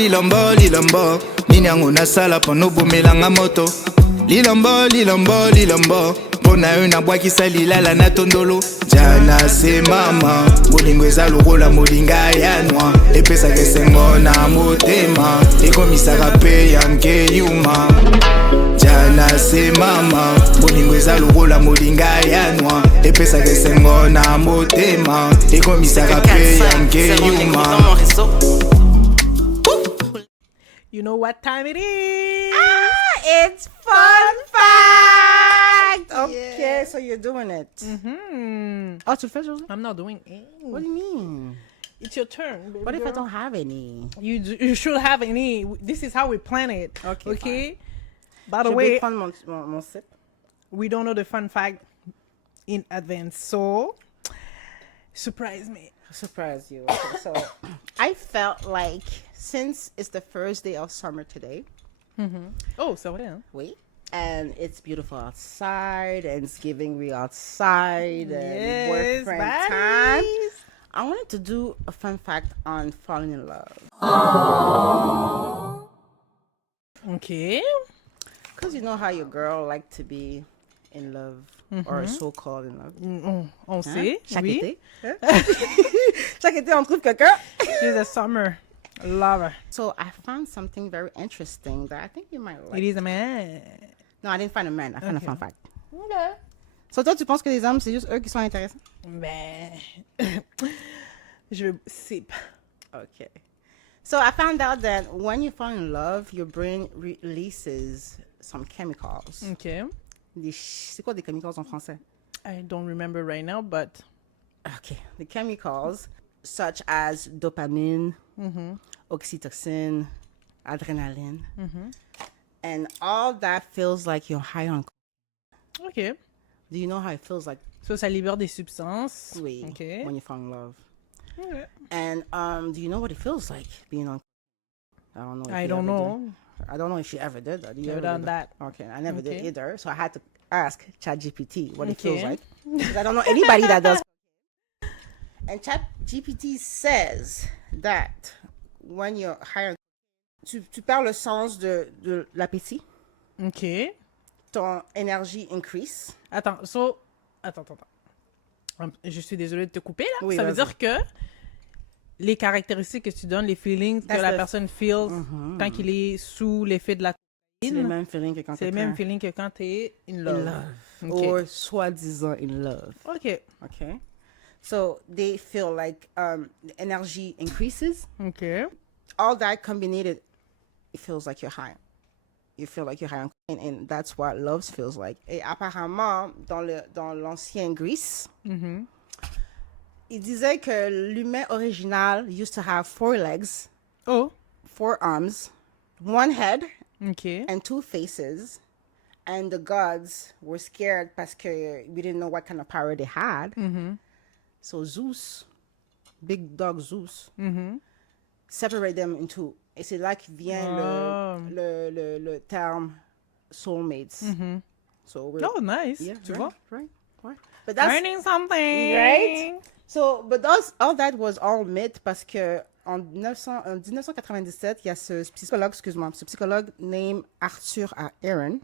lilombo lilombo nini yango nasala mpo nobomelanga moto lilombo lilombo lilombo mpo na yo nabwakisa lilala na tondolo jana se mama bolingo eza lokola molinga ya nwa epesaka esengo na motema ekomisaka mpe yanke yuma jana se mama bolingo eza lokola molinga ya nwa epesaka esengo na motema ekomisaka mpe yanke yuma. You know what time it is? It's fun fact. Okay, so you're doing it. Oh, tu le fais, José? I'm not doing it. What do you mean? It's your turn. Baby What if I girl. don't have any? You should have any. This is how we plan it. Okay, By the Je vais way, prendre mon sip. we don't know the fun fact in advance, so surprise me. Surprise you. Okay, so I felt like since it's the first day of summer today, Oh, so yeah. wait, and it's beautiful outside, and it's giving me outside, and boyfriend time. I wanted to do a fun fact on falling in love. Okay. Because you know how your girl like to be in love or so-called in love. On sait. Chaque Oui. été. Chaque été, on trouve quelqu'un. She's a summer lover. So I found something very interesting that I think you might like. It is a man. No, I didn't find a man. I found a Okay. fun fact. Okay. So toi, tu penses que les hommes, c'est juste eux qui sont intéressants? Ben, je vais sip. Okay. So I found out that when you fall in love, your brain releases some chemicals. Okay. C'est quoi des chemicals en français? I don't remember right now, but Okay. The chemicals such as dopamine, oxytocin, adrenaline, and all that feels like you're high on. okay. Do you know how it feels like? So ça libère des substances. Oui, Okay. when you fall in love. Okay. And do you know what it feels like being on? I don't know. If I you don't ever know. did. I don't know if she ever did that. You Never ever done did that. Okay, I never did Okay. either. So I had to ask ChatGPT what it feels Okay. like because I don't know anybody that does. And ChatGPT says that when you're high, tu perds le sens de l'appétit, Okay. ton énergie increase. Attends. Attends. Je suis désolée de te couper là. Oui, Ça veut vas-y. dire que les caractéristiques que tu donnes, les feelings That's que la the- personne feels quand il est sous l'effet de la C'est le même feeling que quand c'est le quelqu'un même feeling que quand tu es in in love. love Okay. or soi-disant in love. Okay. Okay. So they feel like the energy increases. Okay. All that combined, it feels like you're high. You feel like you're high, and that's what love feels like. Et apparemment, dans l'ancien Greece, il disait que l'humain original used to have 4 legs, Oh. 4 arms, 1 head, Okay. and 2 faces. And the gods were scared parce que we didn't know what kind of power they had. So Zeus, big dog Zeus, separate them in 2. Et c'est là que vient le terme soulmates. So we're, Oh, nice. yeah, Tu right, vois? right. But that's Learning something. right. So, but all that was all myth parce que en 1997, il y a ce psychologue named Arthur Aaron.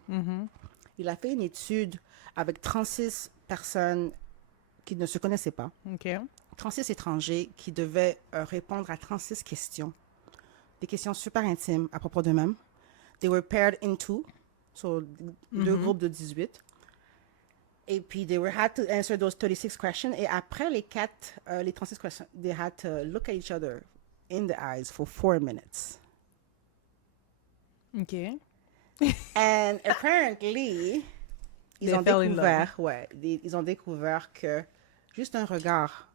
Il a fait une étude avec 36 personnes qui ne se connaissaient pas, Okay. 36 étrangers qui devaient répondre à 36 questions, des questions super intimes à propos d'eux-mêmes. They were paired in 2, so 2 groupes de 18. Et puis, they had to answer those 36 questions. Et après les 36 questions, they had to look at each other in the eyes for 4 minutes. Okay. And apparently, ils ont découvert que juste un regard,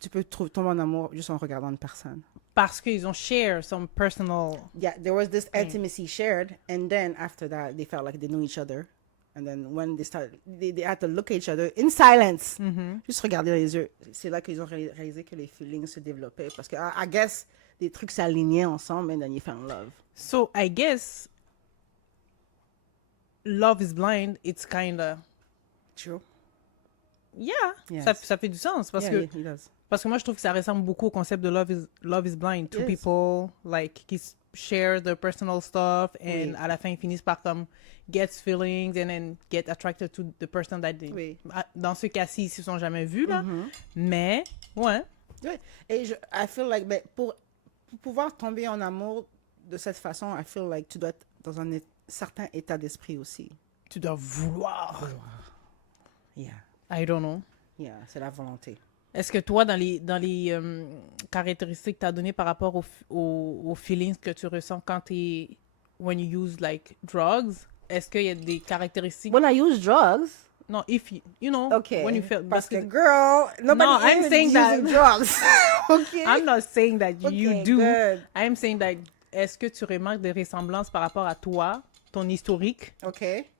tu peux tomber en amour juste en regardant une personne. Parce qu'ils ont share some personal. Yeah, there was this intimacy shared, and then after that, they felt like they knew each other. And then when they started, they had to look at each other in silence. Juste regarder dans les yeux. C'est là qu'ils ont réalisé que les feelings se développaient. Parce que, I guess, des trucs s'alignaient ensemble, and then you fell in love. So I guess Love is Blind, it's kind of True. yeah. Yes. Ça fait du sens parce Yeah, que it does. Parce que moi, je trouve que ça ressemble beaucoup au concept de Love is Blind. Two Yes. people, like, qui share their personal stuff, and Oui. à la fin, ils finissent par, comme, get feelings, and then get attracted to the person that they... Oui. Dans ce cas-ci, ils se sont jamais vus, là. Mhm. Mais, ouais. Ouais. Et I feel like, ben, pour pouvoir tomber en amour de cette façon, I feel like tu dois être dans un certain état d'esprit aussi. Tu dois vouloir. Yeah. I don't know. Yeah, c'est la volonté. Est-ce que toi, dans les caractéristiques que tu as données par rapport aux feelings que tu ressens quand tu when you use like drugs, est-ce qu'il y a des caractéristiques? When I use drugs, Non, if you know, okay. when you feel... Parce que, girl, nobody No, I'm is saying using drugs. Okay. I'm not saying that you Okay, do. good. I'm saying that est-ce que tu remarques des ressemblances par rapport à toi, ton historique, Okay.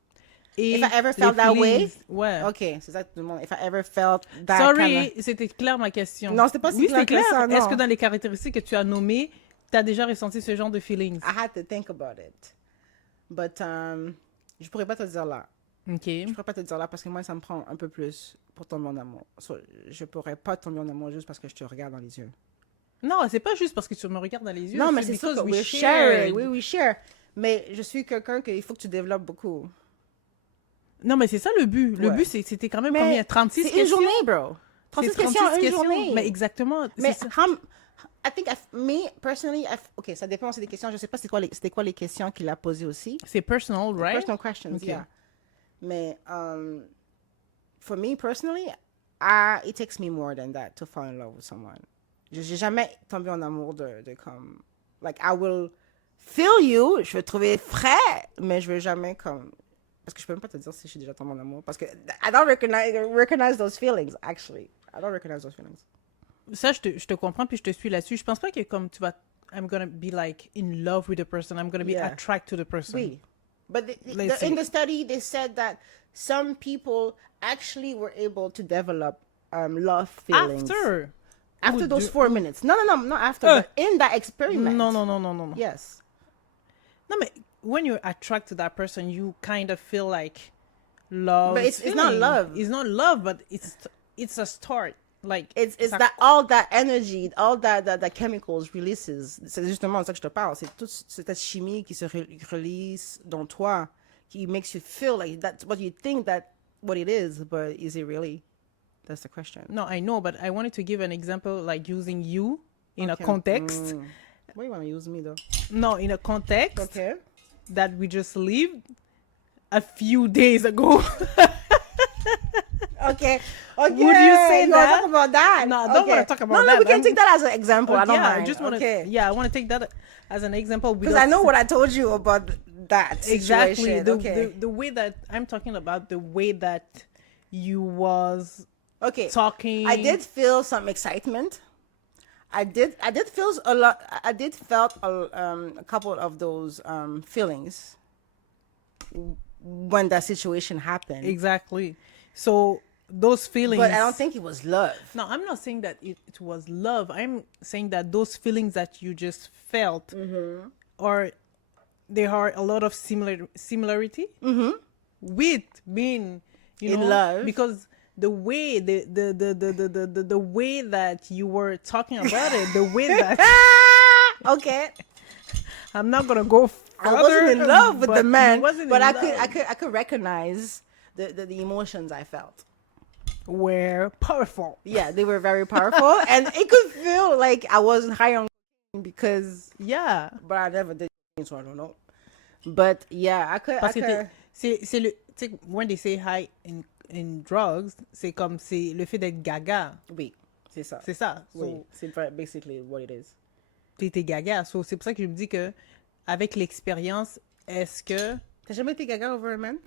et If I ever les felt that way? feelings? Ouais. Okay, c'est ça que tout le monde. If I ever felt that Sorry, kinda- c'était clair ma question. Non, c'était pas si oui, clair c'est que clair. ça, non. Est-ce que dans les caractéristiques que tu as nommées, tu as déjà ressenti ce genre de feelings? I had to think about it. But je pourrais pas te dire là. OK. Je pourrais pas te dire là parce que moi, ça me prend un peu plus pour tomber en amour. So, je pourrais pas tomber en amour juste parce que je te regarde dans les yeux. Non, c'est pas juste parce que tu me regardes dans les yeux. Non, mais c'est sûr because que we we shared. share. Oui, we share. Mais je suis quelqu'un qu'il faut que tu développes beaucoup. Non, mais c'est ça le but. Le Ouais. but, c'était quand même Mais combien? 36 c'est questions? une journée, bro. 36 C'est questions, une journée. Mais exactement. Mais c'est ça. I think, me, personally, OK, ça dépend, c'est des questions. Je sais pas c'était quoi les questions qu'il a posées aussi. C'est personal, right? Personal questions, Okay. yeah. Mais for me personally, it takes me more than that to fall in love with someone. J'ai jamais tombé en amour de comme... Like, I will feel you, je vais te trouver frais, mais je vais jamais comme... Parce que je peux même pas te dire si je suis déjà tombé en amour. Parce que I don't recognize those feelings, actually. I don't recognize those feelings. Ça, je te comprends, puis je te suis là-dessus. Je pense pas que comme tu vas... I'm gonna be like in love with the person. I'm gonna be Yeah. attracted to the person. Oui. But Let's see. in the study, they said that some people actually were able to develop love feelings. After Ou those deux- 4 minutes. No, not after, but in that experiment. Non. Yes. No, but when you're attracted to that person, you kind of feel like love. But it's not love. It's not love, but it's a start. Like It's ça- that all that energy, all that chemicals releases. C'est justement de ça que je te parle. C'est toute cette chimie qui se release dans toi, qui makes you feel like that's what you think that what it is, but is it really? That's the question. No, I know, but I wanted to give an example, like using you in a Okay. context. Why you want to use me though? No, in a context Okay. that we just lived a few days ago. Okay. Would you say You wanna that? talk about that? No, I don't Okay. wanna talk about no, that, we can I'm- take that as an example. I don't yeah, mind. I just want to. Okay. Yeah, I want to take that as an example Because I know what I told you about that situation. exactly the, Okay. the way that I'm talking about, the way that you was Okay. talking. I did feel some excitement. I did feel a lot. I did felt a couple of those feelings when that situation happened. exactly. So those feelings. But I don't think it was love. No, I'm not saying that it was love. I'm saying that those feelings that you just felt, Mm-hmm. or there are a lot of similarity with being, you In know, love. because the way the way that you were talking about it, the way that Okay. I'm not gonna go I further. wasn't in love with but the man, you wasn't but in I love. could recognize the emotions I felt. Were powerful. Yeah, they were very powerful, and it could feel like I wasn't high on because, Yeah. but I never did, so I don't know. But yeah, I could. Parce que c'est le, tu sais, when they say high in drugs, c'est comme c'est le fait d'être gaga. Oui, c'est ça. C'est ça. So, Oui, c'est basically what it is. t'es gaga. So, c'est pour ça que je me dis que avec l'expérience, est-ce que... T'as jamais été gaga over a man?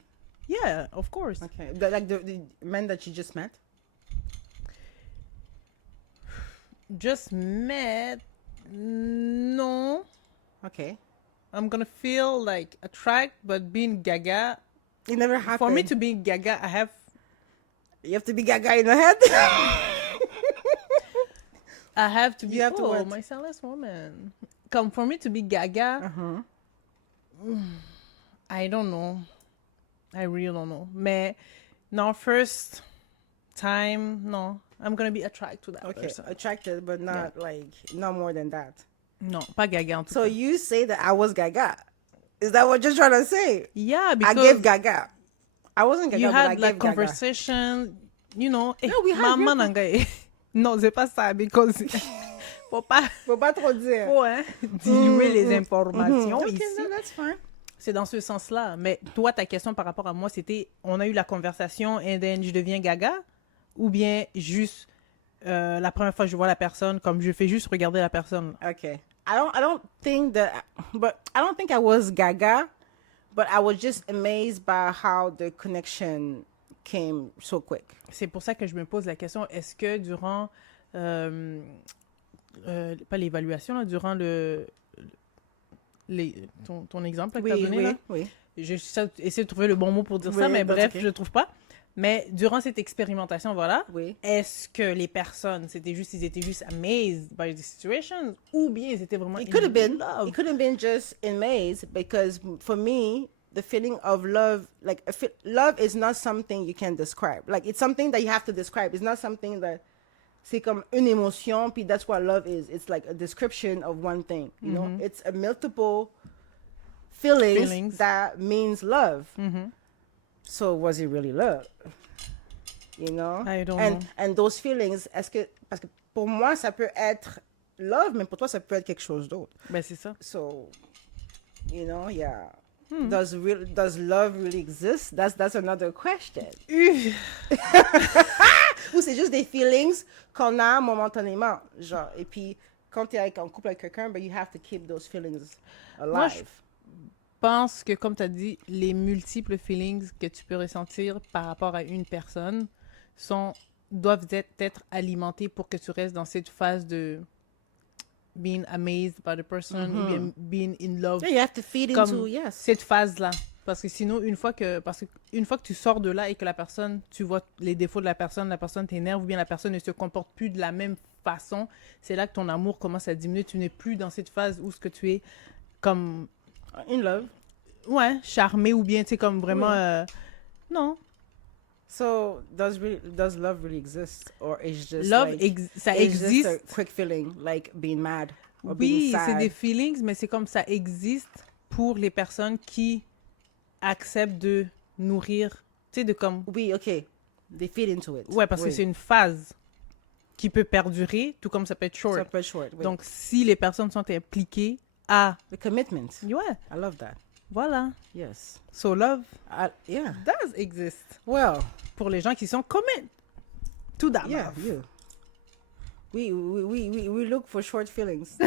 Yeah, of course. Okay, like the men that you just met. Just met... No. Okay, I'm gonna feel like attract, but being gaga... it never happened. For me to be gaga, you have to be gaga in the head. I have to be... You have to oh, what? my silent woman. Come, for me to be gaga... I don't know. I really don't know. Mais, no, first time, no. I'm gonna be attracted to that Okay, person. attracted, but not like not more than that. Non, pas gaga en tout So cas. you say that I was gaga. Is that what you're trying to say? Yeah, I because gave gaga. I wasn't gaga, you but I had gave like gaga. conversation, you know. No, we had maman real nangaye. Non, c'est pas ça, because faut pas, Faut pas trop dire. faut hein, diluer les informations Okay, ici. no, that's fine. C'est dans ce sens-là. Mais toi, ta question par rapport à moi, c'était, on a eu la conversation and then je deviens gaga, ou bien juste la première fois que je vois la personne, comme je fais juste regarder la personne. Okay. I don't think that, but I don't think I was gaga, but I was just amazed by how the connection came so quick. C'est pour ça que je me pose la question, est-ce que durant, pas l'évaluation, là, durant ton exemple là, que tu as donné, là, oui. je essaie de trouver le bon mot pour dire ça, Oui, mais that's bref, okay. je le trouve pas. Mais durant cette expérimentation, voilà, Oui. est-ce que les personnes, ils étaient juste amazed by the situation, ou bien ils étaient vraiment It could have been. love? It could have been just amazed because for me, the feeling of love, like love is not something you can describe. Like it's something that you have to describe. It's not something that c'est comme une émotion, puis that's what love is. It's like a description of one thing, you know? It's a multiple feelings that means love. So was it really love? You know? I don't know. And those feelings, parce que pour moi, ça peut être love, mais pour toi, ça peut être quelque chose d'autre. Ben, c'est ça. So, you know, yeah. Does love really exist? That's another question. Ou c'est juste des feelings qu'on a momentanément, genre. Et puis, quand t'es en couple avec quelqu'un, but you have to keep those feelings alive. Moi, je pense que, comme tu as dit, les multiples feelings que tu peux ressentir par rapport à une personne doivent être alimentés pour que tu restes dans cette phase de being amazed by the person, ou bien being in love. Yeah, you have to feed Comme into, yes. cette phase-là. Parce que sinon, une fois que tu sors de là et que la personne, tu vois les défauts de la personne t'énerve, ou bien la personne ne se comporte plus de la même façon, c'est là que ton amour commence à diminuer. Tu n'es plus dans cette phase où ce que tu es comme... In love. Ouais, charmé, ou bien, tu sais, comme vraiment... non. So, does love really exist? Or is just Love, like, ça it's just existe. a quick feeling, like being mad or Oui, being sad? c'est des feelings, mais c'est comme ça existe pour les personnes qui acceptent de nourrir, tu sais, de comme... Oui, okay. They feed into it. Ouais, parce que Oui. c'est une phase qui peut perdurer, tout comme ça peut être short. Ça peut être short, oui. Donc, si les personnes sont impliquées à... The commitment. Ouais, I love that. voilà. Yes. So, love Yeah. does exist. Well, Pour les gens qui sont commit to that yeah, love. you. We look for short feelings.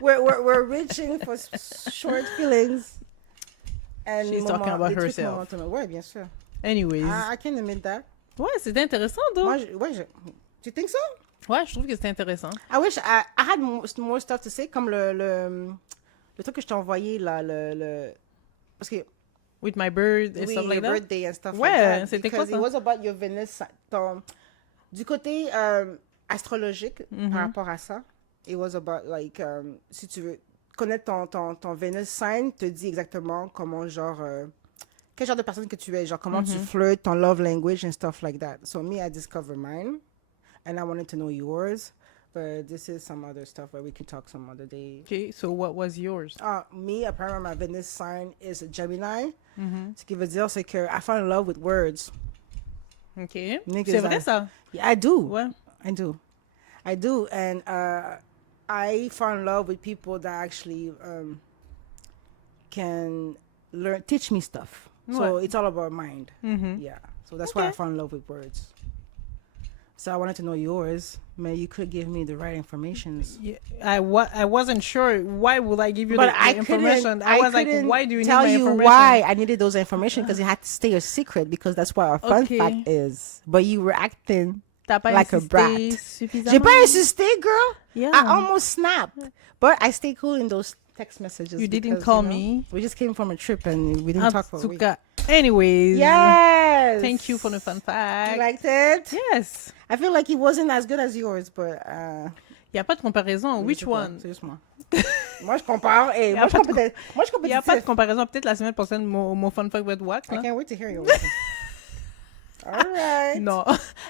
we're reaching for short feelings. And She's talking about des trucs herself. momentaneux. Ouais, bien sûr. Anyways. I can admit that. Ouais, c'était intéressant, donc. Moi, you think so? Ouais, je trouve que c'était intéressant. I wish I had more stuff to say, comme le truc que je t'ai envoyé, là, parce que With my bird and oui, stuff like your that. birthday and stuff Ouais, like that. c'était quoi Because ça? it was about your Venus, du côté astrologique par rapport à ça. It was about, like, si tu veux connaître ton Venus sign, te dit exactement comment, genre, quel genre de personne que tu es, genre, comment tu flirtes, ton love language and stuff like that. So me, I discovered mine, and I wanted to know yours. But this is some other stuff where we can talk some other day. Okay, so what was yours? Me, apparently, my Venus sign is a Gemini. Ce qui veut dire, c'est que I fall in love with words. Okay. Niggas C'est vrai, are- ça? Yeah, I do. Ouais. I do. And I fall in love with people that actually can teach me stuff. So Ouais. it's all about mind. Yeah. So that's why I Okay. fall in love with words. So I wanted to know yours. Man, you could give me the right information. Yeah, I wasn't sure. Why would I give you But the I information? couldn't. I was like, couldn't why do you need tell my you information? why I needed those information because it had to stay a secret because that's what our fun Okay. fact is. But you were acting. T'as pas Like a insisté brat. suffisamment? J'ai pas insisté, girl. Yeah. I almost snapped, but I stay cool in those text messages. You didn't because, call you know, me. We just came from a trip and we didn't En talk for a tout week. cas, anyways. Yes. Thank you for the fun You fact. liked it? Yes. I feel like it wasn't as good as yours, but. Il n'y a pas de comparaison. Which je sais pas, one? C'est juste moi. Moi, je compare. Et Y a moi, je pas de compétitif. Moi, je Il n'y a pas de compétitif. comparaison. Peut-être la semaine prochaine, mon fun fact va être wax. I Là. can't wait to hear yours. Alright. Non,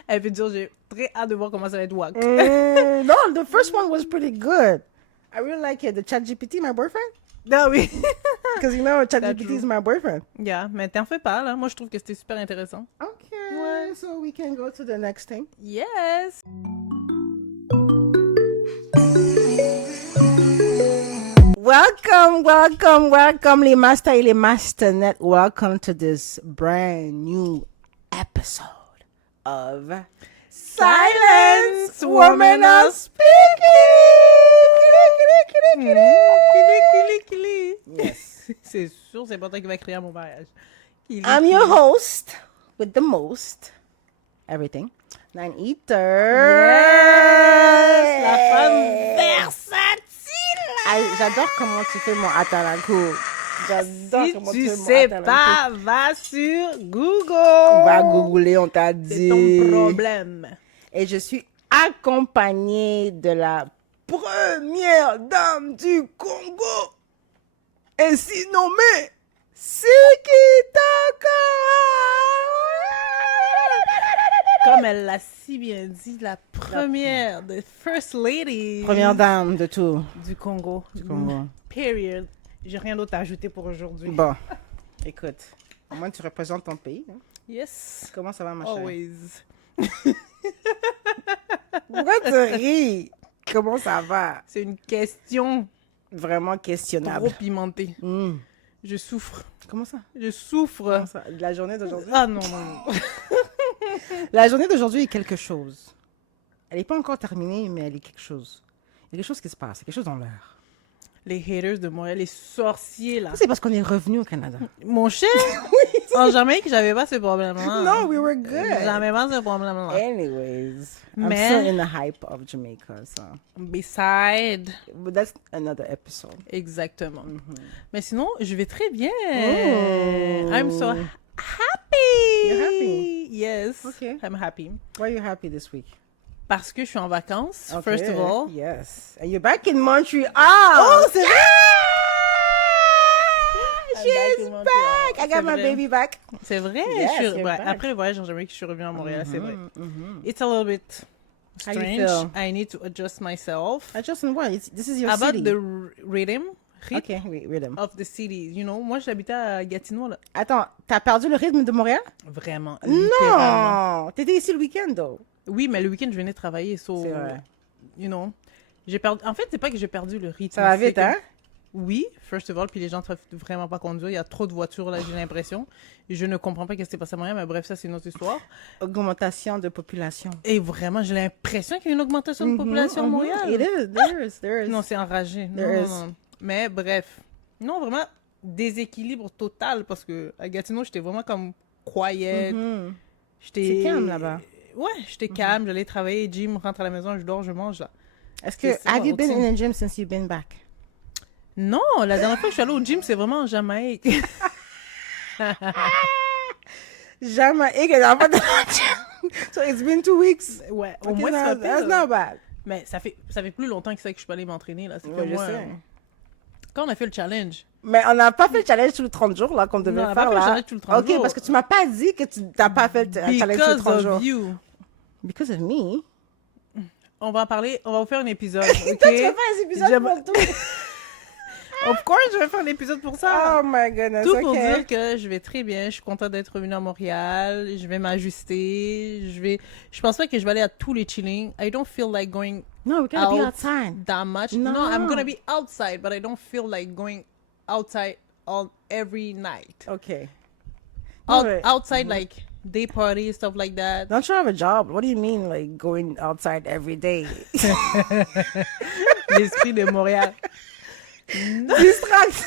elle veut dire, j'ai très hâte de voir comment ça va être wack. No, the first one was pretty good. I really like it. The ChatGPT, my boyfriend. Non, oui. Because you know, ChatGPT true. is my boyfriend. Yeah, mais t'en fais pas, là. Moi, je trouve que c'était super intéressant. Okay. Ouais. So we can go to the next thing. Yes! Welcome, les masters et les masternettes. Welcome to this brand new episode of Silence Women Are Speaking. Yes. C'est sûr, c'est pas toi qui va crier à mon mariage. I'm your host with the most everything. Nine Eater. Yes! La femme versatile! J'adore comment tu fais mon atalakou. J'adore Si comment tu fais mon sais atalakou. pas, va sur Google! On va googler, on t'a dit. C'est ton problème. Et je suis accompagnée de la première dame du Congo, ainsi nommée Sikitaka. Comme elle l'a si bien dit, la première, the first lady Première dame de tout du Congo. du Congo. Period. J'ai rien d'autre à ajouter pour aujourd'hui. Bon, écoute, au moins tu représentes ton pays. Hein. Yes. Comment ça va, ma chérie? Always. Pourquoi tu ris? Comment ça va? C'est une question Vraiment trop questionnable. pimentée. Hmm. Je souffre. Comment ça? Je souffre. Comment ça? La journée d'aujourd'hui? Ah non, non, non. La journée d'aujourd'hui est quelque chose. Elle n'est pas encore terminée, mais elle est quelque chose. Il y a quelque chose qui se passe, il y a quelque chose dans l'air. Les haters de Montréal, les sorciers là. C'est parce qu'on est revenu au Canada. Mon cher, en Jamaïque, j'avais pas ce problème-là. No, we were good. J'avais pas ce problème-là. Anyways, I'm Mais- still in the hype of Jamaica, so. Beside. But that's another episode. Exactement. Mais sinon, je vais très bien. Oh. I'm so happy. You're happy? Yes. Okay. I'm happy. Why are you happy this week? Parce que je suis en vacances, Okay. first of all. Yes. And you're back in Montreal. Oh, c'est vrai? I'm She's back in Montreal. back. I got C'est my vrai. baby back. C'est vrai. Yes, je suis- you're ouais, back. après le voyage en Jamaïque, je suis revenue à Montréal, c'est vrai. Mm-hmm. It's a little bit How you strange. feel? I need to adjust myself. I just what? This is your About city. the rhythm Okay, rhythm. of the city. You know, moi, j'habitais à Gatineau, là. Attends, t'as perdu le rythme de Montréal? Vraiment. littéralement. Non! T'étais ici le week-end, though. Oui, mais le week-end, je venais travailler. So, C'est vrai. You know, j'ai perdu. En fait, c'est pas que j'ai perdu le rythme. Ça va c'est vite, que- hein? Oui, first of all, puis les gens ne savent vraiment pas conduire. Il y a trop de voitures, là, j'ai l'impression. Je ne comprends pas ce qui s'est passé à Montréal, mais bref, ça, c'est une autre histoire. Augmentation de population. Et vraiment, j'ai l'impression qu'il y a une augmentation de population à Montréal. It is, there is. Non, c'est enragé. Non, There non, is. non. Mais bref. Non, vraiment, déséquilibre total parce que à Gatineau, j'étais vraiment comme quiet. Mhm. J'étais... C'est calme là-bas. Ouais, j'étais calme. J'allais travailler, gym, rentre à la maison, je dors, je mange. Là. Est-ce C'est que, ça, have you been routine. in a gym since you've been back? Non, la dernière fois que je suis allée au gym, c'est vraiment en Jamaïque. Jamais. Et que t'as pas de gym. So it's been 2 weeks. Ouais, au Okay, moins, ça that's not bad. Mais ça fait plus longtemps que ça que je peux aller m'entraîner. Là. C'est Ouais, comme je moi, sais. quand on a fait le challenge, Mais on n'a pas fait le challenge tous les 30 jours là qu'on devait Non, on n'a faire pas fait le là. challenge tous les 30 Ok, jours. parce que tu m'as pas dit que tu n'as pas fait le challenge tous les 30 because jours. of you, Because of me. on va en parler, on va vous faire un épisode, Toi, tu ok? vas faire des épisodes J'aime- pour tout. Of course, je vais faire un épisode pour ça. Oh my goodness, Tout pour ok. dire que je vais très bien, je suis contente d'être revenue à Montréal, je vais m'ajuster, je pense pas que je vais aller à tous les chillings. I don't feel like going No, we gotta be out outside. that much. No. No, I'm gonna be outside, but I don't feel like going outside all every night. Okay. Out, Ouais. outside like day parties, stuff like that. Don't you have a job? What do you mean, like, going outside every day? L'esprit de Montréal. Distraction.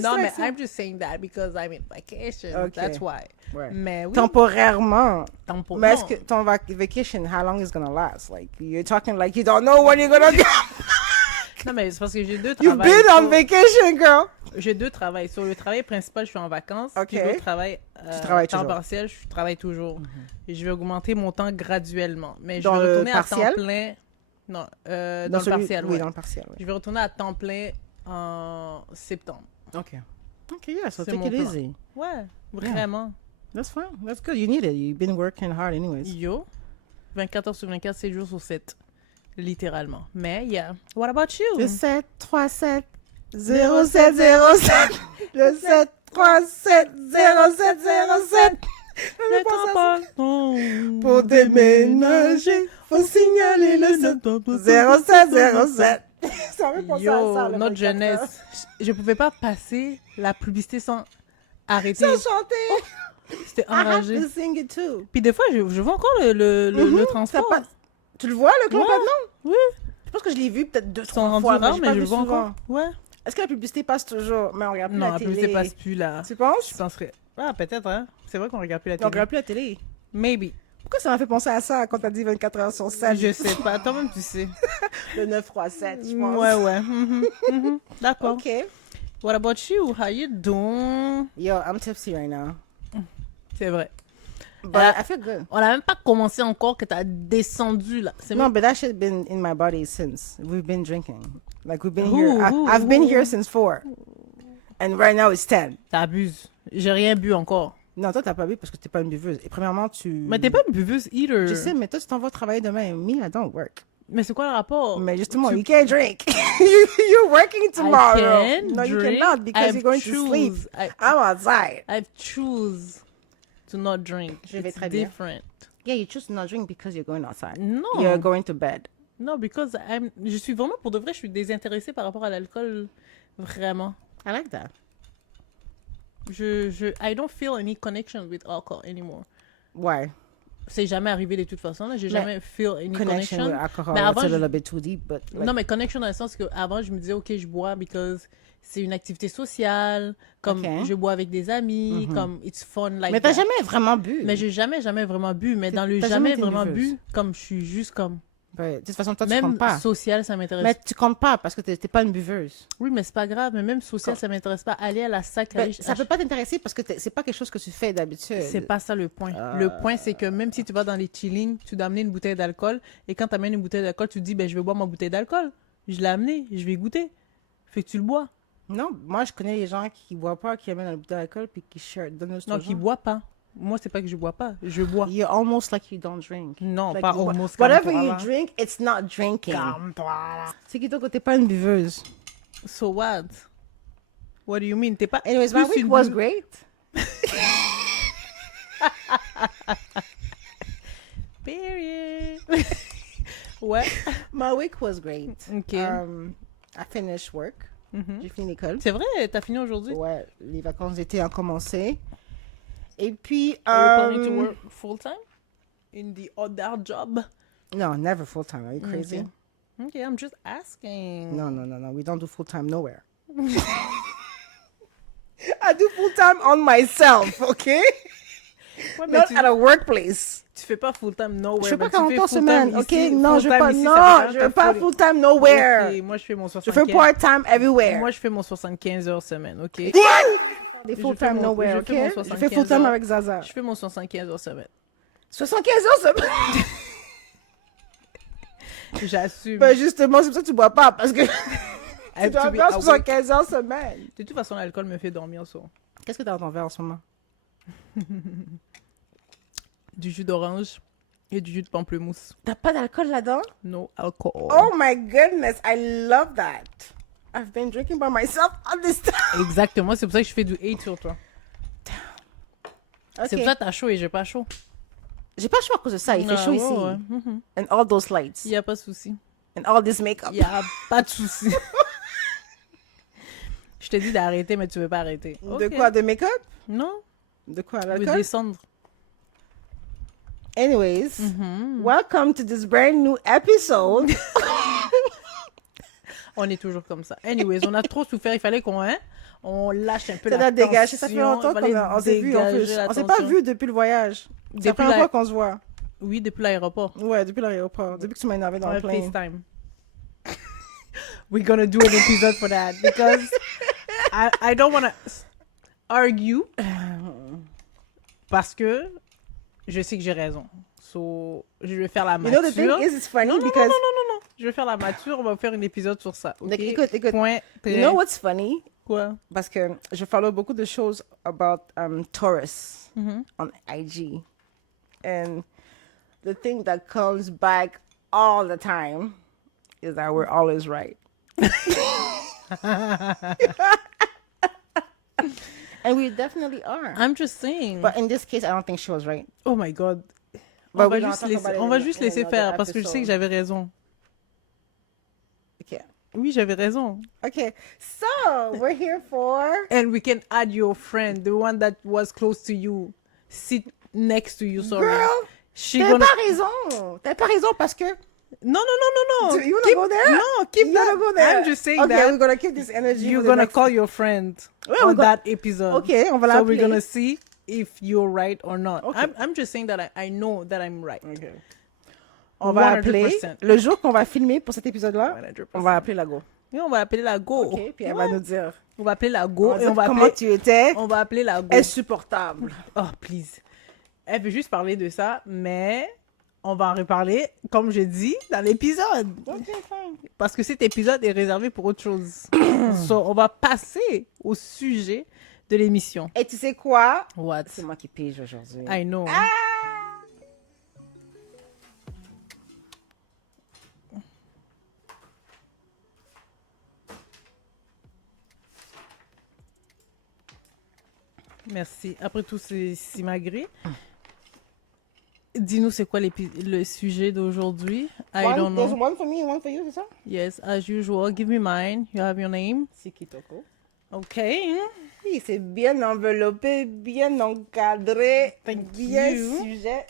No, mais I'm just saying that because I'm in vacation. Okay. That's why. Ouais. Mais oui, Temporairement. tempo. Mais est-ce non. que ton vacation, how long is gonna last? Like, you're talking like you don't know when you're gonna go. Non, mais c'est parce que j'ai deux You've travails. been on So- vacation, girl. J'ai deux travails. Sur le travail principal, je suis en vacances. Ok. Puis l'autre travail, Tu travailles temps toujours. partiel, je travaille toujours. Et je vais augmenter mon temps graduellement. Mais je Dans vais le retourner à partiel? temps plein. Non, dans le celui- partiel, Oui, ouais. dans le partiel, ouais. Je vais retourner à temps plein en septembre. OK. OK, yeah, so C'est take mon it plan. easy. Ouais, vraiment. That's fine. That's good. You need it. You've been working hard anyways. Yo, 24 sur 24, 7 jours sur 7. Littéralement. Mais, yeah. What about you? Le 737 0707. Le 737 0707. Le temps passe. Pour déménager, faut signaler le 0707. Ça me fait penser à ça. Yo, le notre 24 jeunesse. heures. Je pouvais pas passer la publicité sans arrêter. Sans chanter. C'était I have enragé. to sing it too. Puis des fois, je vois encore le T'as transport. pas- Tu le vois, le club Ouais. maintenant? Oui. Je pense que je l'ai vu peut-être Ils 2-3 sont rendus fois, rares, j'ai mais pas je vu le vois souvent. encore. Ouais. Est-ce que la publicité passe toujours? Mais on regarde plus Non, la la télé. publicité passe plus là. Tu penses? Je penserais. Ah, peut-être, hein. C'est vrai qu'on regarde plus la On télé. regarde plus la télé. Maybe. Pourquoi ça m'a fait penser à ça quand t'as dit 24 heures sur 7? Je sais pas. Toi-même, tu sais. Le 937, je pense. Ouais, ouais. Mhm. D'accord. OK. What about you? How you doing? Yo, I'm tipsy right now. C'est vrai. But I feel good. On a même pas commencé encore que t'as descendu là. C'est No, même... but that shit been in my body since we've been drinking. Like we've been Who, here. who, I've been who? here since 4. And right now it's 10. T'abuses. J'ai rien bu encore. Non, toi, t'as pas bu parce que t'es pas une buveuse. Et premièrement, tu... Mais t'es pas une buveuse either. Je sais, mais toi, tu t'en vas travailler demain. Me, I don't work. Mais c'est quoi le rapport? Mais justement, Tu- you can't drink. You're working tomorrow. I can No, you drink. cannot because I've you're going to sleep. choose. I'm outside. I've choose to not drink. Je vais It's très bien. different. Yeah, you choose to not drink because you're going outside. Non. You're going to bed. Non, because je suis vraiment, pour de vrai, je suis désintéressée par rapport à l'alcool. Vraiment. I like that. I don't feel any connection with alcohol anymore. Why? C'est jamais arrivé de toute façon, là. J'ai Mais jamais feel any Connection with connection. alcohol. Mais That's avant, a je- little bit too deep, but like, Non, mais connection dans le sens que avant je me disais, OK, je bois because c'est une activité sociale, comme Ok. je bois avec des amis, comme it's fun like mais t'as that. jamais vraiment bu. Mais j'ai jamais vraiment bu. Mais dans le T'as jamais jamais été vraiment buveuse. bu, comme je suis juste comme... Ouais, de toute façon, toi, tu Même comptes pas. social, ça m'intéresse. Mais tu comptes pas parce que t'es pas une buveuse. Oui, mais c'est pas grave. Mais même social, ça m'intéresse pas. Aller à la sac, Ben, aller ça peut pas t'intéresser parce que c'est pas quelque chose que tu fais d'habitude. C'est pas ça le point. Le point, c'est que même si tu vas dans les chillings, tu dois amener une bouteille d'alcool. Et quand tu amènes une bouteille d'alcool, tu te dis, ben, je vais boire ma bouteille d'alcool. Je l'ai amenée, je vais goûter. Fait que tu le bois. Non, moi, je connais les gens qui boivent pas, qui amènent un bouteille d'alcool puis qui donnent Non, qui boit pas. Moi, c'est pas que je bois pas. Je bois. You're almost like you don't drink. Non, Like pas you- almost. Whatever calme-toi, you là. drink, it's not drinking. Calme-toi, là. C'est qui toi que t'es pas une buveuse. So what? What do you mean? T'es pas. Anyways, my plus week une was bu- great. Period. Ouais. My week was great. Ok. I finished work. J'ai fini l'école. C'est vrai, t'as fini aujourd'hui? Ouais, les vacances d'été ont commencé. Et puis, Are you planning to work full time? In the other job? no, never full time. Are you crazy? Okay, I'm just asking. No, no, no, no. We don't do full time nowhere. I do full time on myself, okay? Ouais, mais Not tu, at a workplace. tu fais pas full time nowhere. Je fais pas mais tu fais 40 heures full semaine, time ok? ici, Non, full je veux time pas, ici, ça non, fait je quand veux pas t'as full time nowhere. Ok, moi je fais mon Je 75. fais part time everywhere. Moi je fais mon 75 heures semaine, ok? Des Je full fais time mon- nowhere, je ok? fais mon Je fais 75 full time heures. avec Zaza. Je fais mon 75 heures semaine. 75 heures semaine. J'assume. Ben justement, c'est pour ça que tu bois pas, parce que I tu have dois to be faire awake. 75 heures semaine. De toute façon, l'alcool me fait dormir sur Qu'est-ce que t'as dans ton verre en ce moment? du jus d'orange et du jus de pamplemousse. T'as pas d'alcool là-dedans? No alcohol. Oh my goodness, I love that. I've been drinking by myself all this time. Exactement, c'est pour ça que je fais du hate sur toi. C'est Ok. pour ça que t'as chaud et j'ai pas chaud. J'ai pas chaud à cause de ça, il fait Ah, chaud ouais, ici. ouais. And all those lights. Il y a pas de souci. And all this makeup. Il y a pas de souci. Je t'ai dit d'arrêter, mais tu veux pas arrêter. De Ok. quoi? De make-up? Non, De quoi? je veux L'alcool? descendre. Anyways, welcome to this brand new episode. On est toujours comme ça. Anyways, on a trop souffert. Il fallait qu'on on lâche un peu Ça la doit dégager. Ça fait tension. longtemps Il fallait qu'on s'est vu en dégager plus. la On s'est pas tension. vu depuis le voyage. C'est la Depuis première la- fois qu'on se voit. Oui, depuis l'aéroport. Ouais, depuis l'aéroport. Depuis que tu m'as énervé dans On le a plane. FaceTime. We're gonna do an episode for that because I don't want to argue parce que je sais que j'ai raison. So, je vais faire la You know mature. the thing is, it's funny non, non, because... non, non, non, non. Je vais faire la mature. On va faire un épisode sur ça. ok? Like, écoute. Point. You know what's funny? Quoi? Parce que je follow beaucoup de choses about Taurus Mhm. on IG. And the thing that comes back all the time is that we're always right. And we definitely are. I'm just saying. But in this case, I don't think she was right. Oh my God. But On va we're gonna juste talk laisser, about it on va in- juste in laisser another faire parce que je sais que episode. j'avais raison. Okay. Oui, j'avais raison. Okay. So we're here for. And we can add your friend, the one that was close to you, sit next to you. Sorry. Girl, She t'as gonna. pas raison. T'as pas raison parce que. No, no, no, no, no. Do you wanna Keep- go there? No, keep You that. wanna go there? I'm just saying okay, that we're gonna keep this energy. you're for the gonna next- call your friend Ouais, on we're go- that episode. Okay, on va So l'appeler. we're gonna see if you're right or not. Okay. I'm just saying that I know that I'm right. Okay. On va appeler 100%. le jour qu'on va filmer pour cet épisode-là. 100%. On va appeler la go. Et on va appeler la Go. Ok, puis elle Ouais. va nous dire. On va appeler la On Go va et dire on va comment appeler. tu étais. On va appeler la Go. Insupportable. Oh, please. Elle veut juste parler de ça, mais on va en reparler, comme je dis, dans l'épisode. Ok, fine. Parce que cet épisode est réservé pour autre chose. So, on va passer au sujet de l'émission. Et tu sais quoi? What? C'est moi qui pige aujourd'hui. I know. Merci. Après tout, c'est simagré. Dis-nous, c'est quoi le sujet d'aujourd'hui? I don't There's know. one for me and one for you, c'est ça? Yes, as usual. Give me mine. You have your name. C'est Kitoko. Okay. Oui, c'est bien enveloppé, bien encadré, Thank bien you. sujet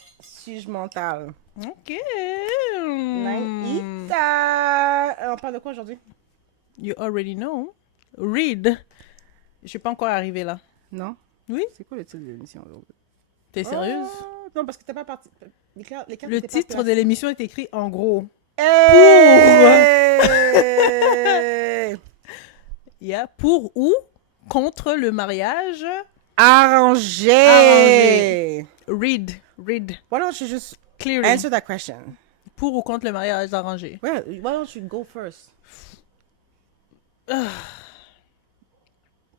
mental. Okay. Naïta. On parle de quoi aujourd'hui? You already know. Read. Je suis pas encore arrivée là. Non? Oui? C'est quoi le titre de l'émission aujourd'hui? T'es sérieuse? Non, parce que t'es pas parti. Les cartes Le étaient pas titre de l'émission est écrit en gros. Hey! Yeah. Pour ou contre le mariage? Arrangé. Read. Read. Why don't you just Clearly. answer that question? Pour ou contre le mariage arrangé? Well, why don't you go first?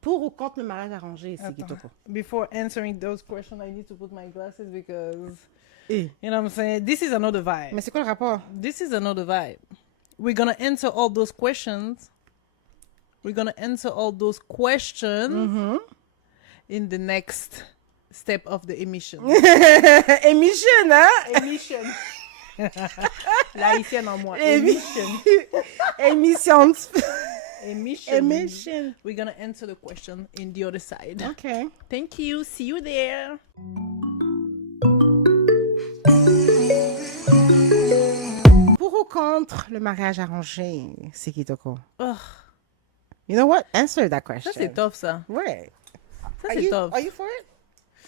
Pour ou contre le mariage arrangé, c'est Attends. Kitoko. Before answering those questions, I need to put my glasses because, Eh. you know what I'm saying? This is another vibe. Mais c'est quoi le rapport? This is another vibe. We're gonna answer all those questions. We're gonna answer all those questions in the next step of the emission. Émission, hein? Emission. La haïtienne en moi. Émission. Émission. Emission. Émission. We're gonna answer the question in the other side. OK. Thank you. See you there. Pour ou contre le mariage arrangé, c'est Kitoko. Oh, You know what? Answer that question. ça c'est tough ça. Ouais. Ça Are c'est you, tough. are you for it?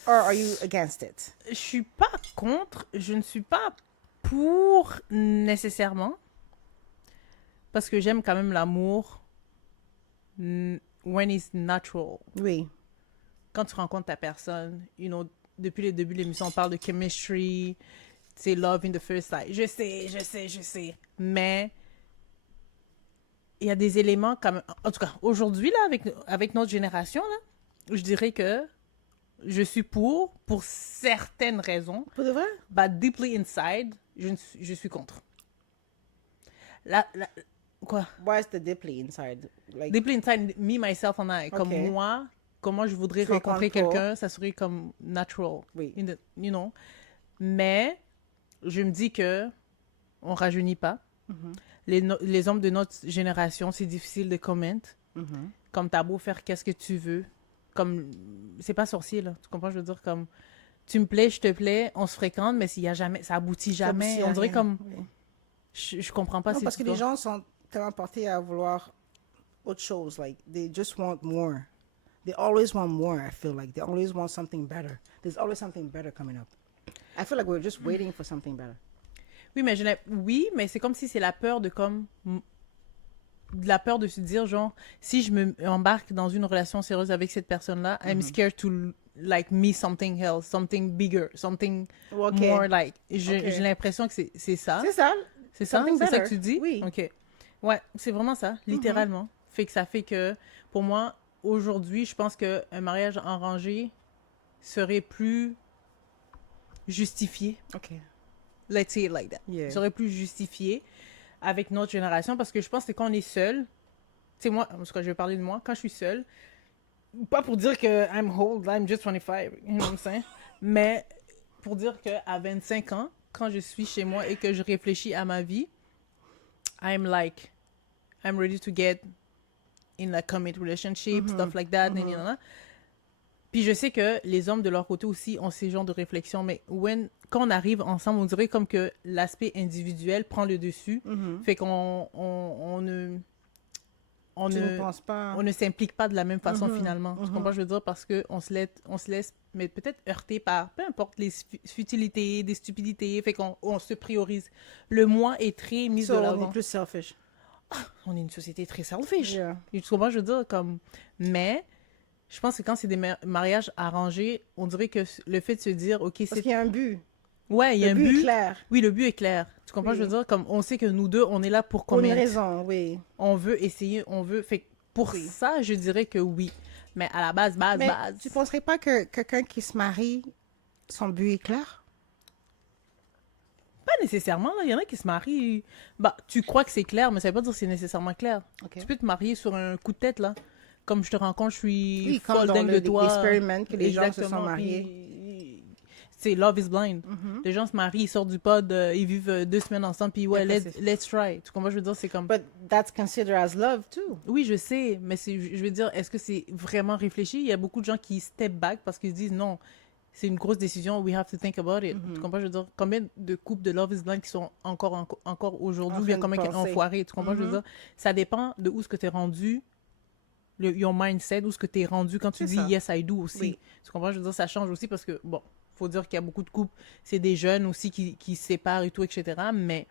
Or are you against it? Je suis pas contre, je ne suis pas pour nécessairement. Parce que j'aime quand même l'amour when it's natural. Oui. Quand tu rencontres ta personne, you know, depuis le début de l'émission, on parle de chemistry, c'est love in the first sight. Je sais. Mais il y a des éléments comme, en tout cas, aujourd'hui, là, avec notre génération, là, je dirais que je suis pour certaines raisons. Pour de vrai? But deeply inside, je suis contre. Quoi? Why is the deeply inside? Like, Deeply inside, me, myself and I. Comme Ok. moi, comment je voudrais Tu es rencontrer contre quelqu'un, ça serait comme natural. Oui. You know? Mais, je me dis que on rajeunit pas. Les hommes de notre génération, c'est difficile de comment. Comme t'as beau faire qu'est-ce que tu veux. Comme, c'est pas sorcier, là. Tu comprends? Je veux dire, comme, tu me plais, je te plais, on se fréquente, mais s'il y a jamais, ça aboutit jamais. aboutit à On dirait rien. comme, Oui. je comprends pas Non, si parce tu que les dois- gens sont tellement portés à vouloir autre chose. Like, they just want more. They always want more, I feel like. They always want something better. There's always something better coming up. I feel like we're just waiting for something better. Oui, mais mais c'est comme si c'est la peur de de la peur de se dire genre si je me embarque dans une relation sérieuse avec cette personne-là, I'm scared to like me something else, something bigger, something Ok. more like. Ok. J'ai l'impression que c'est ça. C'est ça. C'est ça? something C'est ça que better. tu dis? Oui. OK. Ouais, c'est vraiment ça, littéralement. Fait que ça fait que pour moi aujourd'hui, je pense qu'un mariage arrangé serait plus justifié. OK. Let's say it like that. Yeah. Serait plus justifié avec notre génération parce que je pense que quand on est seul, tu sais, moi, en tout cas, je vais parler de moi, quand je suis seule, pas pour dire que I'm old, I'm just 25, you know what I'm saying? Mais pour dire qu'à 25 ans, quand je suis chez moi et que je réfléchis à ma vie, I'm ready to get in a commit relationship, stuff like that, nanana. Puis je sais que les hommes de leur côté aussi ont ces genres de réflexions, mais quand on arrive ensemble, on dirait comme que l'aspect individuel prend le dessus, fait qu'on ne... Tu ne penses pas... On ne s'implique pas de la même façon finalement. Tu comprends ce que je veux dire? Parce qu'on se laisse mais peut-être heurter par peu importe les futilités, des stupidités, fait qu'on se priorise. Le moi est très mis de on l'avant. est plus selfish. On est une société très selfish. Yeah. Tu comprends ce que je veux dire? Mais je pense que quand c'est des mariages arrangés, on dirait que le fait de se dire, OK, Parce c'est... qu'il y a un but. Ouais, il y a un Le but but. est clair. Oui, le but est clair. Tu comprends ce que je veux dire? Comme on sait que nous deux, on est là pour Pour une combien? raison, oui. On veut essayer, on veut... Fait que pour Oui. ça, je dirais que oui. Mais à la base, Mais base. tu ne penserais pas que quelqu'un qui se marie, son but est clair? Pas nécessairement, là. Il y en a qui se marient... Bah, tu crois que c'est clair, mais ça veut pas dire que c'est nécessairement clair. OK. Tu peux te marier sur un coup de tête, là. Comme je te rencontre, je suis Oui, comme folle dans dingue de toi. l'expériment que les gens se sont Exactement, mariés. puis c'est Love is Blind. Les gens se marient, ils sortent du pod, ils vivent 2 semaines ensemble, puis ouais, Après, let's try. Tu comprends, je veux dire, c'est comme... But that's considered as love, too. Oui, je sais, mais je veux dire, est-ce que c'est vraiment réfléchi? Il y a beaucoup de gens qui step back parce qu'ils se disent non, c'est une grosse décision, we have to think about it. Tu comprends, je veux dire, combien de couples de Love is Blind qui sont encore aujourd'hui, En ou bien train de combien qui ont penser. foiré? Tu comprends, je veux dire, ça dépend de où ce que tu es rendu, your mindset, où ce que tu es rendu quand tu C'est dis ça. yes, I do aussi. Oui. Tu comprends, je veux dire, ça change aussi parce que, bon, faut dire qu'il y a beaucoup de couples, c'est des jeunes aussi qui se séparent et tout, etc. Mais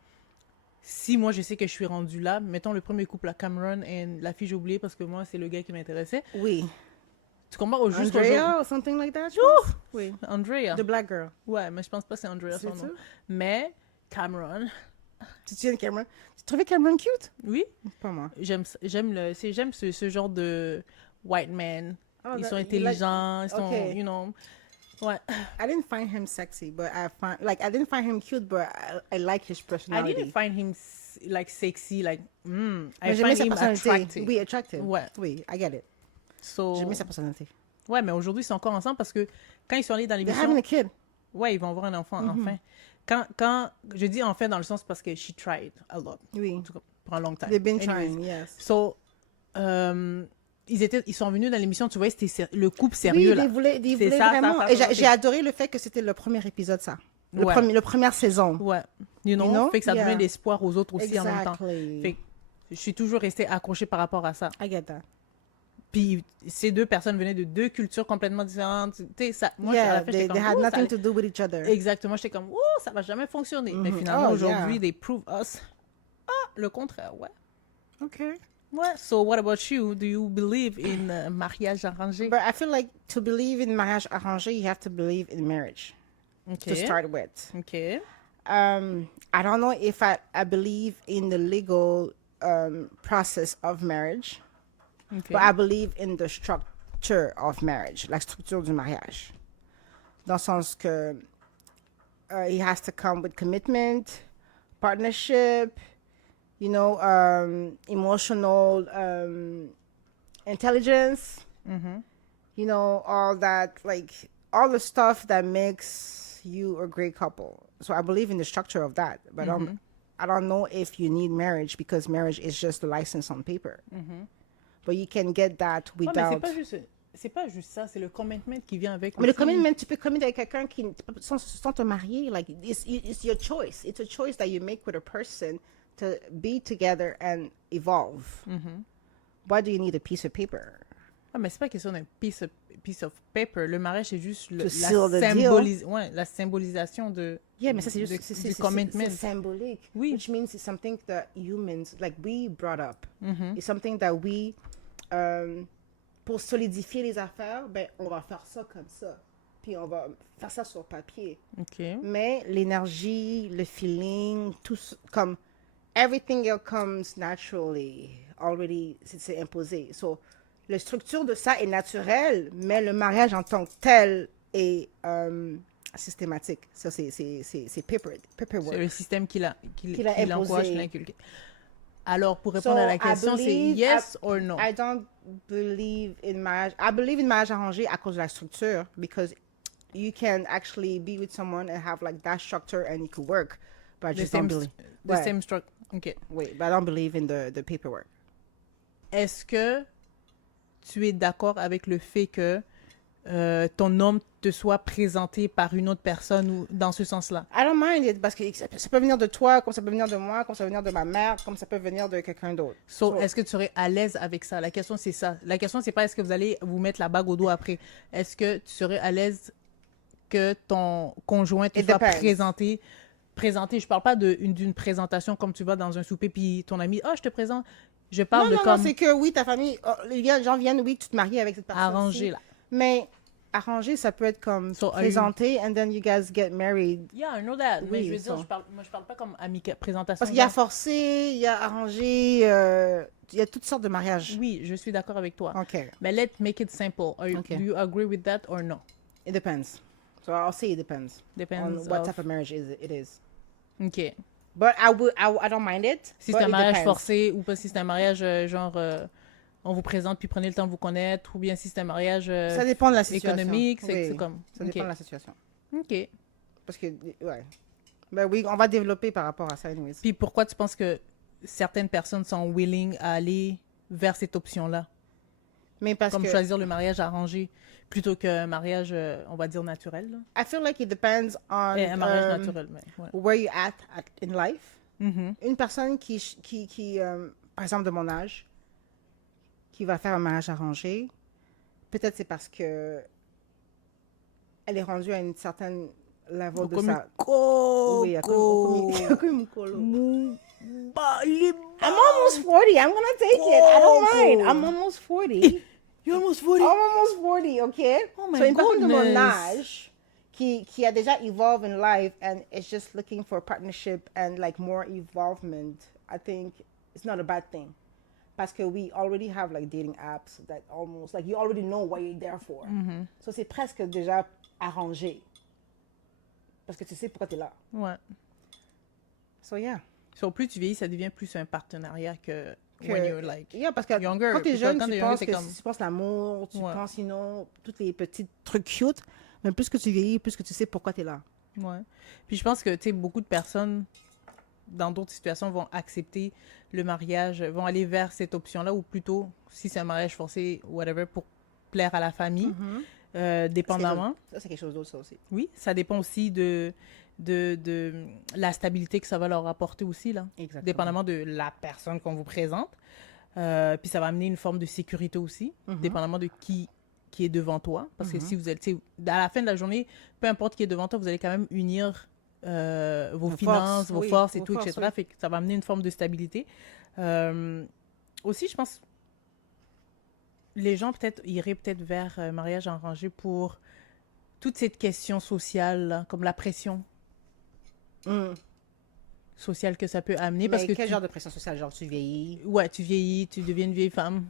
si moi, je sais que je suis rendue là, mettons le premier couple, la Cameron et la fille, j'ai oublié parce que moi, c'est le gars qui m'intéressait. Oui. Tu comprends, juste Andrea or something like that? Oui. Andrea. The black girl. Ouais, mais je pense pas que c'est Andrea son C'est nom. ça? Mais Cameron, Tu te souviens de Cameron? Tu trouvais Cameron cute? oui, Pas moi. j'aime ce genre de white man. Oh, Ils that- sont you intelligents, ils sont, Okay. you know. Ouais. I didn't find him sexy, but I didn't find him cute, but I like his I personality. didn't find him like sexy, like, I Mais j'aimais find sa him personnalité. attractive. Oui, attractive. Ouais. Oui, I get it. So, J'aimais sa personnalité. ouais, mais aujourd'hui, ils sont encore ensemble parce que quand ils sont allés dans They're l'émission, having a kid. ouais, ils vont avoir un enfant, enfin. Quand, je dis enfin dans le sens parce que she tried a lot, Oui. en tout cas, pour un long time. They've been Anyways. trying, yes. So, ils sont venus dans l'émission, tu vois, c'était le couple Oui, sérieux, là. ils voulaient C'est ça, vraiment. ça, Et ça, j'ai adoré le fait que c'était le premier épisode, ça. Ouais. Le première saison. Ouais. You know? You know? Fait que ça Yeah. donnait l'espoir aux autres aussi en même temps. Exactly. Fait que je suis toujours restée accrochée par rapport à ça. I get that. Puis ces deux personnes venaient de deux cultures complètement différentes. Tu sais, ça, moi, à Yeah, la fin, j'étais they comme, had ouh, ça nothing allait- to do with each other. Exactement, j'étais comme, oh, ça va jamais fonctionner. Mais finalement, Oh, aujourd'hui, yeah. they prove us. Ah, le contraire, ouais. Okay. Ouais. So, what about you? Do you believe in mariage arrangé? But I feel like to believe in mariage arrangé, you have to believe in marriage to OK. start with. OK. I don't know if I believe in the legal process of marriage, OK. but I believe in the structure of marriage, la structure du mariage. Dans le sens que it has to come with commitment, partnership, you know, emotional intelligence, you know, all that, like, all the stuff that makes you a great couple. So I believe in the structure of that, but I don't know if you need marriage because marriage is just a license on paper. But you can get that Ouais, mais without... c'est pas juste ça, c'est le commitment qui vient avec. Mais le aussi. commitment, tu peux commettre avec quelqu'un qui, sans te marier, like, it's your choice. It's a choice that you make with a person to be together and evolve. Why do you need a piece of paper? Ah, mais c'est pas question d'un piece of paper. Le mariage, c'est juste To seal the deal. ouais, la symbolisation de, Yeah, mais ça, c'est de- juste du commitment. c'est symbolique. Oui. Which means it's something that humans, like, we brought up. It's something that we, pour solidifier les affaires, ben, on va faire ça comme ça. Puis on va faire ça sur papier. OK. Mais l'énergie, le feeling, tout comme everything else comes naturally, already, c'est imposé. So, la structure de ça est naturelle, mais le mariage en tant que tel est systématique. Ça, c'est paperwork. C'est le système qu'il a, Qu'il a qu'il encourage, imposé. qu'il a inculqué. Alors, pour répondre à la question, c'est yes or no? I don't believe in marriage. I believe in marriage arrangé à cause de la structure, because you can actually be with someone and have like that structure and it could work. But I The just same, don't believe. the Ouais. same structure. OK. Wait, but I don't believe in the paperwork. Est-ce que tu es d'accord avec le fait que ton homme te soit présenté par une autre personne ou dans ce sens-là? I don't mind it parce que ça peut venir de toi, comme ça peut venir de moi, comme ça peut venir de ma mère, comme ça peut venir de quelqu'un d'autre. So, est-ce que tu serais à l'aise avec ça? La question, c'est ça. La question, c'est pas est-ce que vous allez vous mettre la bague au dos après. Est-ce que tu serais à l'aise que ton conjoint te It soit depends. présenté? Je parle pas d'une présentation comme tu vas dans un souper puis ton ami, je te présente. Je parle Non, de non, comme non, c'est que oui, ta famille, les gens viennent, oui, tu te maries avec cette personne. arrangé là. Mais arranger, ça peut être comme So, are présenter and then you guys get married. Yeah, I know that. Mais Oui, je veux dire, so. je parle pas comme présentation. Parce qu'il y a genre. forcé, il y a arrangé, il y a toutes sortes de mariages. Oui, je suis d'accord avec toi. OK. Mais let's make it simple. Okay. Do you agree with that or no? It depends. So I'll say it depends Depends on what of- type of marriage it is. OK. But I don't mind it. Si but c'est un it mariage depends. forcé ou pas si c'est un mariage on vous présente puis prenez le temps de vous connaître ou bien si c'est un mariage Ça dépend de la situation. économique, Oui, c'est comme... Ça dépend de la situation. OK. Parce que, ouais. Ben oui, on va développer par rapport à ça, anyways. Puis pourquoi tu penses que certaines personnes sont willing à aller vers cette option-là? Mais parce Comme que choisir le mariage arrangé plutôt qu'un mariage, on va dire, naturel. Là. I feel like it depends on Un mariage naturel, mais ouais. where you at in life. Mhm. Une personne par exemple, de mon âge, qui va faire un mariage arrangé, peut-être c'est parce que elle est rendue à une certaine level de sa... Oui, comme I'm almost 40. I'm gonna take it. I don't mind. I'm almost 40. You're almost 40. I'm almost 40, okay? Oh my So une personne de mon goodness. âge qui a déjà evolved in life and is just looking for a partnership and like more involvement, I think it's not a bad thing. Parce que we already have like dating apps that almost like you already know what you're there for. So c'est presque déjà arrangé. Parce que tu sais pourquoi tu es là. Ouais. So yeah. So, plus tu vieillis, ça devient plus un partenariat que when you're like... Yeah, parce que younger. quand tu es Because jeune, quand tu t'es younger, penses c'est que comme- tu penses l'amour, tu Ouais. penses sinon tous les petits trucs cute, mais plus que tu vieillis, plus que tu sais pourquoi tu es là. Ouais. Puis je pense que, tu sais, beaucoup de personnes, dans d'autres situations, vont accepter le mariage, vont aller vers cette option-là, ou plutôt, si c'est un mariage forcé, whatever, pour plaire à la famille, dépendamment. Ça, c'est quelque chose d'autre, ça aussi. Oui, ça dépend aussi de la stabilité que ça va leur apporter aussi, là. Exactement. Dépendamment de la personne qu'on vous présente. Puis ça va amener une forme de sécurité aussi, dépendamment de qui est devant toi. Parce que si vous êtes, tu sais, à la fin de la journée, peu importe qui est devant toi, vous allez quand même unir vos finances, vos oui, forces et vos tout, forces, etc. oui. Fait que ça va amener une forme de stabilité. Aussi, je pense, les gens peut-être iraient peut-être vers un mariage arrangé pour toute cette question sociale, là, comme la pression sociale que ça peut amener. Parce Mais que quel tu- genre de pression sociale? Genre, tu vieillis? Ouais, tu vieillis, tu deviens une vieille femme.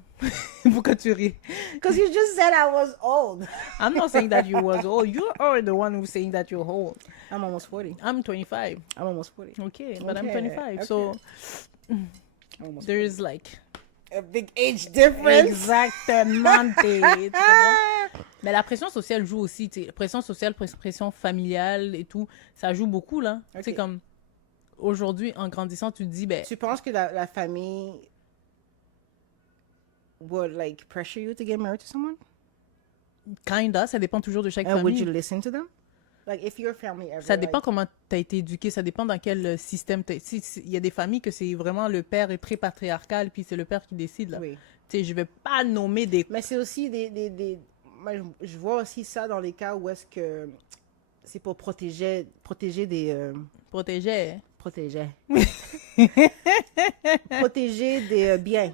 Pourquoi tu ris? Because you just said I was old. I'm not saying that you was old. You are the one who's saying that you're old. I'm almost 40. I'm 25. I'm almost 40. Okay, but I'm Okay, 25. okay. So I'm almost there is like... a big age difference. Exactement. Tu comprends? Mais la pression sociale joue aussi. Tu sais, pression sociale, pression familiale et tout, ça joue beaucoup, là. Tu sais, Ok. comme... Aujourd'hui, en grandissant, tu te dis, ben... Tu penses que la famille would like pressure you to get married to someone? Kinda, ça dépend toujours de chaque And would famille. you listen to them? Like if your family ever Ça dépend like, comment tu as été éduqué, ça dépend dans quel système tu il y a des familles que c'est vraiment le père est très patriarcal, puis c'est le père qui décide. Là. oui. Tu sais, je vais pas nommer des... Mais c'est aussi moi, je vois aussi ça dans les cas où est-ce que c'est pour protéger des protégés. Hein. protéger des biens.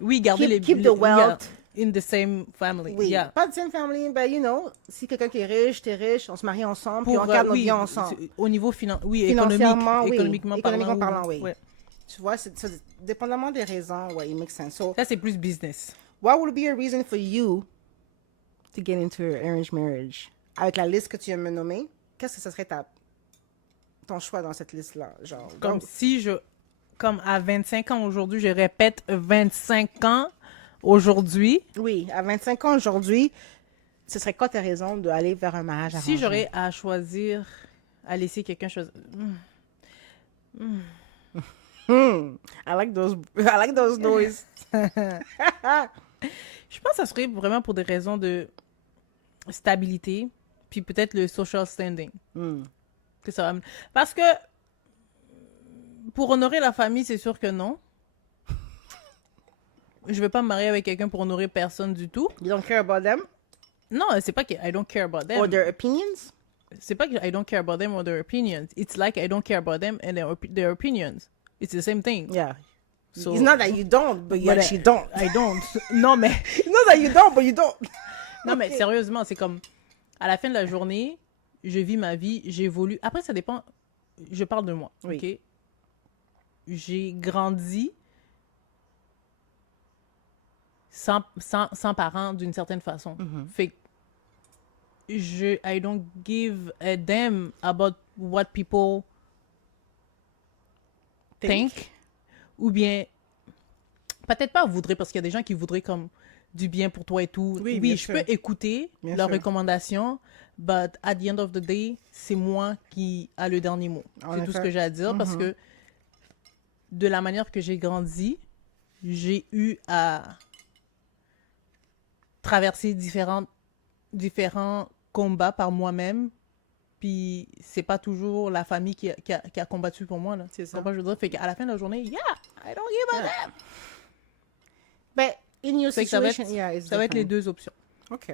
Oui, garder les... Keep the wealth. In the same family. Oui, Yeah. pas de same family, ben you know, si quelqu'un qui est riche, t'es riche, on se marie ensemble, puis on Pour, garde nos oui, biens ensemble. au niveau oui, Financièrement, oui. économiquement Économiquement parlant, oui. oui. Ouais. Tu vois, dépendamment des raisons, ouais, it makes sense. So, Ça, c'est plus business. what would be a reason for you to get into an arranged marriage? Avec la liste que tu viens de me nommer, qu'est-ce que ce serait ton choix dans cette liste-là? Genre, Comme wow. si comme à 25 ans aujourd'hui, je répète 25 ans aujourd'hui. Oui, à 25 ans aujourd'hui, ce serait quoi tes raisons d'aller vers un mariage arrangé? Si j'aurais à choisir, à laisser quelqu'un choisir. I like those noise. Je pense que ça serait vraiment pour des raisons de stabilité, puis peut-être le social standing. Que ça va... Parce que pour honorer la famille, c'est sûr que non. Je vais pas me marier avec quelqu'un pour honorer personne du tout. You don't care about them Non, c'est pas que I don't care about them. or their opinions? C'est pas que I don't care about them or their opinions. It's like I don't care about them and their opinions. It's the same thing. Yeah. So- It's not that you don't, but you But actually don't. I don't. Non, mais... It's not that you don't, but you don't. Non, mais sérieusement, c'est comme... À la fin de la journée, je vis ma vie, j'évolue. Après, ça dépend... Je parle de moi, Oui. OK? J'ai grandi sans parents d'une certaine façon. Fait que I don't give a damn about what people think. Ou bien, peut-être pas voudraient, parce qu'il y a des gens qui voudraient comme du bien pour toi et tout. Oui, bien je sûr. peux écouter Bien leurs sûr. recommandations, but at the end of the day, c'est moi qui a le dernier mot. En C'est tout ce effet. que j'ai à dire, parce que de la manière que j'ai grandi, j'ai eu à traverser différents combats par moi-même, puis c'est pas toujours la famille qui a combattu pour moi, là. C'est ça. Tu comprends ce que je veux dire? Fait qu'à la fin de la journée, yeah, I don't give a damn. But in your Fait que ça va situation, être, yeah, it's ça va être les different. deux options. OK.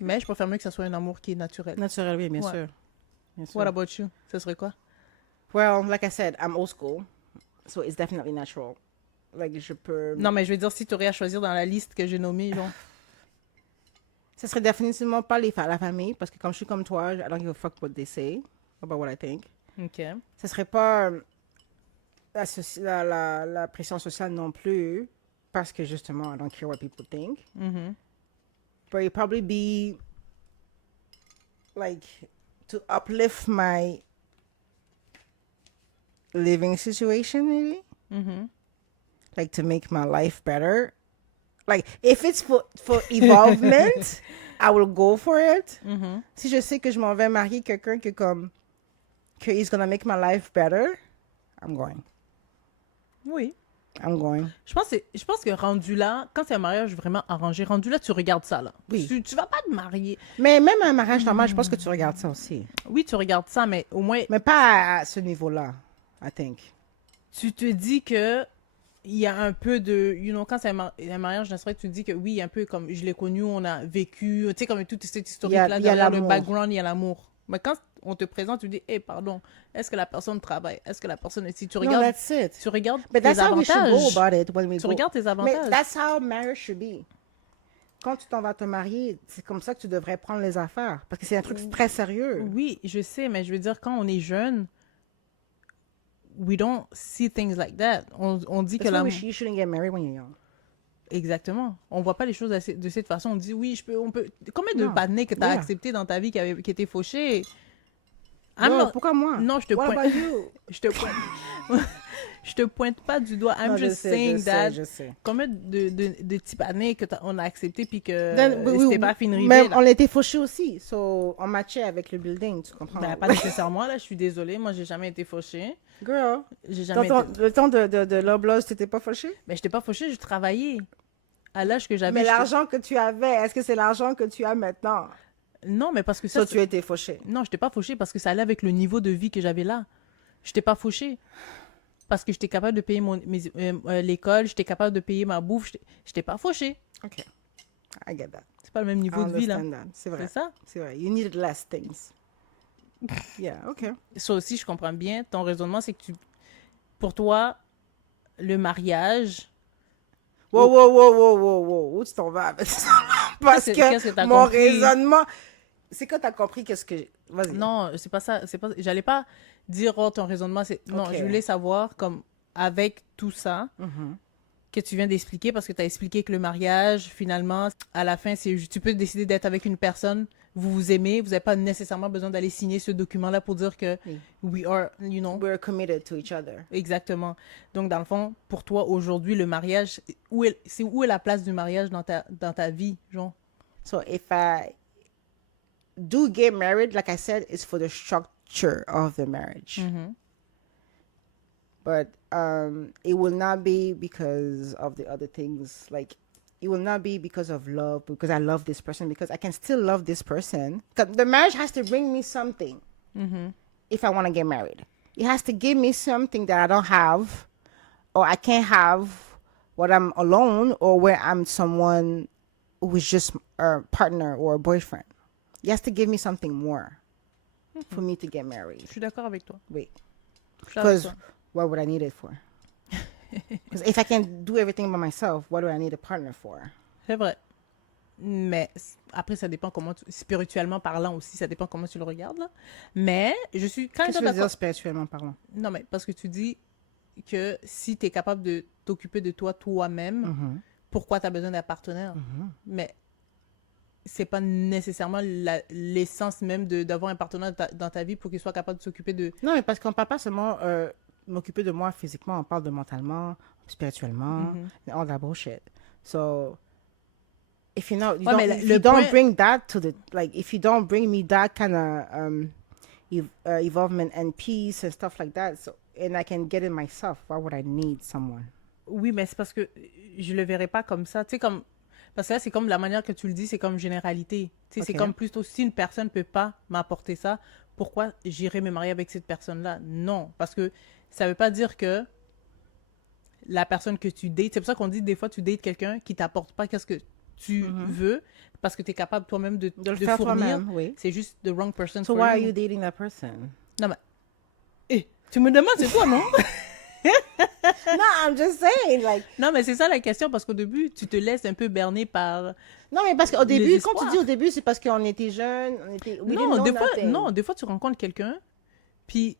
Mais je préfère mieux que ça soit un amour qui est naturel. Naturel, oui, bien Ouais. sûr. Bien sûr. What about you? Ce serait quoi? Well, like I said, I'm old school, so it's definitely natural. Like, je peux... Non, mais je veux dire, si tu aurais à choisir dans la liste que j'ai nommée, genre... Ce serait définitivement pas la famille, parce que comme je suis comme toi, I don't give a fuck what they say about what I think. OK. Ce serait pas la pression sociale non plus, parce que justement, I don't care what people think. Mhm. But it'd probably be like to uplift my living situation, maybe. Mhm. Like to make my life better. Like if it's for evolvement, I will go for it. Mhm. Si je sais que je m'en vais marier quelqu'un que he's gonna make my life better, I'm going. Oui. I'm going. Je pense que rendu là, quand c'est un mariage vraiment arrangé, rendu là, tu regardes ça, là. Oui. Tu vas pas te marier. Mais même un mariage normal, je pense que tu regardes ça aussi. Oui, tu regardes ça, mais au moins, Mais pas à ce niveau-là, I think. tu te dis que il y a un peu de... quand c'est un mariage naturel, tu te dis que oui, un peu comme je l'ai connu, on a vécu, tu sais, comme toute cette historique-là, il y a derrière le l'amour. background, il y a l'amour. Mais quand on te présente, tu dis, hey, pardon, est-ce que la personne travaille? Est-ce que la personne... Si tu No, regardes, that's it. tu regardes But tes that's how we should go avantages. about it when we Tu go. regardes tes Mais avantages. that's how marriage should be. Quand tu t'en vas te marier, c'est comme ça que tu devrais prendre les affaires. Parce que c'est un truc très sérieux. Oui, je sais, mais je veux dire, quand on est jeune, we don't see things like that. On dit que That's why l'amour... you shouldn't get married when you're young. Exactement. On voit pas les choses de cette façon. On dit, oui, on peut... Combien de Non. partenaires que tu as Yeah. accepté dans ta vie qui étaient fauchés? No, pourquoi moi? Non, je te What pointe... about you? je te pointe... je te pointe pas du doigt. I'm Non, just saying je that... sais, je sais. Combien de petits partenaires que on a accepté puis que Then, c'était pas fini mais là. on était fauchés aussi. So, on matchait avec le building, tu comprends? Ben, pas nécessairement, là. Je suis désolée. Moi, j'ai jamais été fauchée. Girl, J'ai jamais dans été... le temps de l'oblose, t'étais pas fauché? Ben, j'étais pas fauchée, je travaillais. À l'âge que j'avais... Mais j'étais- l'argent que tu avais, est-ce que c'est l'argent que tu as maintenant? Non, mais parce que Ça, ça... tu as été fauché. Non, j'étais pas fauchée parce que ça allait avec le niveau de vie que j'avais là. J'étais pas fauchée. Parce que j'étais capable de payer l'école, j'étais capable de payer ma bouffe. J'étais pas fauchée. OK. I get that. C'est pas le même I niveau de vie, là. understand that. C'est vrai. C'est ça? C'est vrai. You needed less things. Yeah, OK. Ça aussi, je comprends bien. Ton raisonnement, c'est que pour toi, le mariage... Wow, wow, wow, wow, wow, wow. Où tu t'en vas avec ça? Parce Qu'est-ce que que t'as mon compris? raisonnement... C'est quand t'as compris qu'est-ce que... Vas-y. Non, c'est pas ça. J'allais pas dire, oh, ton raisonnement, c'est... Non, Ok. je voulais savoir, comme, avec tout ça, Mhm. que tu viens d'expliquer, parce que tu as expliqué que le mariage, finalement, à la fin, tu peux décider d'être avec une personne, vous vous aimez, vous n'avez pas nécessairement besoin d'aller signer ce document-là pour dire que Oui. we are, you know. We're committed to each other. Exactement. Donc, dans le fond, pour toi, aujourd'hui, le mariage, où est la place du mariage dans ta vie, genre? So if I do get married, like I said, it's for the structure of the marriage. But it will not be because of the other things. Like, it will not be because of love, because I love this person, because I can still love this person. 'Cause the marriage has to bring me something if I want to get married. It has to give me something that I don't have, or I can't have when I'm alone, or where I'm someone who's just a partner or a boyfriend. It has to give me something more for me to get married. Je suis d'accord avec toi. Wait, Je suis d'accord avec because toi. what would I need it for? Because if I can do everything by myself, what do I need a partner for? C'est vrai. Mais après, ça dépend comment spirituellement parlant aussi, ça dépend comment tu le regardes, là. Mais je suis quand Qu'est-ce que même tu veux dire d'accord. spirituellement parlant? Non, mais parce que tu dis que si tu es capable de t'occuper de toi toi-même, pourquoi tu as besoin d'un partenaire? Mais c'est pas nécessairement l'essence même d'avoir un partenaire dans ta vie pour qu'il soit capable de s'occuper de... Non, mais parce qu'on parle pas seulement m'occuper de moi physiquement, on parle de mentalement, spirituellement, and all that bullshit. So, if you know, you Ouais, don't, mais if le you don't point- bring that to the, like, if you don't bring me that kind of evolvement and peace and stuff like that, so, and I can get it myself, why would I need someone? Oui, mais c'est parce que je le verrais pas comme ça. Tu sais, comme... Parce que là, c'est comme la manière que tu le dis, c'est comme généralité. Tu sais, c'est Ok. comme plutôt si une personne peut pas m'apporter ça, pourquoi j'irais me marier avec cette personne-là? Non, parce que ça veut pas dire que la personne que tu dates, c'est pour ça qu'on dit des fois tu dates quelqu'un qui t'apporte pas qu'est-ce que tu veux, parce que tu es capable toi-même de De le faire fournir. toi-même, oui. C'est juste the wrong person So for why are you. you dating that person? Non, mais... tu me demandes, c'est toi, non? No, I'm just saying, like, Non, mais c'est ça la question, parce qu'au début, tu te laisses un peu berner par... non, mais parce qu'au début, quand tu espoirs. dis au début, c'est parce qu'on était jeunes, on était, we didn't Non, know des fois, nothing. non, des fois, tu rencontres quelqu'un, puis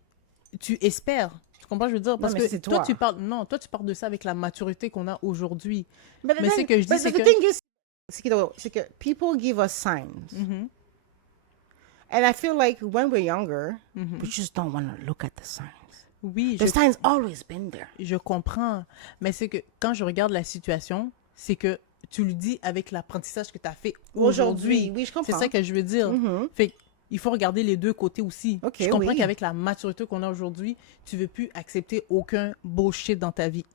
tu espères. Tu comprends, je veux dire? Parce mais que c'est toi, toi. tu parles... Non, toi, tu parles de ça avec la maturité qu'on a aujourd'hui. But the Mais thing- c'est que je dis, but c'est the que... thing is, c'est que people give us signs. And I feel like when we're younger, we just don't want to look at the signs. Oui, The signs always been there. je comprends. Mais c'est que quand je regarde la situation, c'est que tu le dis avec l'apprentissage que tu as fait aujourd'hui. Oui, je comprends. C'est ça que je veux dire. Fait il faut regarder les deux côtés aussi. Ok, je comprends oui. qu'avec la maturité qu'on a aujourd'hui, tu veux plus accepter aucun bullshit dans ta vie.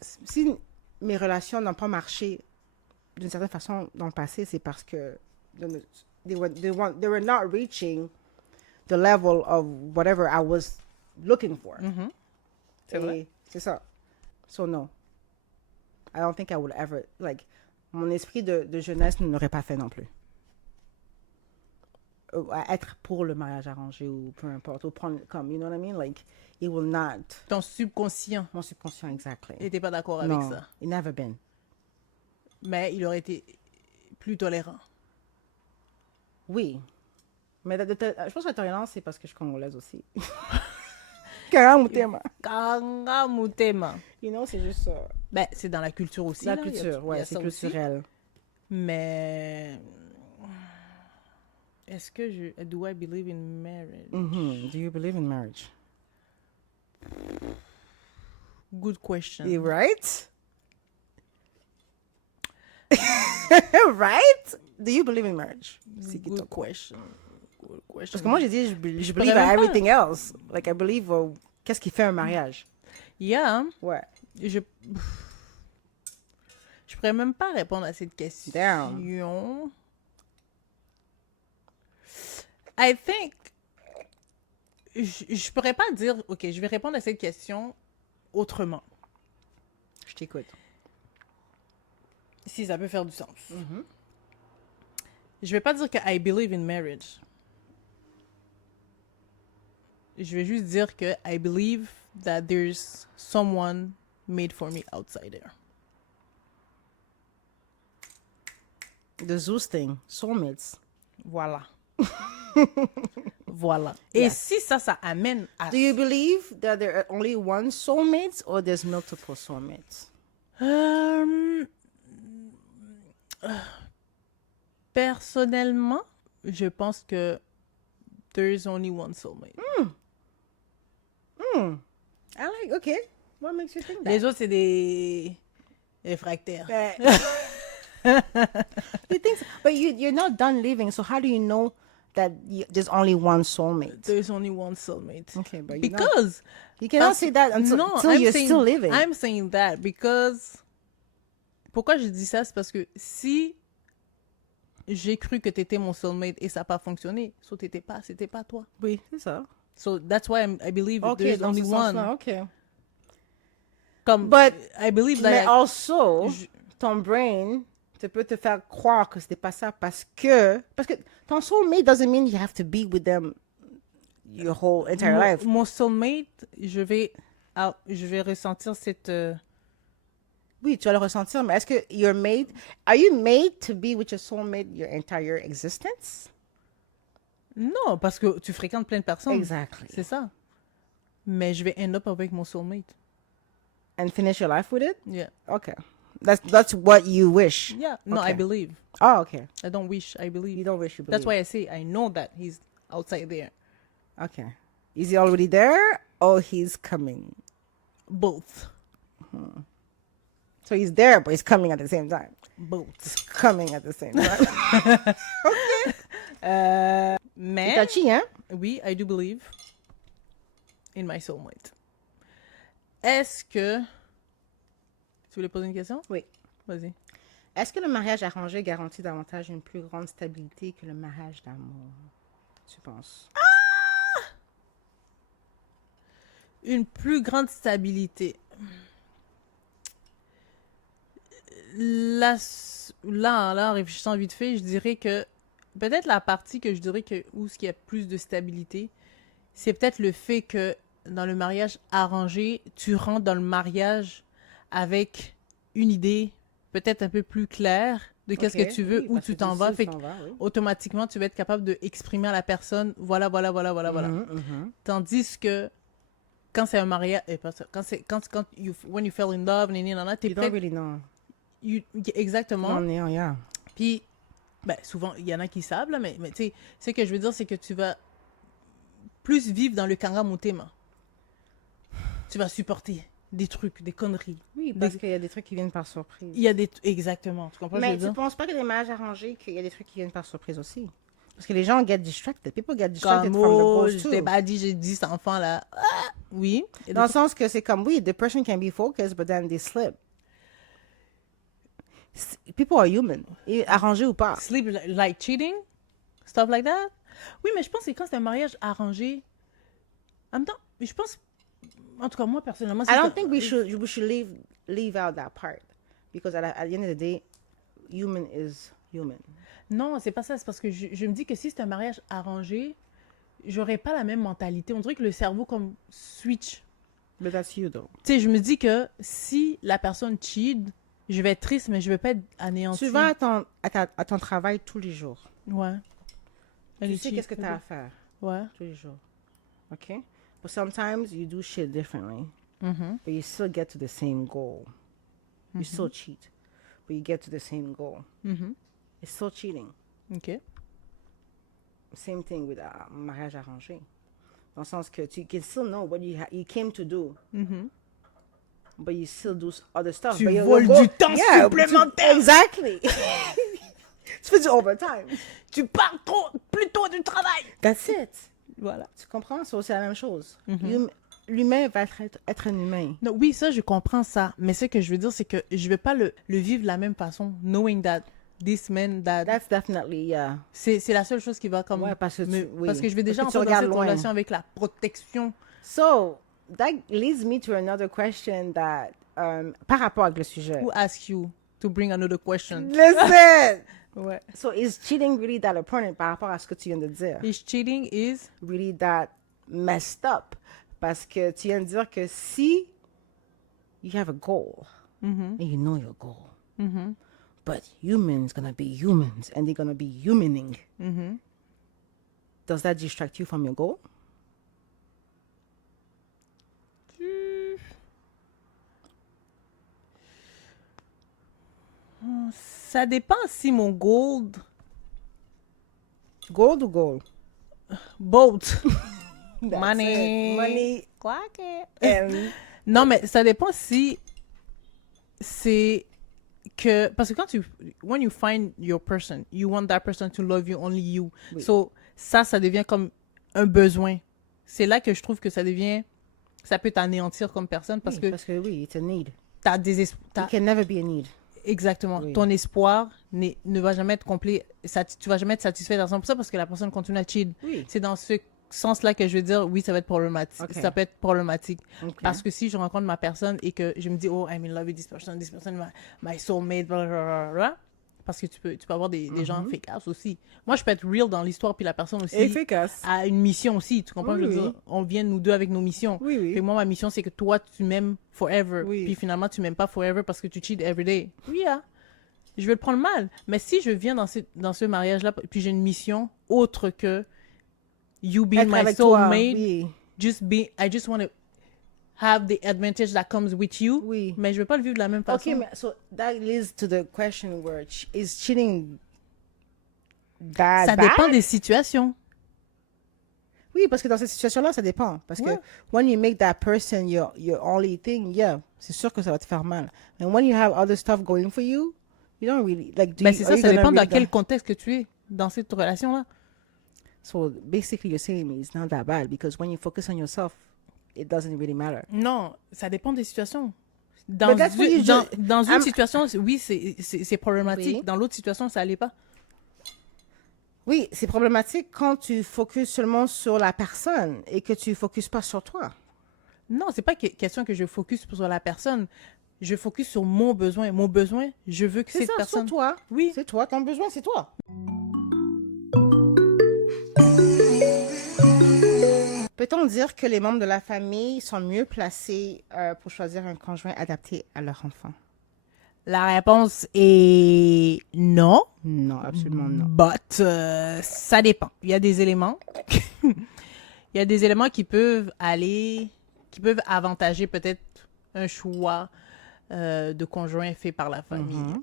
Si mes relations n'ont pas marché d'une certaine façon dans le passé, c'est parce que they were not reaching the level of whatever I was looking for. C'est vrai. C'est ça. So no. I don't think I would ever, like, mon esprit de jeunesse ne l'aurait pas fait non plus. À être pour le mariage arrangé ou peu importe, ou prendre comme, you know what I mean? Like, it will not. Ton subconscient Mon subconscient, exactly. n'était pas d'accord avec Non, ça. it never been. Mais il aurait été plus tolérant. Oui. Mais je pense que la tolérance, c'est parce que je suis congolaise aussi. Carrément, tema. Kanga mutema. You know, c'est juste ça. Ben, c'est dans la culture aussi. La là. Il y a- culture, il y ouais, a c'est ça aussi. culturel. Mais est-ce que do I believe in marriage? Do you believe in marriage? Good question. You right? Right? Do you believe in marriage? Good question. Good question. Parce que moi, j'ai dit, je Je believe pourrais in même pas. everything else. Like, I believe qu'est-ce qui fait un mariage. Yeah. Ouais. Je pourrais même pas répondre à cette question. Damn. I think je pourrais pas dire OK, je vais répondre à cette question autrement. Je t'écoute. Si ça peut faire du sens. Je vais pas dire que I believe in marriage. Je vais juste dire que I believe that there's someone made for me outside there. The Zeus thing. Soulmates. Voilà. Voilà. Et Yes. si ça amène à... Do you believe that there are only one soulmates or there's multiple soulmates? Euh, Personnellement, je pense que there is only one soulmate. I like, okay. What makes you think that? Les autres, c'est des réfractaires. You think so? But you're not done living, so how do you know that there's only one soulmate? There's only one soulmate. Okay, but Because you cannot say that until I'm you're saying, still living. I'm saying that because pourquoi je dis ça, c'est parce que si j'ai cru que t'étais mon soulmate et ça n'a pas fonctionné, so c'était pas toi. Oui, c'est ça. So that's why I believe Okay, there's dans only ce one. sens-là, okay. Comme, But- I believe Mais that. also, je- ton brain peut te faire croire que c'était pas ça parce que ton soulmate doesn't mean you have to be with them your whole entire life. Mon soulmate, je vais ressentir cette. Oui, tu vas le ressentir, mais est-ce que are you made to be with your soulmate your entire existence? Non, parce que tu fréquentes plein de personnes. Exactly. C'est ça. Mais je vais end up avec mon soulmate. And finish your life with it? Yeah. Okay. That's what you wish. Yeah. No, I Okay. believe. Oh, okay. I don't wish. I believe. You don't wish you believe. That's why I say I know that he's outside there. Okay. Is he already there or he's coming? Both. So he's there, but he's coming at the same time. Both. He's coming at the same time. Mais Touchy, hein? oui, I do believe in my soulmate. Est-ce que tu voulais poser une question? Oui. Vas-y. Est-ce que le mariage arrangé garantit davantage une plus grande stabilité que le mariage d'amour? Tu penses? Une plus grande stabilité. Là, en réfléchissant vite fait, je dirais que peut-être la partie que je dirais que où ce qui a plus de stabilité, c'est peut-être le fait que dans le mariage arrangé, tu rentres dans le mariage avec une idée peut-être un peu plus claire de qu'est-ce Ok, que tu veux, oui, où parce tu que t'en tu vas. sais où Fait tu que t'en vas, oui. automatiquement, tu vas être capable d'exprimer à la personne, voilà. Mhm, mhm. Tandis que quand c'est un mariage, when you fell in love, t'es You don't prêt. really know. Exactement. Non, non, yeah. Puis, ben, souvent, il y en a qui savent, là, mais tu sais, ce que je veux dire, c'est que tu vas plus vivre dans le kangamutema. Tu vas supporter des trucs, des conneries. Oui, parce qu'il y a des trucs qui viennent par surprise. Il y a des... Exactement, tu comprends ce que je Mais veux tu dire? penses pas que les mariages arrangés, qu'il y a des trucs qui viennent par surprise aussi? Parce que les gens get distracted. People get distracted Comme, from the oh, goals je too. t'ai pas dit, j'ai 10 enfants, là. Ah, oui. Il y a Dans des le sens que c'est comme, oui, the person can be focused, but then they slip. People are human. Et arrangé ou pas. Sleep like cheating, stuff like that. Oui, mais je pense que quand c'est un mariage arrangé, en même temps, je pense, en tout cas moi personnellement, I don't think we should leave out that part. Because at the end of the day, human is human. Non, c'est pas ça, c'est parce que je me dis que si c'est un mariage arrangé, j'aurais pas la même mentalité. On dirait que le cerveau comme switch. But that's you though. Tu sais, je me dis que si la personne cheat, je vais être triste, mais je vais pas être anéantie. Tu vas à ton travail tous les jours. Ouais. Tu sais qu'est-ce que tu as à faire Ouais. tous les jours. OK? But sometimes you do shit differently. Mhm. But you still get to the same goal. You still cheat. But you get to the same goal. Mhm. It's still cheating. OK. Same thing with mariage arrangé. Dans le sens que tu can still know what you came to do. Mhm. But you still do other stuff. Tu But your voles goal- du temps supplémentaire. Exactly. Tu fais du overtime. Tu pars plus tôt du travail. That's it. Voilà. Tu comprends? C'est la même chose. L'humain va être un humain. Non, oui, ça, je comprends ça. Mais ce que je veux dire, c'est que je vais pas le vivre de la même façon, knowing that this man, that... That's definitely, yeah. C'est la seule chose qui va comme... Ouais, parce que oui. Parce que je vais déjà Parce que tu entrer dans regardes cette loin. relation avec la protection. So, that leads me to another question that, par rapport avec le sujet. Who asked you to bring another question? Listen! Ouais. So, is cheating really that important par rapport à ce que tu viens de dire? Is cheating is... Really that messed up? Parce que tu viens de dire que si you have a goal, and you know your goal, but humans gonna be humans, and they're gonna be humaning, does that distract you from your goal? Ça dépend si mon gold... Gold ou gold? Both. That's Money. it. Money Quack it. and... Non, mais ça dépend si c'est que... Parce que when you find your person, you want that person to love you, only you. Oui. So, ça devient comme un besoin. C'est là que je trouve que ça devient... Ça peut t'anéantir comme personne parce que Parce que oui, it's a need. t'as des It can never be a need. Exactement. Oui. Ton espoir ne va jamais être complet. Tu vas jamais être satisfait à 100% parce que la personne continue à cheat. Oui. C'est dans ce sens-là que je veux dire, oui, ça va être problématique. Ok. Ça peut être problématique. Ok. Parce que si je rencontre ma personne et que je me dis, oh, I'm in love with this person my soulmate, blablabla, parce que tu peux avoir des gens fake ass aussi. Moi, je peux être real dans l'histoire, puis la personne aussi Efficace. a une mission aussi. Tu comprends? Oui, Je veux oui. dire, on vient nous deux avec nos missions. Oui, oui. Puis moi, ma mission, c'est que toi, tu m'aimes forever. Oui. Puis finalement, tu m'aimes pas forever parce que tu cheat every day. Oui, hein? Je vais le prendre mal. Mais si je viens dans ce mariage-là, puis j'ai une mission autre que you being Être my avec toi, soulmate, oui. I just want to have the advantage that comes with you. Oui. Mais je veux pas le vivre de la même façon. Okay, so that leads to the question where is cheating that Ça bad? dépend des situations. Oui, parce que dans cette situation-là, ça dépend. Parce Ouais. que when you make that person your only thing, yeah, c'est sûr que ça va te faire mal. And when you have other stuff going for you, you don't really like. Ben c'est ça, ça dépend dans quel contexte que tu es dans cette relation-là. So basically, you're saying it's not that bad because when you focus on yourself, it doesn't really matter. Non, ça dépend des situations. Dans, But that's what you dans une I'm- situation, oui, c'est problématique. Oui. Dans l'autre situation, ça allait pas. Oui, c'est problématique quand tu focuses seulement sur la personne et que tu focuses pas sur toi. Non, c'est pas question que je focus sur la personne. Je focus sur mon besoin. Mon besoin, je veux que C'est cette ça, personne... sur toi. Oui. C'est toi, ton besoin, c'est toi. Peut-on dire que les membres de la famille sont mieux placés pour choisir un conjoint adapté à leur enfant? La réponse est non. Non, absolument non. But ça dépend. Il y a des éléments. Il y a des éléments qui peuvent avantager peut-être un choix de conjoint fait par la famille.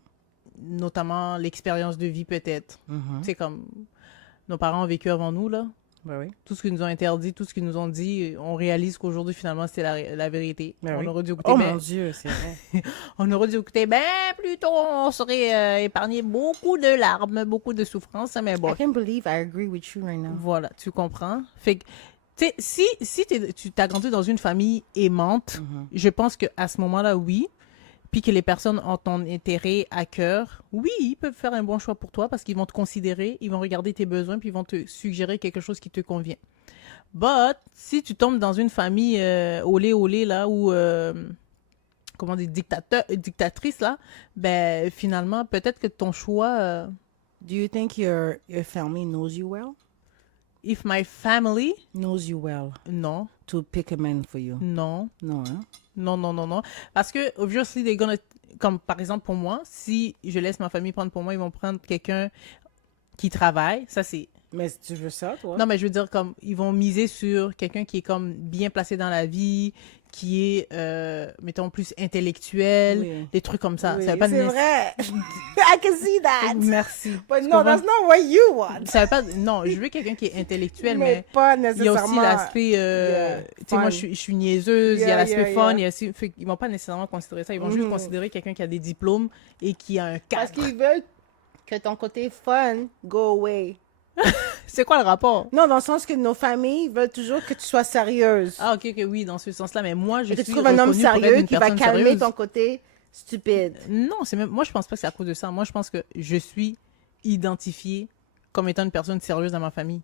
Notamment l'expérience de vie peut-être. C'est comme nos parents ont vécu avant nous, là. Ben oui. Tout ce qu'ils nous ont interdit, tout ce qu'ils nous ont dit, on réalise qu'aujourd'hui, finalement, c'est la vérité. Ben on oui. aurait dû écouter, Oh mon Dieu, c'est vrai. on aurait dû écouter, plus tôt, on serait épargné beaucoup de larmes, beaucoup de souffrances, mais bon. I can't believe I agree with you right now. Voilà, tu comprends. Fait que, tu sais, si tu t'as grandi dans une famille aimante, je pense qu'à ce moment-là, oui. Puis que les personnes ont ton intérêt à cœur, oui, ils peuvent faire un bon choix pour toi parce qu'ils vont te considérer, ils vont regarder tes besoins, puis ils vont te suggérer quelque chose qui te convient. But, si tu tombes dans une famille olé, là, ou, comment dire, dictatrice, là, ben, finalement, peut-être que ton choix, Do you think your family knows you well? if my family, Knows you well non, to pick a man for you? non, Non, hein? non. Parce que, obviously, they're gonna, comme par exemple pour moi, si je laisse ma famille prendre pour moi, ils vont prendre quelqu'un qui travaille. Ça, c'est. Mais tu veux ça, toi? Non, mais je veux dire, comme, ils vont miser sur quelqu'un qui est comme bien placé dans la vie, qui est, mettons, plus intellectuel, Oui. des trucs comme ça. Oui, Ça veut pas c'est vrai. I can see that. Merci. But Tu no, comprends? that's not what you want. Ça veut pas. Non, je veux quelqu'un qui est intellectuel, mais. pas Il y a nécessairement. aussi l'aspect, yeah, tu sais, moi fun. je suis niaiseuse, il y Yeah, a l'aspect yeah, fun, yeah. il y a aussi, fait qu'ils vont pas nécessairement considérer ça, ils vont juste considérer quelqu'un qui a des diplômes et qui a un Parce cadre. qu'ils veulent que ton côté fun go away. C'est quoi le rapport? Non, dans le sens que nos familles veulent toujours que tu sois sérieuse. Ah ok, oui, dans ce sens-là, mais moi je Et que suis tu trouves un homme reconnue pour être sérieux une qui va personne calmer sérieuse. ton côté stupide. Non, c'est même, moi je pense pas que c'est à cause de ça, moi je pense que je suis identifiée comme étant une personne sérieuse dans ma famille.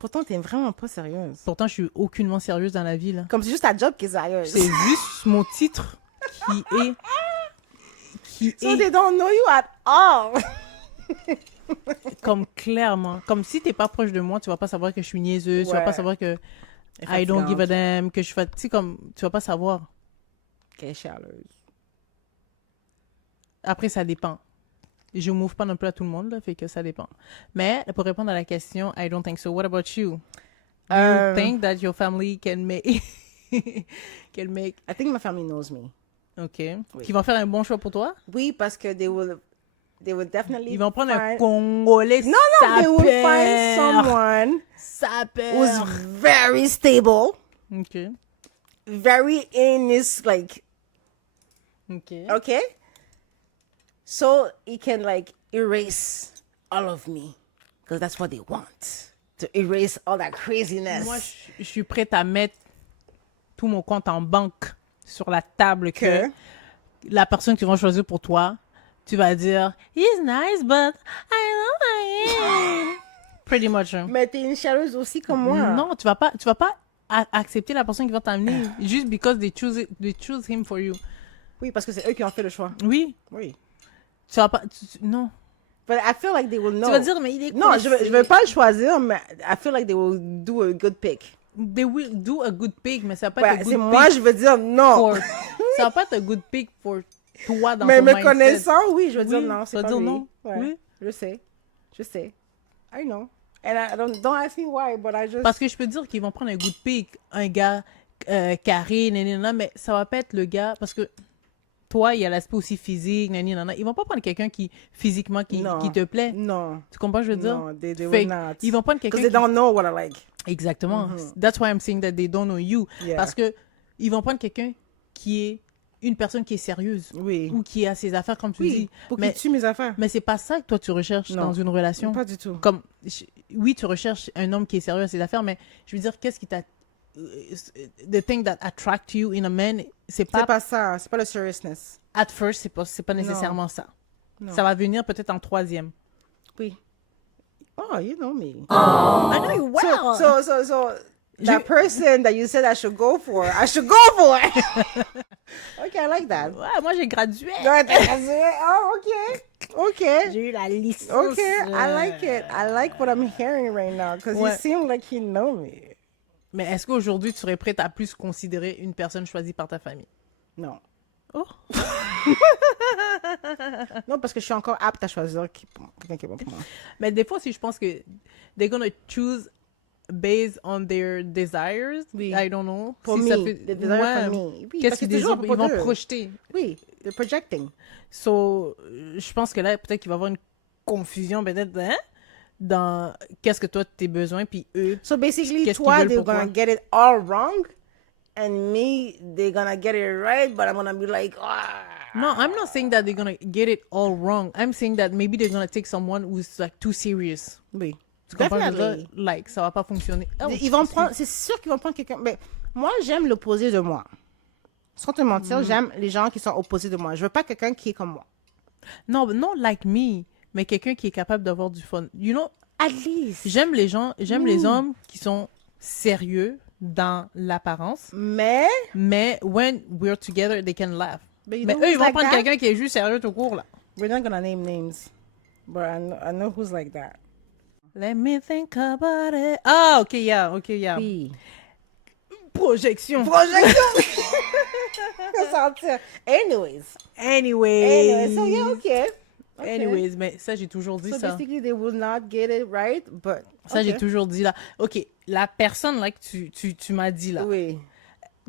Pourtant, t'es vraiment pas sérieuse. Pourtant, je suis aucunement sérieuse dans la vie, là. Comme c'est juste ta job qui est sérieuse. C'est juste mon titre qui So est they don't know you at all. comme clairement, comme si t'es pas proche de moi, tu vas pas savoir que je suis niaiseuse, tu vas Ouais. pas savoir que I don't give a damn, que je fais, tu sais, comme, tu vas pas savoir. Qu'elle est chaleureuse. Après, ça dépend. Je m'ouvre pas non plus à tout le monde, là, fait que ça dépend. Mais, pour répondre à la question, I don't think so. What about you? Do you think that your family can make... can make... I think my family knows me. OK. Oui. Qui vont faire un bon choix pour toi? Oui, parce que they would definitely Ils vont prendre un find... Congolais No, they would find someone who's sapeur. very stable, OK. very in his, like, OK. okay? So he can, like, erase all of me. Because that's what they want. To erase all that craziness. Moi, je suis prête à mettre tout mon compte en banque sur la table que la personne qu'ils vont choisir pour toi, tu vas dire « He's nice, but I don't like him. » Pretty much. Hein. Mais t'es une chialeuse aussi comme moi. Non, tu vas pas accepter la personne qui va t'amener juste because they choose him for you. Oui, parce que c'est eux qui ont fait le choix. Oui, Oui. tu vas pas... non. But I feel like they will know. Tu vas dire « Mais il est Non, coincé. je vais pas le choisir, mais I feel like they will do a good pick. They will do a good pick, mais ça va pas être Ouais, a c'est good moi, pick je veux dire non. for... ça va pas être a good pick pour toi dans Mais ton me mindset. connaissant, oui, je veux dire Oui, non, tu c'est vas pas dire lui. non. Ouais, Oui. je sais. I know. And I don't ask me why, but I just... Parce que je peux te dire qu'ils vont prendre un good pick, un gars carré, nanana, mais ça va pas être le gars, parce que toi, il y a l'aspect aussi physique, nanana. Ils vont pas prendre quelqu'un qui, physiquement, qui te plaît. Non. Tu comprends ce que je veux dire? No, they Fait will que not. ils vont prendre quelqu'un Because they don't know what I like. Exactement. That's why I'm saying that they don't know you. Yeah. Parce que ils vont prendre quelqu'un qui est une personne qui est sérieuse. Oui. Ou qui a ses affaires, comme tu Oui, dis. pour Mais, qu'ils tuent mes affaires. mais c'est pas ça que toi, tu recherches Non. dans une relation. Pas du tout. Comme, oui, tu recherches un homme qui est sérieux à ses affaires, mais je veux dire, qu'est-ce qui t'a... The thing that attract you in a man, c'est C'est pas... pas ça, c'est pas le seriousness. At first, c'est pas nécessairement ça. Non. Ça va venir peut-être en troisième. Oui. Oh, you know me. I know you well. So that person that you said I should go for, I should go for. Okay, I like that. Ouais, moi, j'ai gradué. Oh, okay. J'ai eu la licence. Okay, I like it. I like what I'm hearing right now because Ouais. you seem like you know me. Mais est-ce qu'aujourd'hui, tu serais prête à plus considérer une personne choisie par ta famille? Non. Oh. Non, parce que je suis encore apte à choisir quelqu'un qui est bon pour moi. Mais des fois, si je pense que they're gonna choose based on their desires, Oui. I don't know. Pour si me, ça fait... the desire Ouais. for me. Oui, Qu'est-ce parce que qu'ils c'est toujours désirent? Ils pour vont eux. projeter. Oui, they're projecting. So, je pense que là, peut-être qu'il va y avoir une confusion, peut-être, hein, dans qu'est-ce que toi, tes besoins, puis eux. So basically, Qu'est-ce qu'ils toi, veulent they're pour toi? gonna get it all wrong, and me, they're gonna get it right, but I'm gonna be like, ah. No, I'm not saying that they're gonna get it all wrong. I'm saying that maybe they're gonna take someone who's like too serious. Oui. Tu comprends? Je veux dire, Definitely. like, ça va pas fonctionner. Oh, Ils vont prendre, c'est sûr qu'ils vont prendre quelqu'un. Mais moi, j'aime l'opposé de moi. Sans te mentir, j'aime les gens qui sont opposés de moi. Je veux pas quelqu'un qui est comme moi. Non, non like me, mais quelqu'un qui est capable d'avoir du fun. You know, At least. j'aime les gens, j'aime les hommes qui sont sérieux dans l'apparence, Mais, mais when we're together, they can laugh. But you Mais know eux, who's ils vont like prendre that? quelqu'un qui est juste sérieux tout court, là. we're not gonna name names. But I know who's like that. Let me think about it. Ah, ok, yeah. Oui. Projection. Projection! Faut sentir. Anyways. Anyway. So yeah, okay. Anyways, mais ça, j'ai toujours dit So ça. basically, they will not get it right, but. Ça, j'ai okay. toujours dit là. Ok, la personne là que tu m'as dit là, Oui.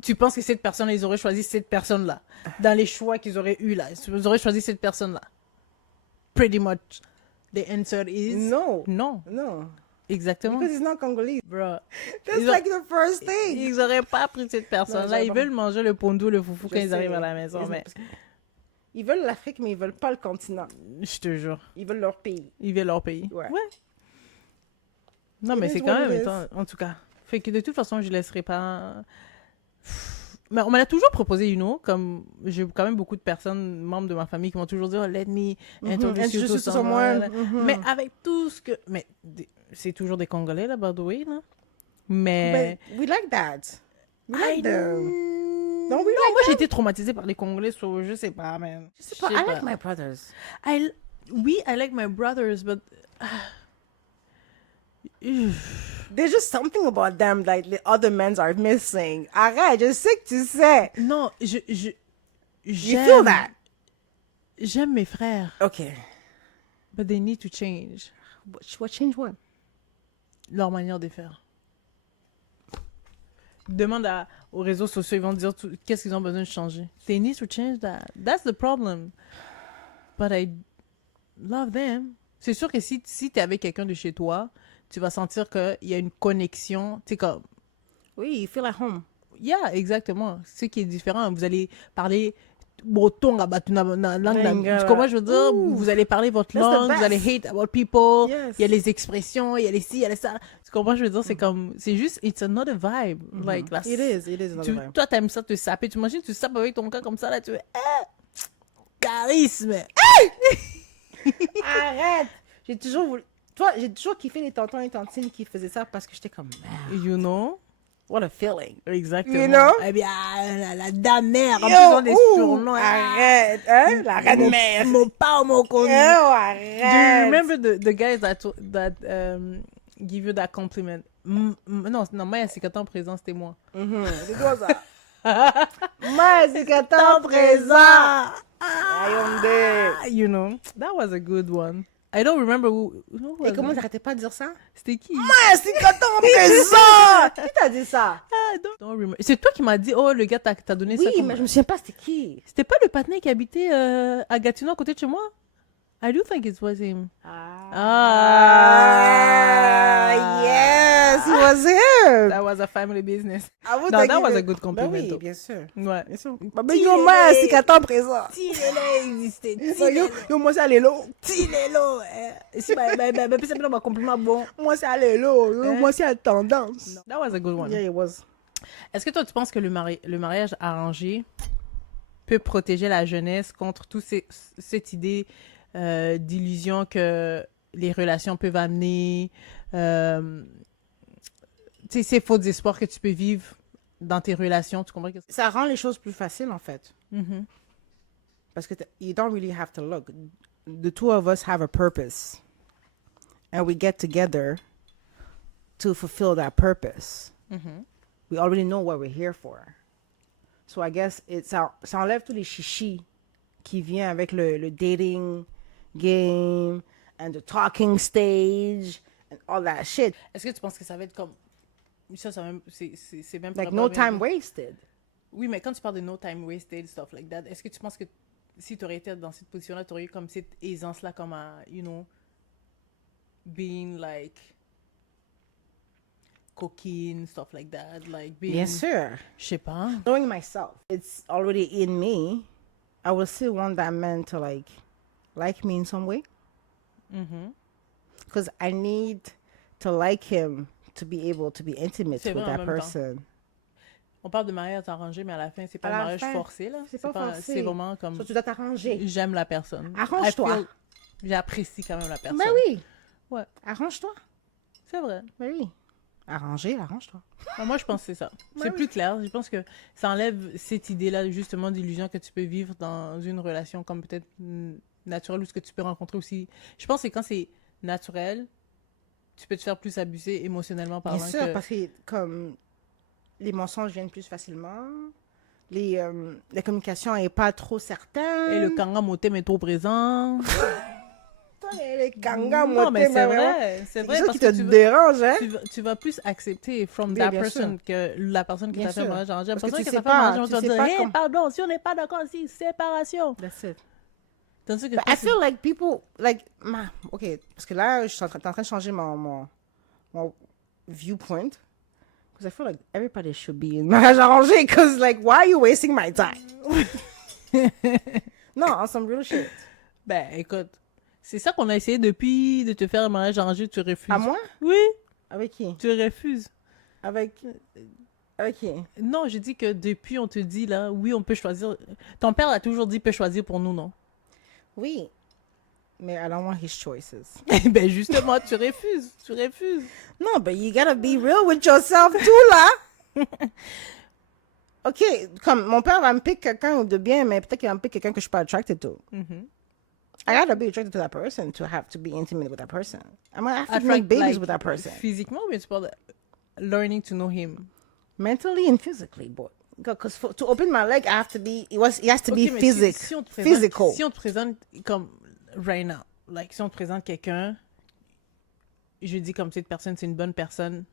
tu penses que cette personne, ils auraient choisi cette personne-là dans les choix qu'ils auraient eu là, ils auraient choisi cette personne-là. Pretty much, the answer is No. non. No. Exactement. Because it's not Congolese. Bro. That's Ils like the first thing. Ils auraient pas pris cette personne-là. j'aurais Ils pas veulent manger le pondo, le foufou quand Je ils sais. arrivent à la maison. Ils- Mais Ils veulent l'Afrique, mais ils veulent pas le continent. je te jure, Ils veulent leur pays. ils veulent leur pays. Ouais. Non, It mais is c'est what quand même it is. étant, en tout cas. Fait que de toute façon, je laisserai pas. Mais on m'a toujours proposé, you know, comme j'ai quand même beaucoup de personnes, membres de ma famille, qui m'ont toujours dit, oh, let me introduce you to someone. Mais avec tout ce que. Mais c'est toujours des Congolais, là, by the way, là. Mais. But we like that. We I like them. Non, Don't we like moi them? j'ai été traumatisée par les Congolais, so je sais pas, man. Je sais pas, I like my brothers. Oui, I like my brothers, but. There's just something about them that the other men are missing. Arrête, je sais que tu sais. Non, You j'aime. feel that? J'aime mes frères, Okay. but they need to change What change what? leur manière de faire. Demande aux réseaux sociaux, ils vont te dire qu'est-ce qu'ils ont besoin de changer. They need to change that. That's the problem. But love them. C'est sûr que si t'es avec quelqu'un de chez toi, tu vas sentir qu'il y a une connexion. Tu sais, comme, Oui, you feel at home. yeah, exactement. Ce qui est différent. Vous allez parler breton, tu comprends, je veux dire, Ouh. vous allez parler votre That's the langue, best. vous allez hate about people, Yes. il y a les expressions, il y a les ci, il y a les ça. Tu comprends, je veux dire, c'est comme, c'est juste, it's another vibe. Like, la- It is another vibe. Toi, t'aimes ça te saper. Tu imagines, tu sapes avec ton gars comme ça, là, tu fais, charisme. Arrête! J'ai toujours voulu... Toi, j'ai toujours kiffé les tontons et tantines qui faisaient ça parce que j'étais comme, man, You know? what a feeling. Exactement. You know? Eh bien, la dame mère, en Yo, plus, on des ouh, surnoms. arrête, hein? La reine mère. Mon pas, mon connu. Oh, Do you arrête. remember the guys that give you that compliment? Non, Maya, c'est qu'à temps présent, c'était moi. C'est quoi ça? Moi, c'est qu'à temps présent. Ayonde. You know, that was a good one. I don't remember who Et was comment it? t'arrêtais pas de dire ça? C'était qui? Moi, c'est qu'à temps présent. Qui t'a dit ça? Ah, don't remember. C'est toi qui m'as dit, oh, le gars t'a donné ça. Oui, comme- mais je me souviens pas c'était qui. C'était pas le patinet qui habitait à Gatineau à côté de chez moi? I do think it was him. Yes, it was him. That was a family business. I would No, like that was it- a good Ben compliment. oui, though. bien sûr. Ouais. Bien sûr. Mais yo, moi, c'est qu'à temps présent. Tilele existait. Yo, moi, c'est allélo. Tilelo. Si, puis c'est un compliment bon. Moi, c'est allélo. Yo, moi, c'est à tendance. That was a good one. Yeah, it was. Est-ce que toi, tu penses que le mariage arrangé peut protéger la jeunesse contre cette idée d'illusion que les relations peuvent amener, tu sais, ces faux espoirs que tu peux vivre dans tes relations, tu comprends? Ça rend les choses plus faciles, en fait. Mhm. Parce que you don't really have to look. The two of us have a purpose. And we get together to fulfill that purpose. Mhm. We already know what we're here for. So I guess ça enlève tous les chichis qui viennent avec le dating game and the talking stage and all that shit. Est-ce que tu penses que ça va être comme... c'est même Like pas no vrai. time wasted. Oui, mais quand tu parles de no time wasted, stuff like that, est-ce que tu penses que si tu aurais été dans cette position-là, tu aurais eu comme cette aisance-là, comme à, you know, being like coquine, stuff like that, like being... Bien sûr. Je sais pas. Knowing myself, it's already in me. I will still want that man to like me in some way. Mhm. Because I need to like him to be able to be intimate C'est with vrai, en that même temps. person. On parle de mariage arrangé, mais à la fin, c'est pas À un la mariage fin, forcé, là. c'est pas forcé. C'est vraiment comme... So tu dois t'arranger. J'aime la personne. Arrange-toi. I feel- J'apprécie quand même la personne. Ben oui. Ouais. Arrange-toi. C'est vrai. Ben oui. Arrange-toi. Moi, je pense que c'est ça. C'est plus clair. Je pense que ça enlève cette idée-là, justement, d'illusion que tu peux vivre dans une relation comme peut-être naturelle ou ce que tu peux rencontrer aussi. Je pense que quand c'est naturel, tu peux te faire plus abuser émotionnellement parlant. Bien sûr, que... parce que comme les mensonges viennent plus facilement, la communication n'est pas trop certaine. Et le kanga moté est trop présent. Les kangas, Non, mais c'est vrai. C'est vrai. C'est ça Parce qui te que dérange, hein? tu vas plus accepter from Oui, that bien person que la personne qui Bien t'a fait un sûr. mariage arrangé. La Parce que personne tu qui sais t'a fait un pas- mariage arrangé, tu vas tu sais dire, pas hey, comment- pardon, si on n'est pas d'accord, si, séparation. That's it. Tandis que But toi, I feel like people, like, OK, parce que là, je suis en train de changer mon viewpoint. Because I feel like everybody should be in mariage arrangé. Because, like, why are you wasting my time? Non, on some real shit. ben, écoute, c'est ça qu'on a essayé depuis de te faire un mariage arrangé, tu refuses. À moi? Oui, Avec qui? tu refuses. Avec qui? Non, je dis que depuis, on te dit, là, oui, on peut choisir. Ton père a toujours dit, peut choisir pour nous, non? Oui. Mais I don't want his choices. Ben, justement, tu refuses. Tu refuses. Non, but you gotta be real with yourself too, là. OK, comme mon père va me pick quelqu'un de bien, mais peut-être qu'il va me pick quelqu'un que je suis pas attracted to. Mhm. I gotta be attracted to that person to have to be intimate with that person. I'm gonna have to Attract, make babies like, with that person. Physiquement, mais tu parles de learning to know him. Mentally and physically, boy. Because to open my leg, I have to be, it has to Ok, be mais physical. on te présente, Physical. Si on te présente comme right now, like si on te présente quelqu'un, je dis comme cette personne, c'est une bonne personne,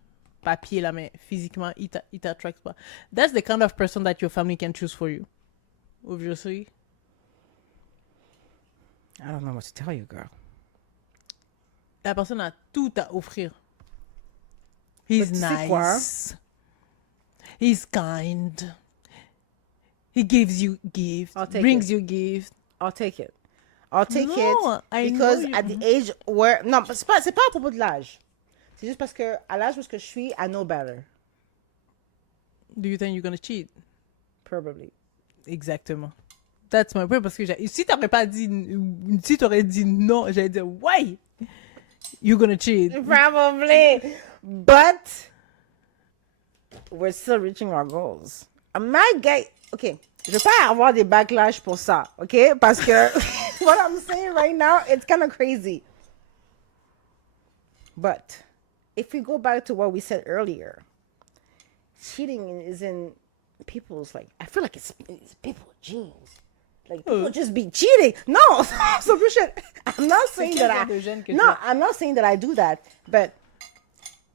papier là, mais physiquement, il t'attract pas. That's the kind of person that your family can choose for you. Obviously. I don't know what to tell you, girl. La personne a tout à offrir. He's Mais tu sais quoi? nice. He's kind. He gives you gifts. I'll take Brings it. you gifts. I'll take it. I'll take No, it I because know you- at the age where... Non, c'est pas à propos de l'âge. C'est juste parce que à l'âge où je suis, I know better. Do you think you're gonna cheat? Probably. Exactement. That's my point. Parce que si t'aurais pas dit... Si t'aurais dit non, j'allais dire, why? You're gonna cheat. Probably. But we're still reaching our goals. I might get... OK. Je vais pas avoir des backlash pour ça. OK? Parce que what I'm saying right now, it's kind of crazy. But if we go back to what we said earlier, cheating is in people's, like, I feel like it's people's genes. Like, people just be cheating. No, so bullshit. I'm not saying quel that genre de gène que I... tu No, as? I'm not saying that I do that. But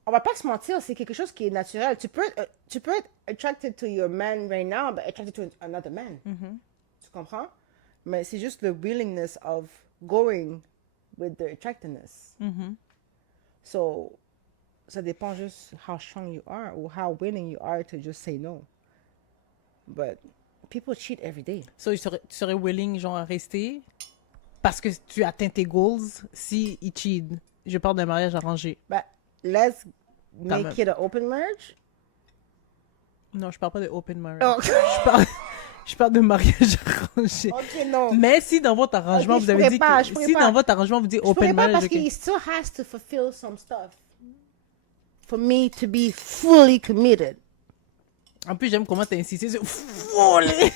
on va pas se mentir, c'est quelque chose qui est naturel. Tu peux être attracted to your man right now, but attracted to another man. Tu comprends? Mais c'est juste the willingness of going with the attractiveness. So, ça dépend juste how strong you are or how willing you are to just say no. But people cheat every day. So, tu serais willing, genre, à rester parce que tu atteins tes goals si il cheat. Je parle d'un mariage arrangé. But let's Quand make même. it an open marriage. Non, je parle pas de open marriage. Oh. Je parle de mariage arrangé. Ok, non. Mais si dans votre arrangement, Ok, je vous avez pourrais dit pas, que... je pourrais Si pas. dans votre arrangement, vous dites Je pourrais open pas marriage, parce ok. qu'il still has to fulfill some stuff for me to be fully committed. En plus, j'aime comment t'as insisté sur... Fully!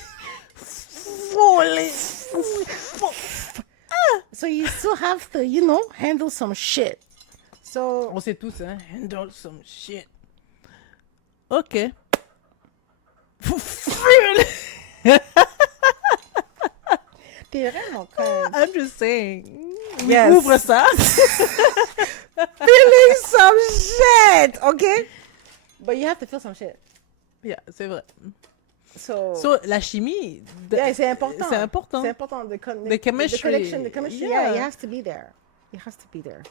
Fully! So you still have to, you know, handle some shit. So On sait tous, hein? Handle some shit. OK. Fully! t'es vraiment con. I'm just saying. Yes. Ouvre ça. Feeling some shit, okay? But you have to feel some shit. Yeah, c'est vrai. So, So, la chimie... yeah, c'est important. C'est important. C'est important. The chemistry. The connection, the chemistry. Yeah. Yeah, it has to be there. It has to be there.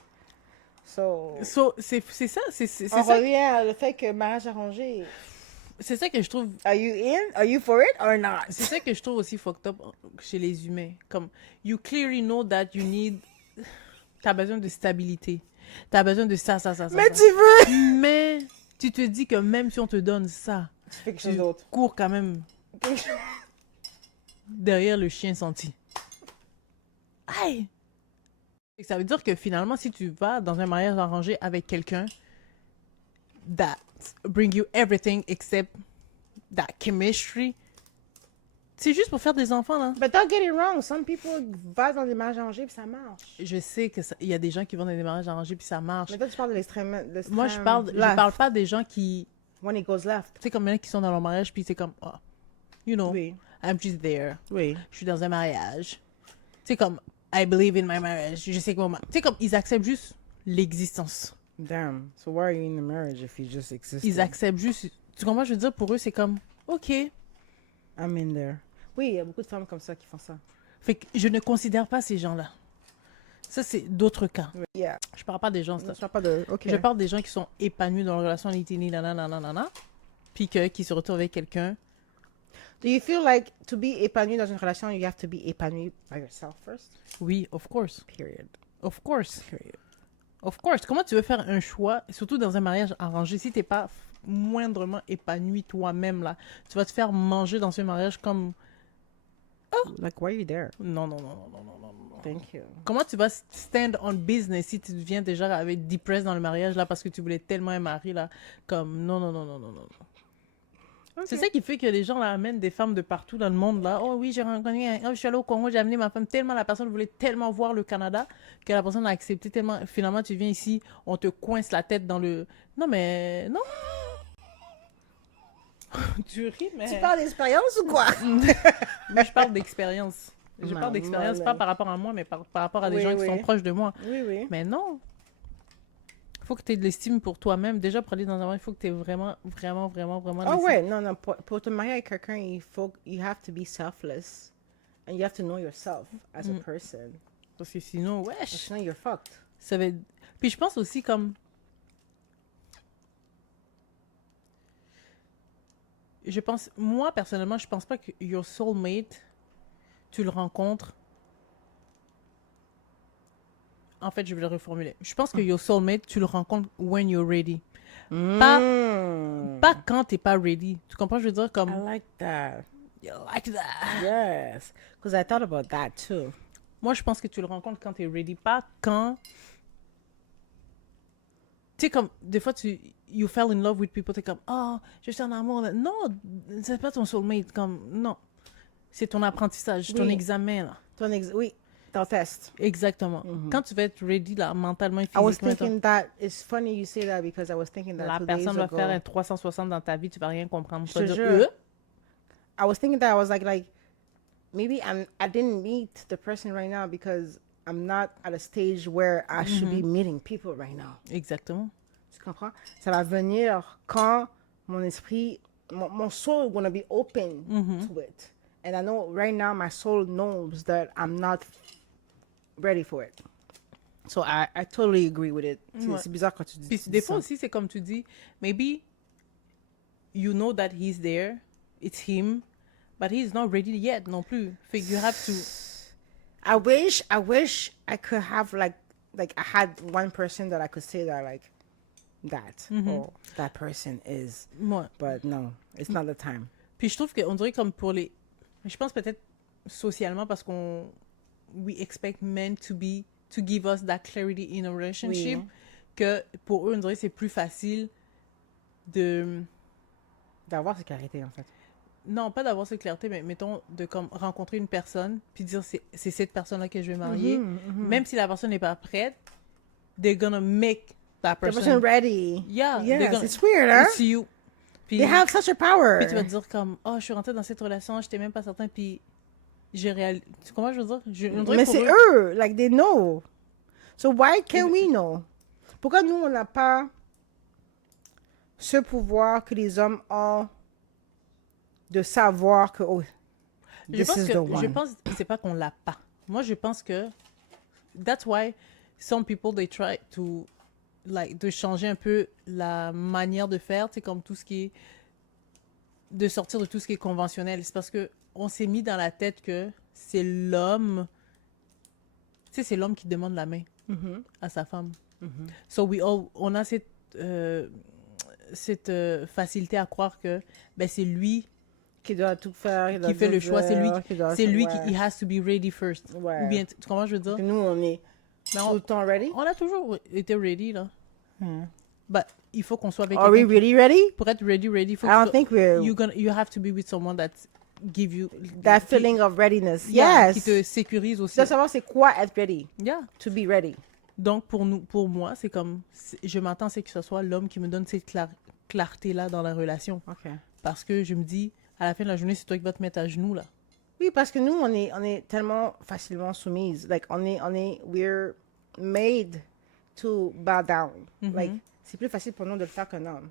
So, So, c'est ça, c'est on ça. revient au fait que mariage arrangé. C'est ça que je trouve... Are you in? Are you for it or not? C'est ça que je trouve aussi fucked up chez les humains. Comme, you clearly know that you need... T'as besoin de stabilité. T'as besoin de ça. Mais tu veux? Mais tu te dis que même si on te donne ça, Tu fais quelque tu chose d'autre. cours quand même derrière le chien senti. Aïe! Et ça veut dire que finalement, si tu vas dans un mariage arrangé avec quelqu'un that bring you everything except that chemistry, c'est juste pour faire des enfants, là. But don't get it wrong. Some people vont dans des mariages arrangés puis ça marche. Je sais que il y a des gens qui vont dans des mariages arrangés puis ça marche. Mais toi, tu parles de l'extrême. Moi, je parle pas des gens qui, When it goes left. tu sais, comme il y en a qui sont dans leur mariage puis c'est comme, oh, you know, Oui. I'm just there. Oui. Je suis dans un mariage. Tu sais, comme, I believe in my marriage. Je sais que tu sais, comme, ils acceptent juste l'existence. Damn. So why are you in a marriage if you just exist? Ils acceptent juste. Tu comprends? Je veux dire, pour eux, c'est comme, OK. I'm in there. Oui, il y a beaucoup de femmes comme ça qui font ça. Fait que je ne considère pas ces gens-là. Ça, c'est d'autres cas. Yeah. Je parle pas des gens. Je parle pas de. Ok. Je parle des gens qui sont épanouis dans leur relation, puis qui se retrouvent avec quelqu'un. Do you feel like to be épanoui dans une relation, you have to be épanoui by yourself first? Oui, of course. Period. Of course. Period. Of course. Comment tu veux faire un choix, surtout dans un mariage arrangé, si t'es pas moindrement épanoui toi-même, là? Tu vas te faire manger dans ce mariage comme... Like, why are you there? Non. Thank you. Comment tu vas stand on business si tu deviens déjà avec depressed dans le mariage, là, parce que tu voulais tellement un mari, là? Comme, non. C'est ça qui fait que les gens là, amènent des femmes de partout dans le monde. Là. Oh oui, j'ai rencontré je suis allée au Congo, j'ai amené ma femme tellement, la personne voulait tellement voir le Canada que la personne a accepté tellement. Finalement, tu viens ici, on te coince la tête dans le... Non, mais... Non. Tu ris, mais... Tu parles d'expérience ou quoi? Mais je parle d'expérience. Je Non, parle d'expérience, non, pas non. par rapport à moi, mais par rapport à des Oui, gens qui sont oui. proches de moi. Oui. Mais non. Faut que tu aies de l'estime pour toi-même. Déjà, pour aller dans un mariage, il faut que tu aies vraiment Oh l'estime. ouais, non. Pour te marier avec quelqu'un, you have to be selfless. And you have to know yourself as a person. Parce que sinon, wesh, Sinon, you're fucked. ça va être... Puis je pense aussi comme... Moi, personnellement, je pense pas que your soulmate, tu le rencontres... En fait, je vais le reformuler. Je pense que your soulmate, tu le rencontres when you're ready. Pas quand t'es pas ready. Tu comprends, je veux dire, comme... I like that. You like that. Yes. Because I thought about that too. Moi, je pense que tu le rencontres quand t'es ready, pas quand... Tu sais, comme, des fois, you fell in love with people, t'es comme, oh, je suis en amour. Non, c'est pas ton soulmate, comme, non. C'est ton apprentissage, ton Oui. examen, là. Oui, ton test. Exactement. Quand tu vas être ready, là, mentalement et I was physiquement, thinking that, it's funny you say that because I was thinking that la 2 days personne va ago. faire un 360 dans ta vie, tu vas rien comprendre. Tu Je vas te dire, jure. I was thinking that I was like maybe I didn't meet the person right now because I'm not at a stage where I should be meeting people right now. Exactement. Tu comprends? Ça va venir quand mon esprit, mon soul gonna be open to it. And I know right now my soul knows that I'm not ready for it. So I totally agree with it. Ouais. C'est bizarre quand tu dis, Puis des fois aussi, c'est comme tu dis, maybe you know that he's there, it's him, but he's not ready yet non plus. Fait que you have to... I wish I could have like I had one person that I could say that like that or that person is, Ouais. but no, it's not the time. Puis je trouve qu'on dirait comme pour les... Je pense peut-être socialement parce qu'on... We expect men to give us that clarity in a relationship. Oui. Que pour eux, on dirait que c'est plus facile de... D'avoir cette clarté en fait. Non, pas d'avoir cette clarté, mais mettons de comme rencontrer une personne puis dire c'est cette personne-là que je vais marier. Même si la personne n'est pas prête, they're gonna make that The person... person ready. Yeah, they're Yes, gonna- it's weird, huh? It's you. Puis, They have such a power. puis tu vas te dire comme, oh, je suis rentrée dans cette relation, j'étais même pas certain, puis j'ai réalisé... Tu comprends, je veux dire? On dirait Mais pour c'est eux, like they know. So why can't we know? Pourquoi nous on n'a pas ce pouvoir que les hommes ont de savoir que oh, Je this pense is que the one. je pense que c'est pas qu'on l'a pas. Moi, je pense que that's why some people they try to like de changer un peu la manière de faire, c'est comme tout ce qui est de sortir de tout ce qui est conventionnel. C'est parce que on s'est mis dans la tête que c'est l'homme, tu sais, c'est l'homme qui demande la main à sa femme. So on a cette facilité à croire que ben c'est lui Qui doit tout faire, qui fait le choix, c'est lui qui qui ouais. he has to be ready first. Ouais. Ou bien tu comprends je veux dire? Que nous on est Mais tout le temps ready. on a toujours été ready là. But il faut qu'on soit avec Are we quelqu'un really ready? pour être ready, faut I don't think we're you have to be with someone that give you that feeling of readiness. yeah, Yes. qui te sécurise aussi. Tu dois savoir c'est quoi être ready. Yeah. To be ready. Donc pour moi, c'est comme je m'attends c'est que ce soit l'homme qui me donne cette clarté là dans la relation Okay. parce que je me dis à la fin de la journée, c'est toi qui vas te mettre à genoux là. Oui, parce que nous, on est tellement facilement soumises. Like, we're made to bow down. Like, c'est plus facile pour nous de le faire qu'un homme.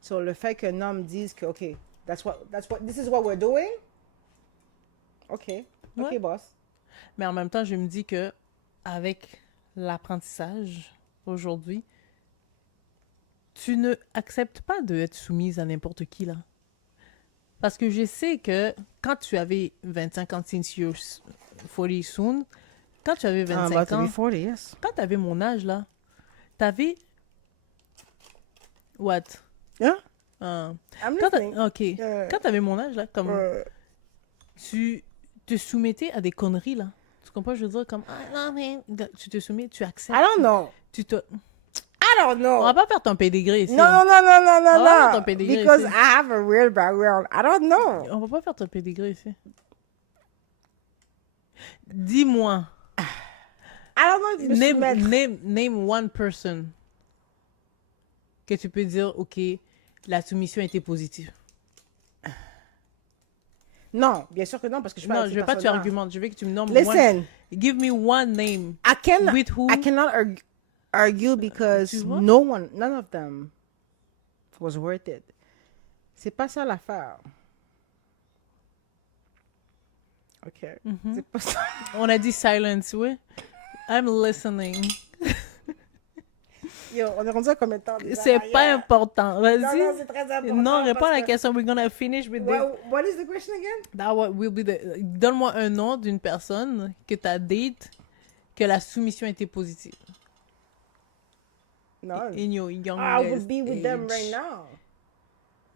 So, le fait qu'un homme dise que, OK, this is what we're doing. OK. OK, Ouais. boss. Mais en même temps, je me dis que avec l'apprentissage aujourd'hui, tu ne acceptes pas d'être soumise à n'importe qui là. Parce que je sais que quand tu avais 25 ans, since you're 40 soon, quand tu avais I'm about 25 to be ans, 40, yes. quand tu avais mon âge là, tu avais... What? Yeah? Ah. I'm Quand listening. OK. Quand tu avais mon âge là, comme... tu te soumettais à des conneries là. Tu comprends? Je veux dire, comme... Ah, non, mais... Tu te soumets, tu acceptes. I don't know. Tu te... I don't know. On va pas faire ton pédigré ici. No, hein. no, no, no, no, On va faire ton no. pédigré Because ici. I have a weird background. I don't know. On va pas faire ton pédigré ici. Dis-moi, I don't know if you name one person que tu peux dire, OK, la soumission a été positive. Non, bien sûr que non, parce que je Non, je veux pas que tu argumenter. argumentes. Je veux que tu me nommes Listen. one. Give me one name. I With who? cannot argue because Tu vois? none of them was worth it. C'est pas ça l'affaire. OK. C'est pas ça. On a dit silence, oui. I'm listening. Yo, on est rendu à combien de temps déjà? C'est pas Yeah. important. Non, non, Vas-y. c'est très important. Non, réponds à parce la que- question. We're gonna finish with this. What is the question again? That will be the... Donne-moi un nom d'une personne que t'as date que la soumission était positive. No. In your young I would be with them age. right now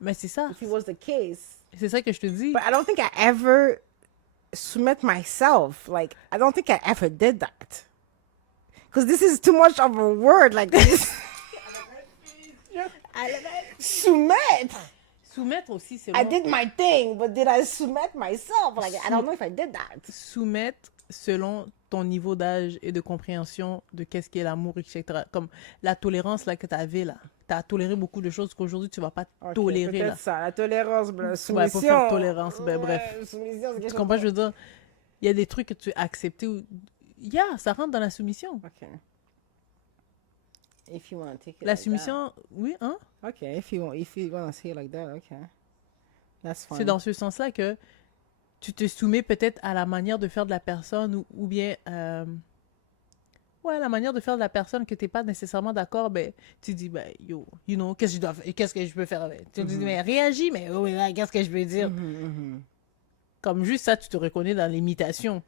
Mais c'est ça. if it was the case. C'est ça que je te dis. But I don't think I ever submit myself. Like, I don't think I ever did that. Because this is too much of a word. Like, this. Soumettre. Soumettre aussi, c'est I long. did my thing, but did I submit myself? Like, I don't know if I did that. Soumettre selon ton niveau d'âge et de compréhension de qu'est-ce qu'est l'amour, etc. Comme la tolérance là, que tu avais là. Tu as toléré beaucoup de choses qu'aujourd'hui tu vas pas Ok, tolérer peut-être là. ça, la tolérance, la Ouais, pas soumission. faire tolérance, ben bref. Soumission, c'est quelque Tu chose comprends, de- je veux dire, il y a des trucs que tu as acceptés ou... ça rentre dans la soumission. Ok. If you want to take it La like soumission, oui, hein? that. Ok, if you want to say it like that, ok. That's fine. C'est dans ce sens-là que tu te soumets peut-être à la manière de faire de la personne ou bien... ouais, la manière de faire de la personne que tu n'es pas nécessairement d'accord, ben, tu dis, ben, yo, you know, qu'est-ce que je peux faire avec? Tu dis, mais réagis, mais oh, là, qu'est-ce que je peux dire? Mhm. Comme juste ça, tu te reconnais dans l'imitation.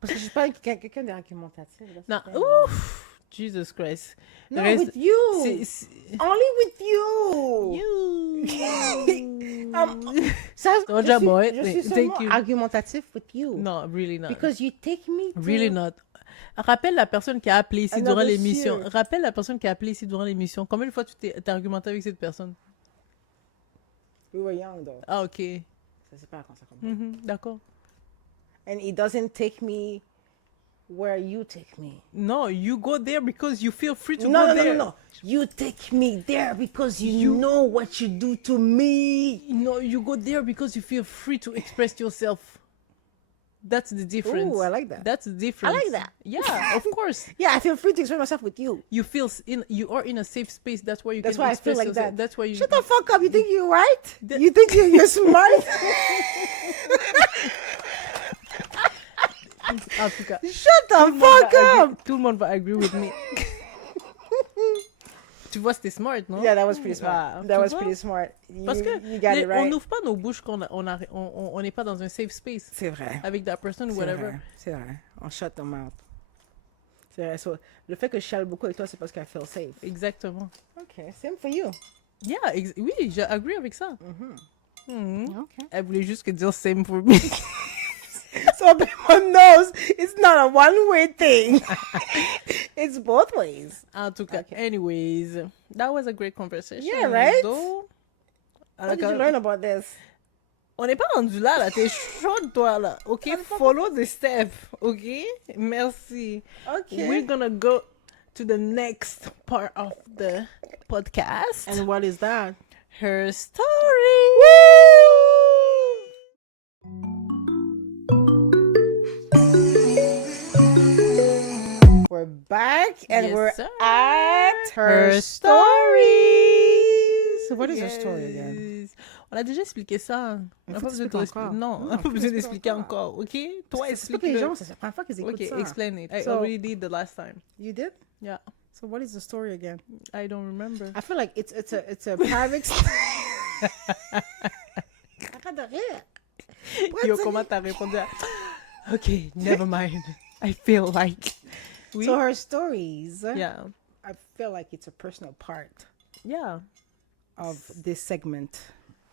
Parce que je suis pas quelqu'un d'argumentatif. Non, ouf! Jesus Christ. No, Reste- with you. c'est- Only with you. You. Ça, Soldier boy, je suis thank seulement you. argumentatif with you. Non, really not. Because you take me to... Really not. Rappelle la personne qui a appelé ici Another durant l'émission. sphere. Rappelle la personne qui a appelé ici durant l'émission. Combien de fois tu t'es argumenté avec cette personne? We were young, though. Ah, ok. Ça, c'est pas quand ça commence. Mhm, d'accord. And it doesn't take me where you take me. No, you go there because you feel free to No, go no, no, there. no, no. You take me there because you know what you do to me. No, you go there because you feel free to express yourself. That's the difference. Ooh, I like that. That's the difference. I like that. Yeah, of course. Yeah, I feel free to express myself with you. You feel you are in a safe space. That's why you That's can why I express feel like yourself. that. That's why you. Shut the fuck up. You think you're right? The- You think you're smart? En tout cas, Shut the fuck up. tout le monde va agree with me. Tu vois, c'était smart, non? Yeah, that was pretty smart. Ah, That tu was vois? pretty smart. Parce que you got it on right. n'ouvre pas nos bouches quand on n'est pas dans un safe space C'est vrai. avec la personne ou C'est whatever. vrai. C'est vrai. On shut them out. C'est vrai. So, le fait que je chiale beaucoup avec toi, c'est parce que I feel safe. Exactement. Okay, same for you. Yeah, oui, j'agree avec ça. Mhm. Okay. Elle voulait juste que dire same for me. So everyone knows it's not a one-way thing. It's both ways. En tout cas, Okay. anyways, that was a great conversation. Yeah, right? Though, How did you learn about this? on n'est pas rendu là, t'es chaude toi là. Ok, follow the step. Ok, merci. Okay. We're gonna go to the next part of the podcast. And what is that? Her story. We're back and Yes, we're sir. at Her her stories. So what is her story again? Yes. On a déjà expliqué ça. On n'a faut pas besoin de t'expliquer t'expliquer. encore. Non, on Non, n'a pas faut besoin t'expliquer d'expliquer encore. encore. Ok? Toi, C'est pas que les gens, explique-le. c'est la première fois qu'ils écoutent Ok, ça. explain it. I So- already did the last time. You did? Yeah, So what is the story again? I don't remember. I feel like it's a private. Arrête de rire. Yo, comment t'as répondu à... Ok, never mind. I feel like... Oui? So her stories. Yeah. I feel like it's a personal part Yeah. of this segment.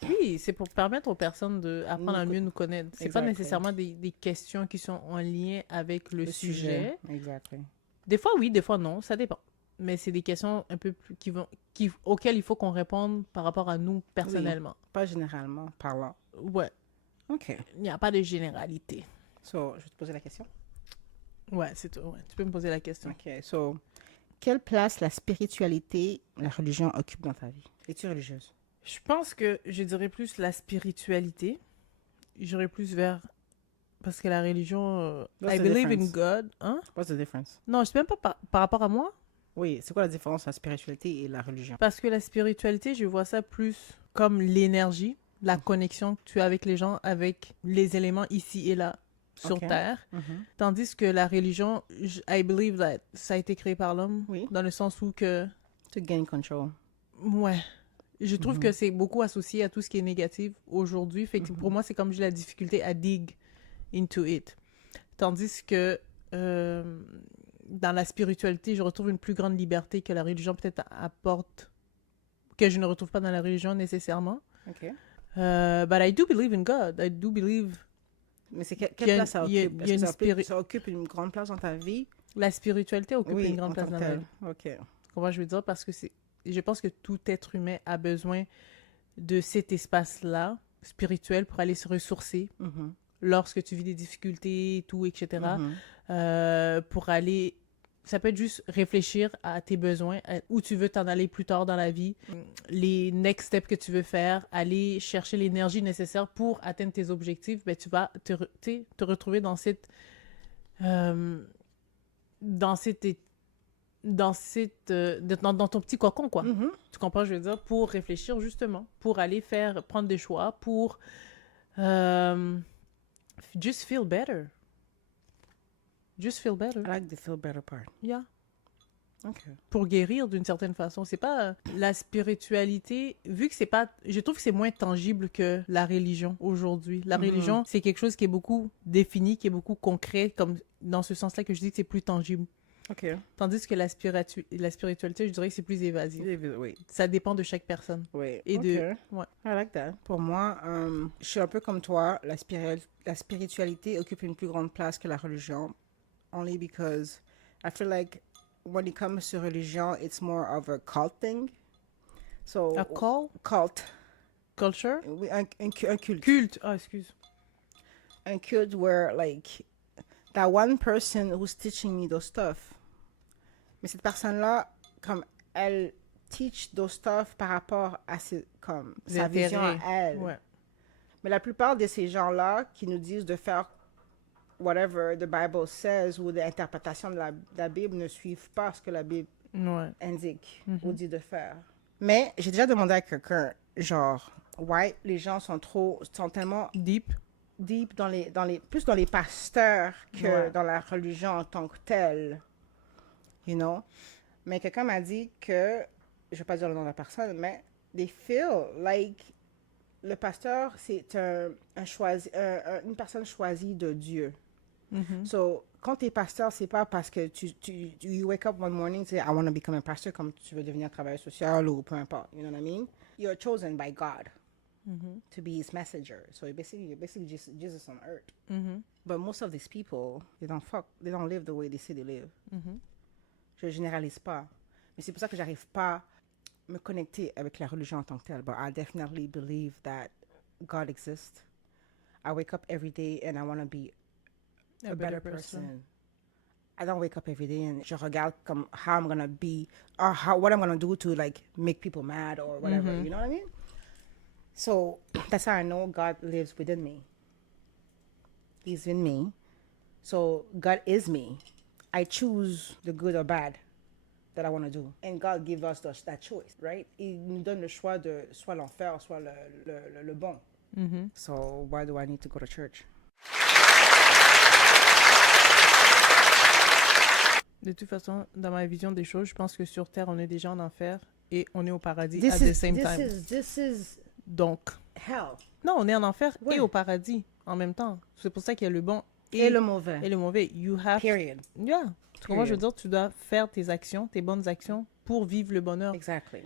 Oui, c'est pour permettre aux personnes d'apprendre à mieux nous connaître. C'est pas Exactly. nécessairement des questions qui sont en lien avec le sujet. Exactly. Des fois, oui, des fois, non. Ça dépend. Mais c'est des questions un peu plus auxquelles il faut qu'on réponde par rapport à nous personnellement. Pas généralement parlant. Ouais. Ok. Il n'y a pas de généralité. So, je vais te poser la question. Ouais, c'est tout. Ouais. Tu peux me poser la question. Ok. So, quelle place la spiritualité, la religion occupe dans ta vie? Es-tu religieuse? Je pense que je dirais plus la spiritualité. J'irais plus vers... Parce que la religion... What's I the believe in difference? God. Hein? What's the difference? Non, je sais même pas par rapport à moi. Oui, c'est quoi la différence entre la spiritualité et la religion? Parce que la spiritualité, je vois ça plus comme l'énergie, la connexion que tu as avec les gens, avec les éléments ici et là. sur Ok. Terre. Mhm. Tandis que la religion, I believe that ça a été créé par l'homme, Oui. dans le sens où que, To gain control. ouais, je trouve Mhm. que c'est beaucoup associé à tout ce qui est négatif aujourd'hui. Fait que Mhm. pour moi, c'est comme j'ai la difficulté à dig into it. Tandis que dans la spiritualité, je retrouve une plus grande liberté que la religion peut-être apporte, que je ne retrouve pas dans la religion nécessairement. OK. But I do believe in God. I do believe Mais c'est Il y quelle a- place ça il y a- occupe? il y a Est-ce que une ça occupe une grande place dans ta vie? la spiritualité occupe Oui, une grande en place tant dans que ma telle. vie. OK. Tu comprends ce que je veux dire? Parce que je pense que tout être humain a besoin de cet espace-là spirituel pour aller se ressourcer Mhm. lorsque tu vis des difficultés, tout, etc. Mhm. Pour aller... Ça peut être juste réfléchir à tes besoins, à où tu veux t'en aller plus tard dans la vie, les next steps que tu veux faire, aller chercher l'énergie nécessaire pour atteindre tes objectifs. Ben, tu vas te retrouver dans cette... dans cette dans ton petit cocon, quoi. Mhm. Tu comprends, je veux dire, pour réfléchir justement, pour aller prendre des choix, pour just feel better. Just feel better. I like the feel better part. Yeah. OK. Pour guérir d'une certaine façon. C'est pas la spiritualité, vu que c'est pas, je trouve que c'est moins tangible que la religion aujourd'hui. La religion, c'est quelque chose qui est beaucoup défini, qui est beaucoup concret, comme dans ce sens-là que je dis que c'est plus tangible. OK. Tandis que la spiritualité, je dirais que c'est plus évasif. Oui. Ça dépend de chaque personne. Oui. Et OK. ouais. I like that. Pour moi, je suis un peu comme toi. La spiritualité occupe une plus grande place que la religion. Only because I feel like when it comes to religion, it's more of a cult thing. So, A cult. culture? Oui, un culte. Culte. Ah, excuse. Un culte where, like, that one person who's teaching me those stuff. Mais cette personne-là, comme, elle teach those stuff par rapport à comme, sa vision à elle. Ouais. Mais la plupart de ces gens-là qui nous disent de faire whatever the Bible says ou l'interprétation de la Bible ne suivent pas ce que la Bible Ouais. indique ou dit de faire. Mais j'ai déjà demandé à quelqu'un, genre, les gens sont tellement Deep. deep plus dans les pasteurs que Ouais. dans la religion en tant que telle, you know. Mais quelqu'un m'a dit que, je vais pas dire le nom de la personne, mais they feel like le pasteur, c'est une personne choisie de Dieu. Mhm. So, quand tu es pasteur, c'est pas parce que you wake up one morning and say, I want to become a pastor, comme tu veux devenir travailleur social ou peu importe, you know what I mean? You're chosen by God Mhm. to be his messenger. So, you're basically Jesus on earth. Mhm. But most of these people, they don't live the way they say they live. Mhm. Je généralise pas. Mais c'est pour ça que j'arrive pas à me connecter avec la religion en tant que telle. But I definitely believe that God exists. I wake up every day and I want to be a better person. I don't wake up every day and je regarde comme how I'm going to be or what I'm going to do to like make people mad or whatever. You know what I mean? So that's how I know God lives within me. He's in me. So God is me. I choose the good or bad that I want to do. And God gives us that choice, right? Il nous donne le choix de soit l'enfer, soit le bon. Mhm. So why do I need to go to church? De toute façon, dans ma vision des choses, je pense que sur Terre, on est déjà en enfer et on est au paradis This at the same time. This is Donc, hell. non, on est en enfer Ouais. et au paradis en même temps. C'est pour ça qu'il y a le bon Et le mauvais. et le mauvais. You have... Period. Yeah. Tu comprends, je veux dire, tu dois faire tes actions, tes bonnes actions pour vivre le bonheur. Exactly.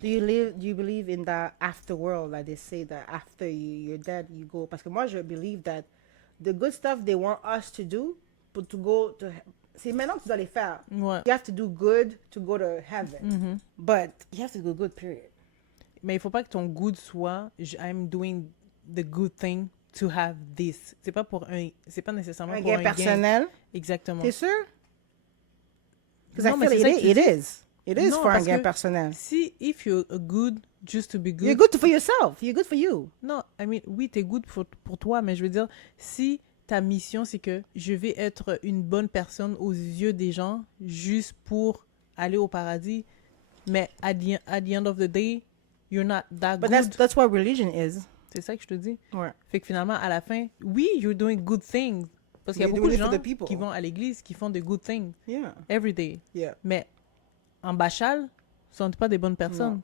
Do you believe in the afterworld, like they say that after you're dead, you go? Parce que moi, je believe that the good stuff they want us to do, but to go to, c'est maintenant que tu dois les faire. Ouais. You have to do good to go to heaven. Mhm. But you have to do good, period. Mais il faut pas que ton good soit I'm doing the good thing to have this. C'est pas nécessairement Un pour gain un personnel. gain. Exactement. T'es sûr? Because Non, I mais feel c'est ça que tu it dis. is. It is Non, for un parce gain que personnel. Si if you're a good just to be good. You're good for yourself. You're good for you. Non, I mean, oui, t'es good pour toi, mais je veux dire, si ta mission, c'est que je vais être une bonne personne aux yeux des gens juste pour aller au paradis, mais at the end of the day, you're not that But good. that's what religion is. C'est ça que je te dis. Ouais. Fait que finalement, à la fin, oui, you're doing good things. Parce qu'il y a You're beaucoup de doing it for gens the people. qui vont à l'église, qui font des good things Yeah. every day. Yeah. Mais en bachal, ce sont pas des bonnes personnes. Non.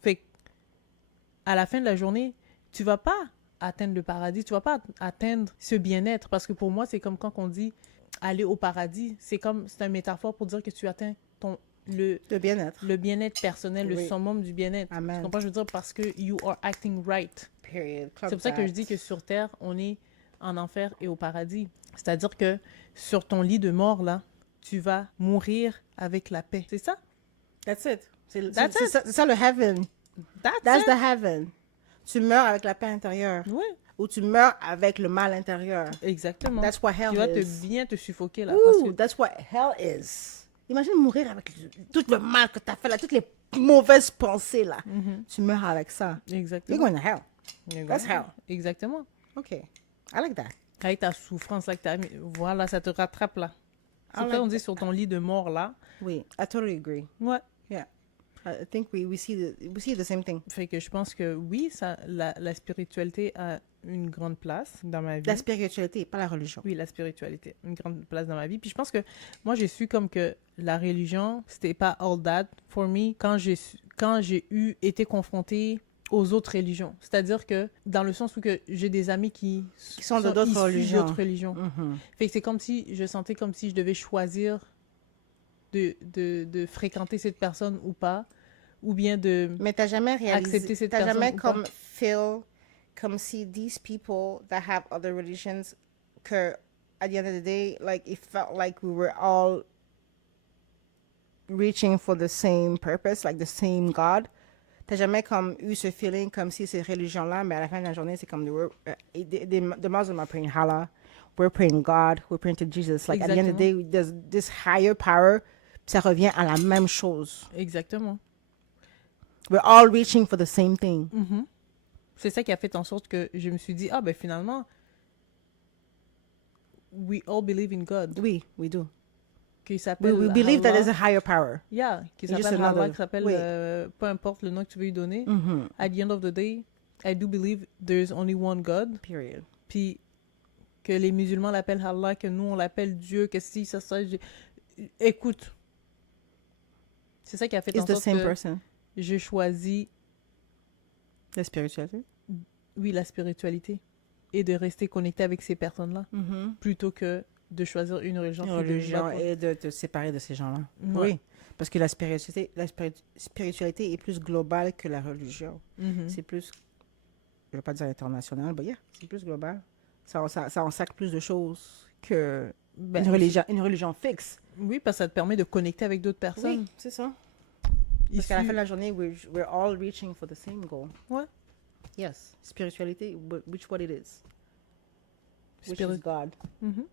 Fait que, à la fin de la journée, tu vas pas atteindre le paradis, tu vas pas atteindre ce bien-être. Parce que pour moi, c'est comme quand on dit aller au paradis. C'est une métaphore pour dire que tu atteins Le bien-être. le bien-être personnel, le Oui. summum du bien-être. Amen. Tu comprends? Je veux dire, parce que you are acting right. Period. C'est pour ça que je dis que sur Terre, on est en enfer et au paradis. C'est-à-dire que sur ton lit de mort, là, tu vas mourir avec la paix. C'est ça? That's it. That's it. C'est ça le heaven. That's it. the heaven. Tu meurs avec la paix intérieure. Oui, Ou tu meurs avec le mal intérieur. exactement. That's what hell Tu vas is. bien te suffoquer, là. Parce Ooh, que that's what hell is. Imagine mourir avec tout le mal que tu as fait, là, toutes les mauvaises pensées, là. Tu meurs avec ça. You're Exactement. going to hell. That's hell. Exactement. OK. I like that. Avec ta souffrance, là, que t'as mis, voilà, ça te rattrape, là. C'est I ça, on like dit sur ton lit de mort, là. Oui, I totally agree. Ouais. Yeah. I think we see the same thing. Fait que je pense que oui, la spiritualité a une grande place dans ma vie. La spiritualité, pas la religion. Oui, la spiritualité, une grande place dans ma vie. Puis je pense que moi, j'ai su comme que la religion, c'était pas all that for me quand j'ai été confrontée aux autres religions. C'est-à-dire que dans le sens où que j'ai des amis qui sont de d'autres issus religions. d'autres religions. Mhm. Fait que c'est comme si je sentais comme si je devais choisir de fréquenter cette personne ou pas, ou bien de Mais t'as jamais réalisé, accepter cette t'as personne jamais ou pas. comme feel comme si these people that have other religions, que at the end of the day, like it felt like we were all reaching for the same purpose, like the same God. T'as jamais comme eu ce feeling comme si ces religions-là, mais à la fin de la journée, c'est comme the Muslims are praying Allah, we're praying God, we're praying to Jesus. Like at the end of the day, there's this higher power. Ça revient à la même chose. Exactement. We're all reaching for the same thing. Mhm. C'est ça qui a fait en sorte que je me suis dit, ah ben finalement, we all believe in God. Oui, we do. Qui s'appelle We believe that Allah. there's a higher power. Yeah, qui Just s'appelle another- Allah, qui s'appelle, oui. peu importe le nom que tu veux lui donner. Mhm. At the end of the day, I do believe there's only one God. Period. Puis que les musulmans l'appellent Allah, que nous on l'appelle Dieu, que si ça. Écoute, c'est ça qui a fait en It's the sorte same que person. je choisis, La spiritualité. oui, la spiritualité et de rester connecté avec ces personnes-là plutôt que de choisir une religion. Une puis de religion battre. et de te séparer de ces gens-là. Ouais. Oui. Parce que la spiritualité est plus globale que la religion. Mhm. C'est plus, je ne vais pas dire international, mais yeah, c'est plus global. Ça ensacre plus de choses que Ben, une religion fixe. oui, parce que ça te permet de connecter avec d'autres personnes. Oui, c'est ça. Parce qu'à la issues- fin de la journée, we're all reaching for the same goal. Ouais. Yes. Spiritualité, which what it is. Which Spiri- is God. Mhm.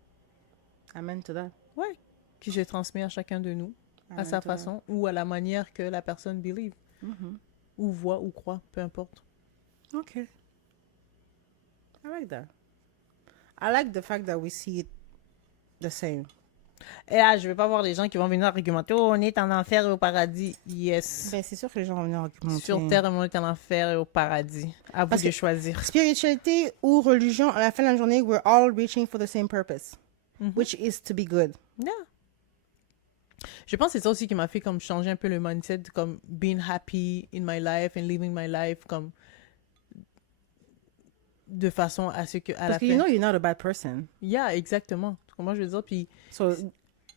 Amen to that. Ouais. Que j'ai transmis à chacun de nous, à Amen sa to that. façon ou à la manière que la personne believe, Mhm. ou voit ou croit, peu importe. Okay. I like that. I like the fact that we see it the same. Et là, je vais pas voir les gens qui vont venir argumenter, oh, on est en enfer et au paradis. Yes. Ben, c'est sûr que les gens vont venir argumenter. Sur Terre, on est en enfer et au paradis. À vous Parce de que- choisir. Spiritualité ou religion, à la fin de la journée, we're all reaching for the same purpose, Mhm. which is to be good. Yeah. Je pense que c'est ça aussi qui m'a fait comme changer un peu le mindset, comme being happy in my life and living my life comme de façon à ce que à la Parce que fin. you know you're not a bad person. Yeah, exactement. Comment je veux dire? Puis, So,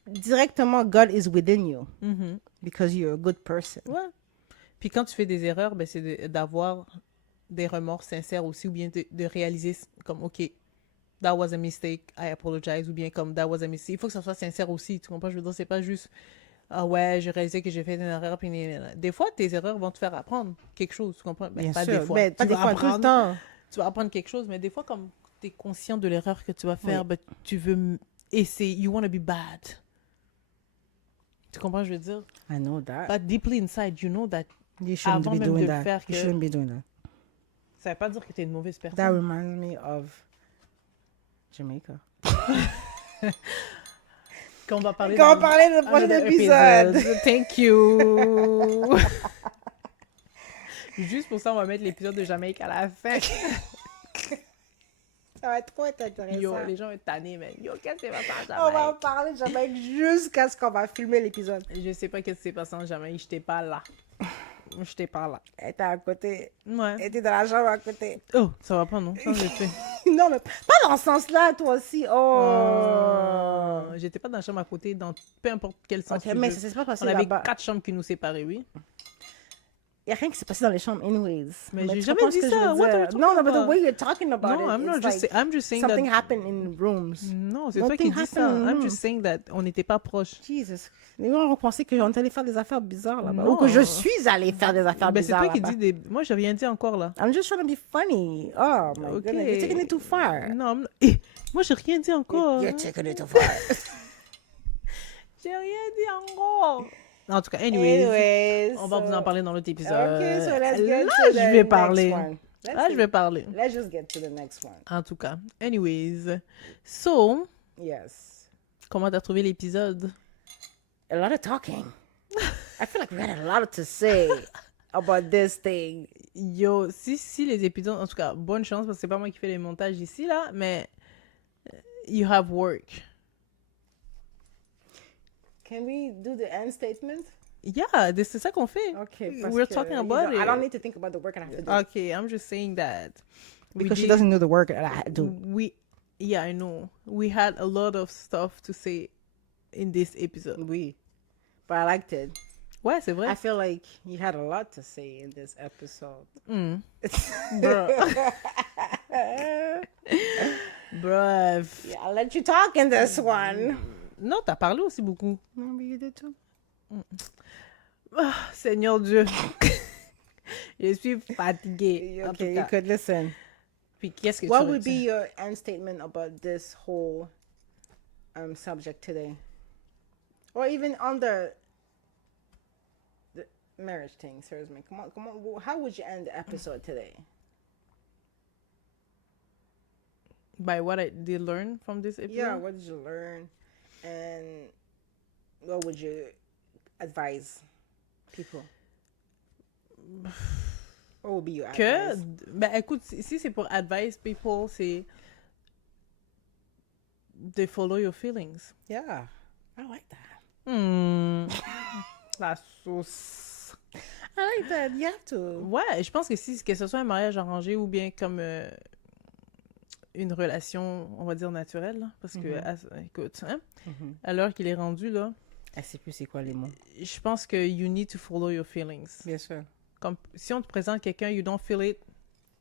directement, God is within you mhm. because you're a good person. Ouais. Puis quand tu fais des erreurs, ben, c'est d'avoir des remords sincères aussi, ou bien de réaliser comme, OK, that was a mistake, I apologize, ou bien comme, that was a mistake. Il faut que ça soit sincère aussi, tu comprends? Je veux dire, c'est pas juste, ah ouais, j'ai réalisé que j'ai fait une erreur, puis des fois, tes erreurs vont te faire apprendre quelque chose, tu comprends? Ben, Bien pas sûr. des fois. Ben, pas Tu des vas fois, tout le apprendre. temps. Tu vas apprendre quelque chose, mais des fois, comme tu es conscient de l'erreur que tu vas faire, Oui. ben, tu veux essayer, you want to be bad. Tu comprends, je veux dire? I know that. But deeply inside, you know that You shouldn't avant be même de doing le that. faire You que- shouldn't be doing that. ça veut pas dire que tu es une mauvaise personne. That reminds me of Jamaica. Qu'on va parler Quand on dans parlait de un prochain autre épisode. épisode. Thank you. Juste pour ça, on va mettre l'épisode de Jamaïque à la fin. Ça va être trop intéressant. Yo, les gens vont être tannés, man. Yo, qu'est-ce qui s'est passé en On va en Jamaïque? parler de Jamaïque jusqu'à ce qu'on va filmer l'épisode. Je sais pas qu'est-ce qui s'est passé en Jamaïque, j'étais pas là. J'étais pas là. Elle était à côté. Elle Ouais. était dans la chambre à côté. Oh, ça va pas, non? Ça, j'ai fait. Non, mais pas dans ce sens-là, toi aussi. Oh. J'étais pas dans la chambre à côté, dans peu importe quel sens Ok, tu mais veux. ça s'est pas passé On avait là-bas. 4 chambres qui nous séparaient, oui. Il n'y a rien qui s'est passé dans les chambres, anyways. Mais j'ai tu jamais comprends dit ce que je ça. veux What dire? are you talking No, no, but the about? way you're talking about No, it, I'm not it's just like I'm just saying something that. happened in rooms. Non, c'est toi Nothing qui dis ça. happened in I'm rooms. just saying that on n'était pas proches. Jesus. Les gens ont pensé qu'on allait faire des affaires bizarres là-bas. Non. Ou que je suis allée faire des affaires Ben, c'est bizarres toi qui là-bas. dis des. Moi, j'ai rien dit encore là. I'm just trying to be funny. Oh my Ok. goodness. You're taking it too far. Non, moi, j'ai rien dit encore. You're taking it too far. J'ai rien dit encore. En tout cas, anyways, on va vous en parler dans l'autre épisode. Okay, so let's get Là, to je the vais next parler. one. Là, je vais parler. Let's just get to the next one. En tout cas, anyways. So, Yes. comment t'as trouvé l'épisode? A lot of talking. I feel like we had a lot to say about this thing. Yo, si les épisodes, en tout cas, bonne chance parce que c'est pas moi qui fais les montages ici là, mais you have work. Can we do the end statement? Yeah, c'est ça qu'on fait. Okay. We're talking about it. I don't need to think about the work I have to do. Okay, I'm just saying that. Because she doesn't know the work that I do. Yeah, I know. We had a lot of stuff to say in this episode. Oui. But I liked it. Ouais, c'est vrai. I feel like you had a lot to say in this episode. Bro. Bref. Yeah, I'll let you talk in this one. Non, t'as parlé aussi beaucoup. No, but you did too. Ah, Seigneur Dieu. Je suis fatiguée. En Okay, tout you cas. could listen. Puis qu'est-ce que What tu would be retiens? your end statement about this whole subject today? Or even on the marriage thing, seriously. Come on. How would you end the episode today? By what I did learn from this episode? Yeah, what did you learn? And what would you advise people? What would be your Que, advice? ben écoute, si c'est pour advise people, c'est de follow your feelings. Yeah, I like that. La sauce. I like that. You have to. Ouais, je pense que si que ce soit un mariage arrangé ou bien comme une relation, on va dire naturelle, là, parce que, écoute, hein, à l'heure qu'il est rendu, là, Je sais plus c'est quoi les mots. je pense que you need to follow your feelings. Bien sûr. Comme si on te présente quelqu'un, you don't feel it,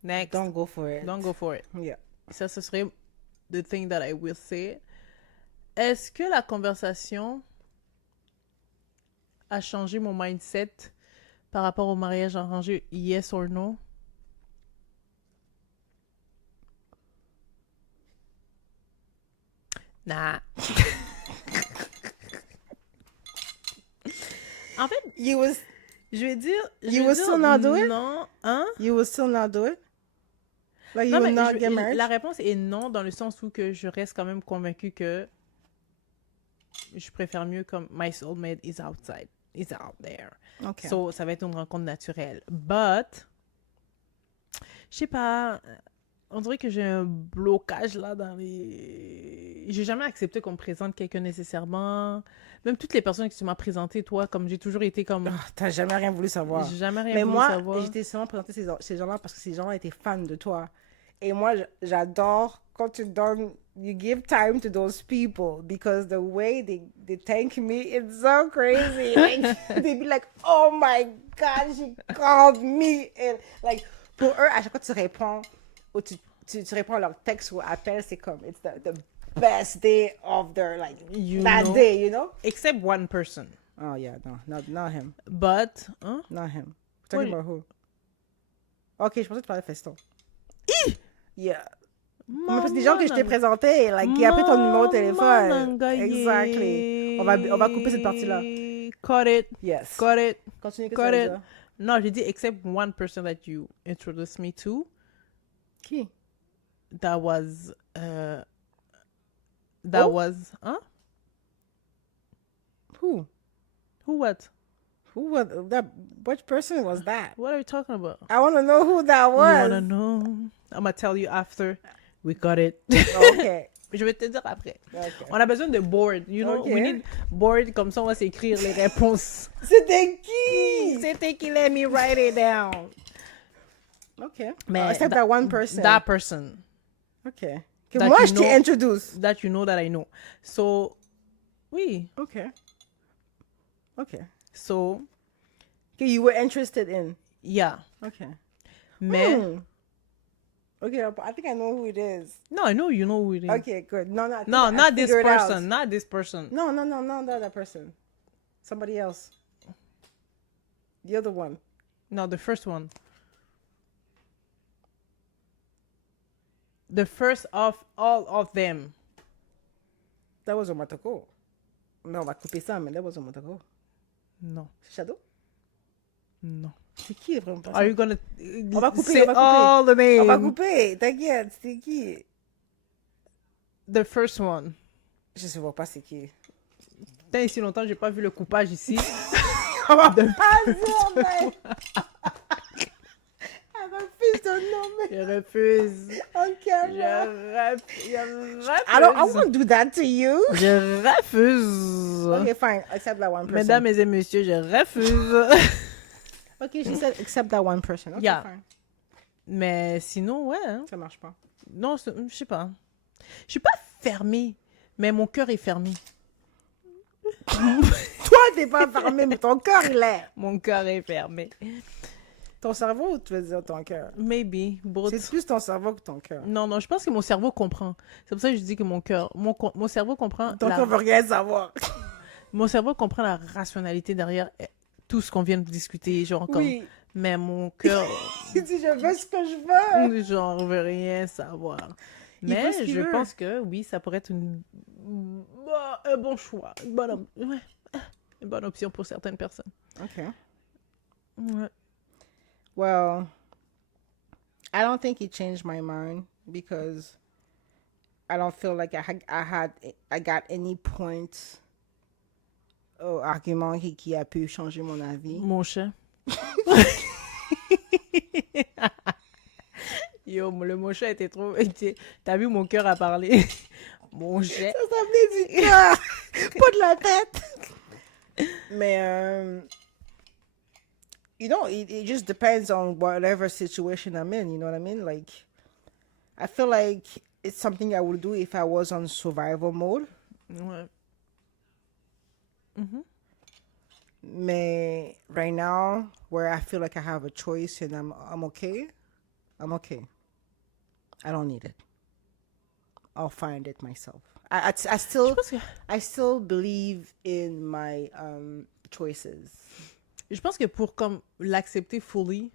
next, Don't go for it. don't go for it. Yeah. Ça, ce serait the thing that I will say. Est-ce que la conversation a changé mon mindset par rapport au mariage arrangé? Yes or no? Nah. En fait, You was je vais dire... You will still not do it? Non. Hein? you will still not do it? Like you Non, will mais not get married? la réponse est non, dans le sens où que je reste quand même convaincue que je préfère mieux comme my soulmate is outside, is out there. Okay. So, ça va être une rencontre naturelle. But, je sais pas, on dirait que j'ai un blocage là dans les... J'ai jamais accepté qu'on me présente quelqu'un nécessairement. Même toutes les personnes que tu m'as présentées, toi, comme j'ai toujours été comme... Ah, t'as jamais rien voulu savoir. J'ai jamais rien Mais voulu moi, savoir. j'étais seulement présenté ces gens-là parce que ces gens-là étaient fans de toi. Et moi, j'adore quand tu donnes, you give time to those people because the way they thank me, it's so crazy. Like, they be like, oh my God, she called me. And like, pour eux, à chaque fois que tu réponds, ou tu réponds à leur texte ou appel, c'est comme, it's the best day of their, like, You that know? day, you know? Except one person. Oh yeah, no, not him. But, hein? Not him. We're talking What? about who? Ok, je pensais que tu parlais de Feston. Yeah. Mais parce que des gens que je t'ai présentés, like, qui a pris ton numéro de téléphone. Exactly. On va couper cette partie-là. Cut it. Yes. Cut it. Continue que Cut ça veut it. dire. Non, j'ai dit except one person that you introduced me to. Qui? That was... That Who? was... Huh? Who? Who what? Who was that? Which person was that? What are you talking about? I want to know who that You was. wanna know? I'm gonna tell you after we got it. Okay. Je vais te dire après. Okay. On a besoin de board. You know, Okay. we need board, comme ça on va s'écrire les réponses. C'était qui? C'était qui? Let me write it down. Okay. Mais Except that one person. That person. Okay. Que That moi, you je know- t'ai introduce. That you know that I know. So, oui. Okay. Okay. So, Okay, you were interested in. yeah. Okay. Mais, Okay, I think I know who it is. no, I know you know who it is. Okay, good. No, no. I think No, I not this figured it out. person. Not this person. No, not that person. Somebody else. The other one. No, the first one. The first of all of them. That was Omatoko. Non, on va couper ça, mais that was Omatoko. No. C'est Shadow? No. C'est qui, vraiment? Are you gonna On va couper, say on va couper. all the names? On va couper, t'inquiète, c'est qui? The first one. Je sais pas c'est qui. Tant ici longtemps, j'ai pas vu le coupage ici. On va pas dire, mais... Elle refuse de nommer. Je refuse. On camera. Je refuse. I won't do that to you. Je refuse. Okay, fine. Accept that one person. Mesdames et messieurs, je refuse. Okay, she said accept that one person. Okay, Yeah. fine. Mais sinon, ouais. Hein. Ça marche pas. Non, je sais pas. Je suis pas fermée, mais mon cœur est fermé. Toi, t'es pas fermé, mais ton cœur, il est. Mon cœur est fermé. Ton cerveau ou tu veux dire ton cœur? Maybe, but... C'est plus ton cerveau que ton cœur. Non, je pense que mon cerveau comprend. C'est pour ça que je dis que mon cœur... Mon cerveau comprend... Ton cœur veut rien savoir. Mon cerveau comprend la rationalité derrière tout ce qu'on vient de discuter, genre comme... Oui. Mais mon cœur... Il dit, je veux ce que je veux. genre, veut rien savoir. Il veut Mais ce qu'il je veut. pense que, oui, ça pourrait être un bon choix. Une bonne option pour certaines personnes. Okay. Ouais. Well, I don't think it changed my mind because I don't feel like I got any point ou argument qui a pu changer mon avis. Mon chat. Yo, le mon chat était trop... T'as vu, mon cœur a parlé. Mon chat. Ça venait du cœur, pas de la tête. Mais, you know, it just depends on whatever situation I'm in, you know what I mean? Like, I feel like it's something I would do if I was on survival mode. Ouais. Mais right now, where I feel like I have a choice and I'm okay, I'm okay. I don't need it. I'll find it myself. I Je still pense que... I still believe in my choices. Je pense que pour comme l'accepter fully,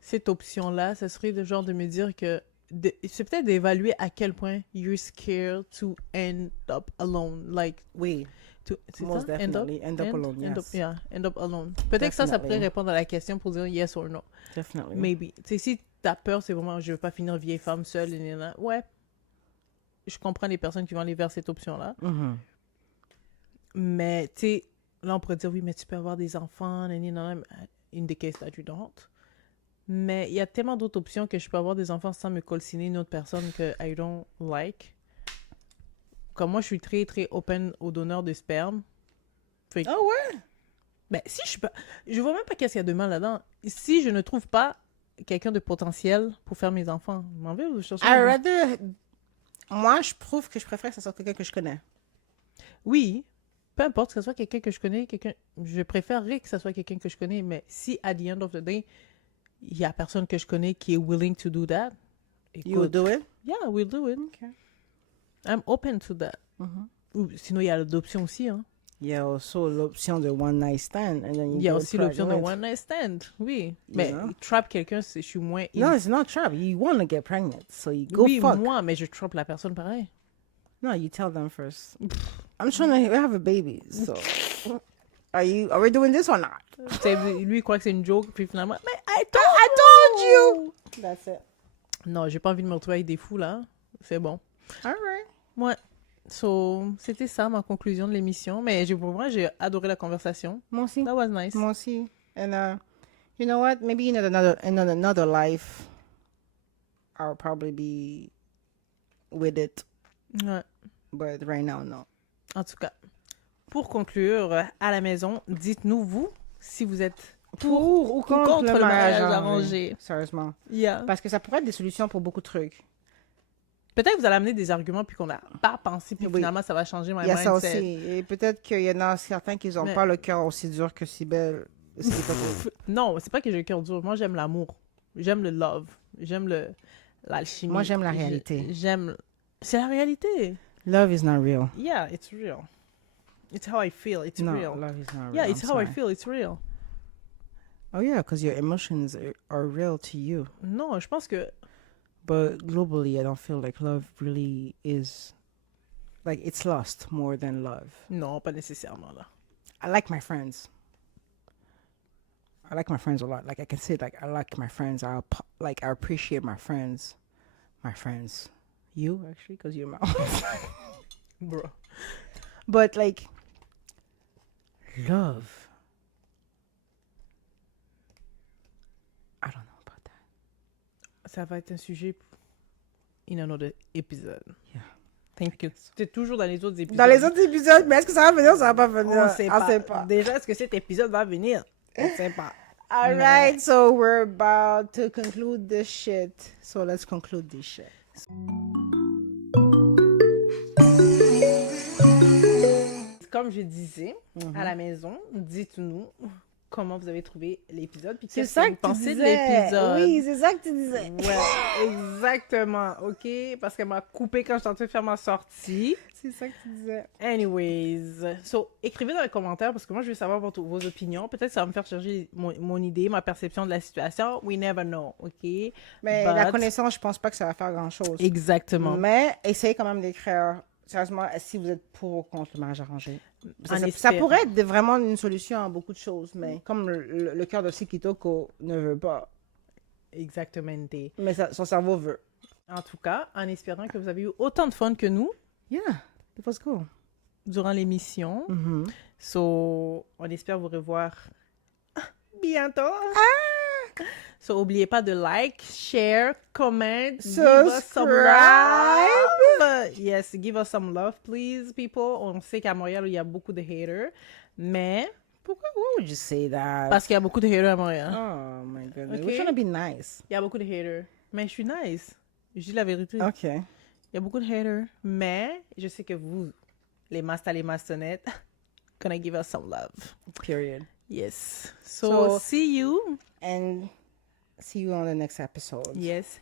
cette option-là, ça serait le genre de me dire que c'est peut-être d'évaluer à quel point you're scared to end up alone. Like, Oui, c'est most ça? definitely. End up alone, End up, yes. yeah, end up alone. Peut-être que ça pourrait Definitely. répondre à la question pour dire yes or no. definitely. Maybe. Tu sais, si ta peur, c'est vraiment je veux pas finir vieille femme seule, ouais. Je comprends les personnes qui vont aller vers cette option-là. Mhm. Mais, tu sais, là, on pourrait dire, oui, mais tu peux avoir des enfants, in the case that you don't. Mais il y a tellement d'autres options que je peux avoir des enfants sans me colsiner une autre personne que I don't like. Comme moi, je suis très, très open au donneur de sperme. Fait que, Oh ouais? ben, si je suis pas... Je vois même pas qu'est-ce qu'il y a de mal là-dedans. Si je ne trouve pas quelqu'un de potentiel pour faire mes enfants, je m'en vais ou je cherche... I rather... Moi, je prouve que je préfère que ce soit quelqu'un que je connais. Oui, peu importe que ce soit quelqu'un que je connais, je préférerais que ce soit quelqu'un que je connais, mais si, at the end of the day, il y a personne que je connais qui est willing to do that, You would do it? yeah, we'll do it. Okay. I'm open to that. Ou sinon, il y a l'adoption aussi. Hein. Il y a aussi l'option de one night stand. And then Il y a get aussi l'option de pregnant. one night stand, oui. Mais know? trap quelqu'un, je suis moins... No, it's not trap. You want to get pregnant, so you go oui, fuck. moi, mais je trap la personne pareil. No, you tell them first. I'm trying to have a baby, so are we doing this or not? Lui, il croit que c'est une joke, puis finalement, mais I told you. That's it. Non, j'ai pas envie de me retrouver avec des fous, là. C'est bon. All right. Ouais. So, c'était ça ma conclusion de l'émission. Mais pour moi, j'ai adoré la conversation. Moi aussi. That was nice. Moi aussi. And you know what? Maybe in another life, I'll probably be with it. Ouais. But right now, no. En tout cas, pour conclure, à la maison, dites-nous, vous, si vous êtes Pour ou contre le mariage arrangé. Sérieusement. Yeah. Parce que ça pourrait être des solutions pour beaucoup de trucs. Peut-être que vous allez amener des arguments puis qu'on n'a pas pensé, puis Oui. finalement, ça va changer my Il y a ça mindset. aussi. Et peut-être qu'il y en a certains qui n'ont Mais- pas le cœur aussi dur que Cybèle. Non, c'est pas que j'ai le cœur dur. Moi, j'aime l'amour. J'aime le love. J'aime l'alchimie. Moi, j'aime la réalité. J'aime... C'est la réalité. Love is not real. Yeah, it's real. It's how I feel. It's No, real. love is not real. Yeah, it's I'm how I sorry. feel. It's real. Oh yeah, because your emotions are real to you. Non, je pense que... But globally, I don't feel like love really is... Like, it's lost more than love. Non, pas nécessairement, là. I like my friends. I like my friends a lot. Like, I can say, like, I like my friends. I appreciate my friends. My friends. You, actually, because you're my... Bro. But, like, love... I don't know about that. Ça va être un sujet in another episode. Yeah. Thank you. C'était toujours dans les autres épisodes. Dans les autres épisodes, mais est-ce que ça va venir ou ça va pas venir? On sait pas. sait pas. Déjà, est-ce que cet épisode va venir? On sait pas. All right, so we're about to conclude this shit. So let's conclude this shit. Comme je disais, à la maison, dites-nous comment vous avez trouvé l'épisode. Puis C'est qu'est-ce ça que vous que tu pensez de disais. l'épisode. Oui, c'est ça que tu disais. Ouais, exactement. OK? Parce qu'elle m'a coupé quand je tentais de faire ma sortie. C'est ça que tu disais. Anyways, so, écrivez dans les commentaires parce que moi, je veux savoir vos opinions. Peut-être que ça va me faire changer mon idée, ma perception de la situation. We never know, OK? Mais But- la connaissance, je pense pas que ça va faire grand-chose. Exactement. Mais essayez quand même d'écrire, sérieusement, si vous êtes pour ou contre le mariage arrangé. En Ça espérant. pourrait être vraiment une solution à beaucoup de choses, mais comme le cœur de Sikitoko ne veut pas, Exactement. mais son cerveau veut. En tout cas, en espérant que vous avez eu autant de fun que nous Yeah, it was cool. durant l'émission. Mm-hmm. So, on espère vous revoir bientôt. So, n'oubliez pas de like, share, comment, give us some love. Yes, give us some love, please, people. On sait qu'à Montréal, il y a beaucoup de haters, mais Pourquoi? Why would you say that? parce qu'il y a beaucoup de haters à Montréal. Oh my goodness. Okay. We're trying to be nice. Il y a beaucoup de haters, mais je suis nice. Je dis la vérité. Okay. Il y a beaucoup de haters, mais je sais que vous, les mastas, les mastonnettes, gonna give us some love. Period. Yes. So see you. And see you on the next episode. Yes.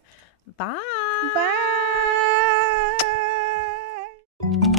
Bye. Bye.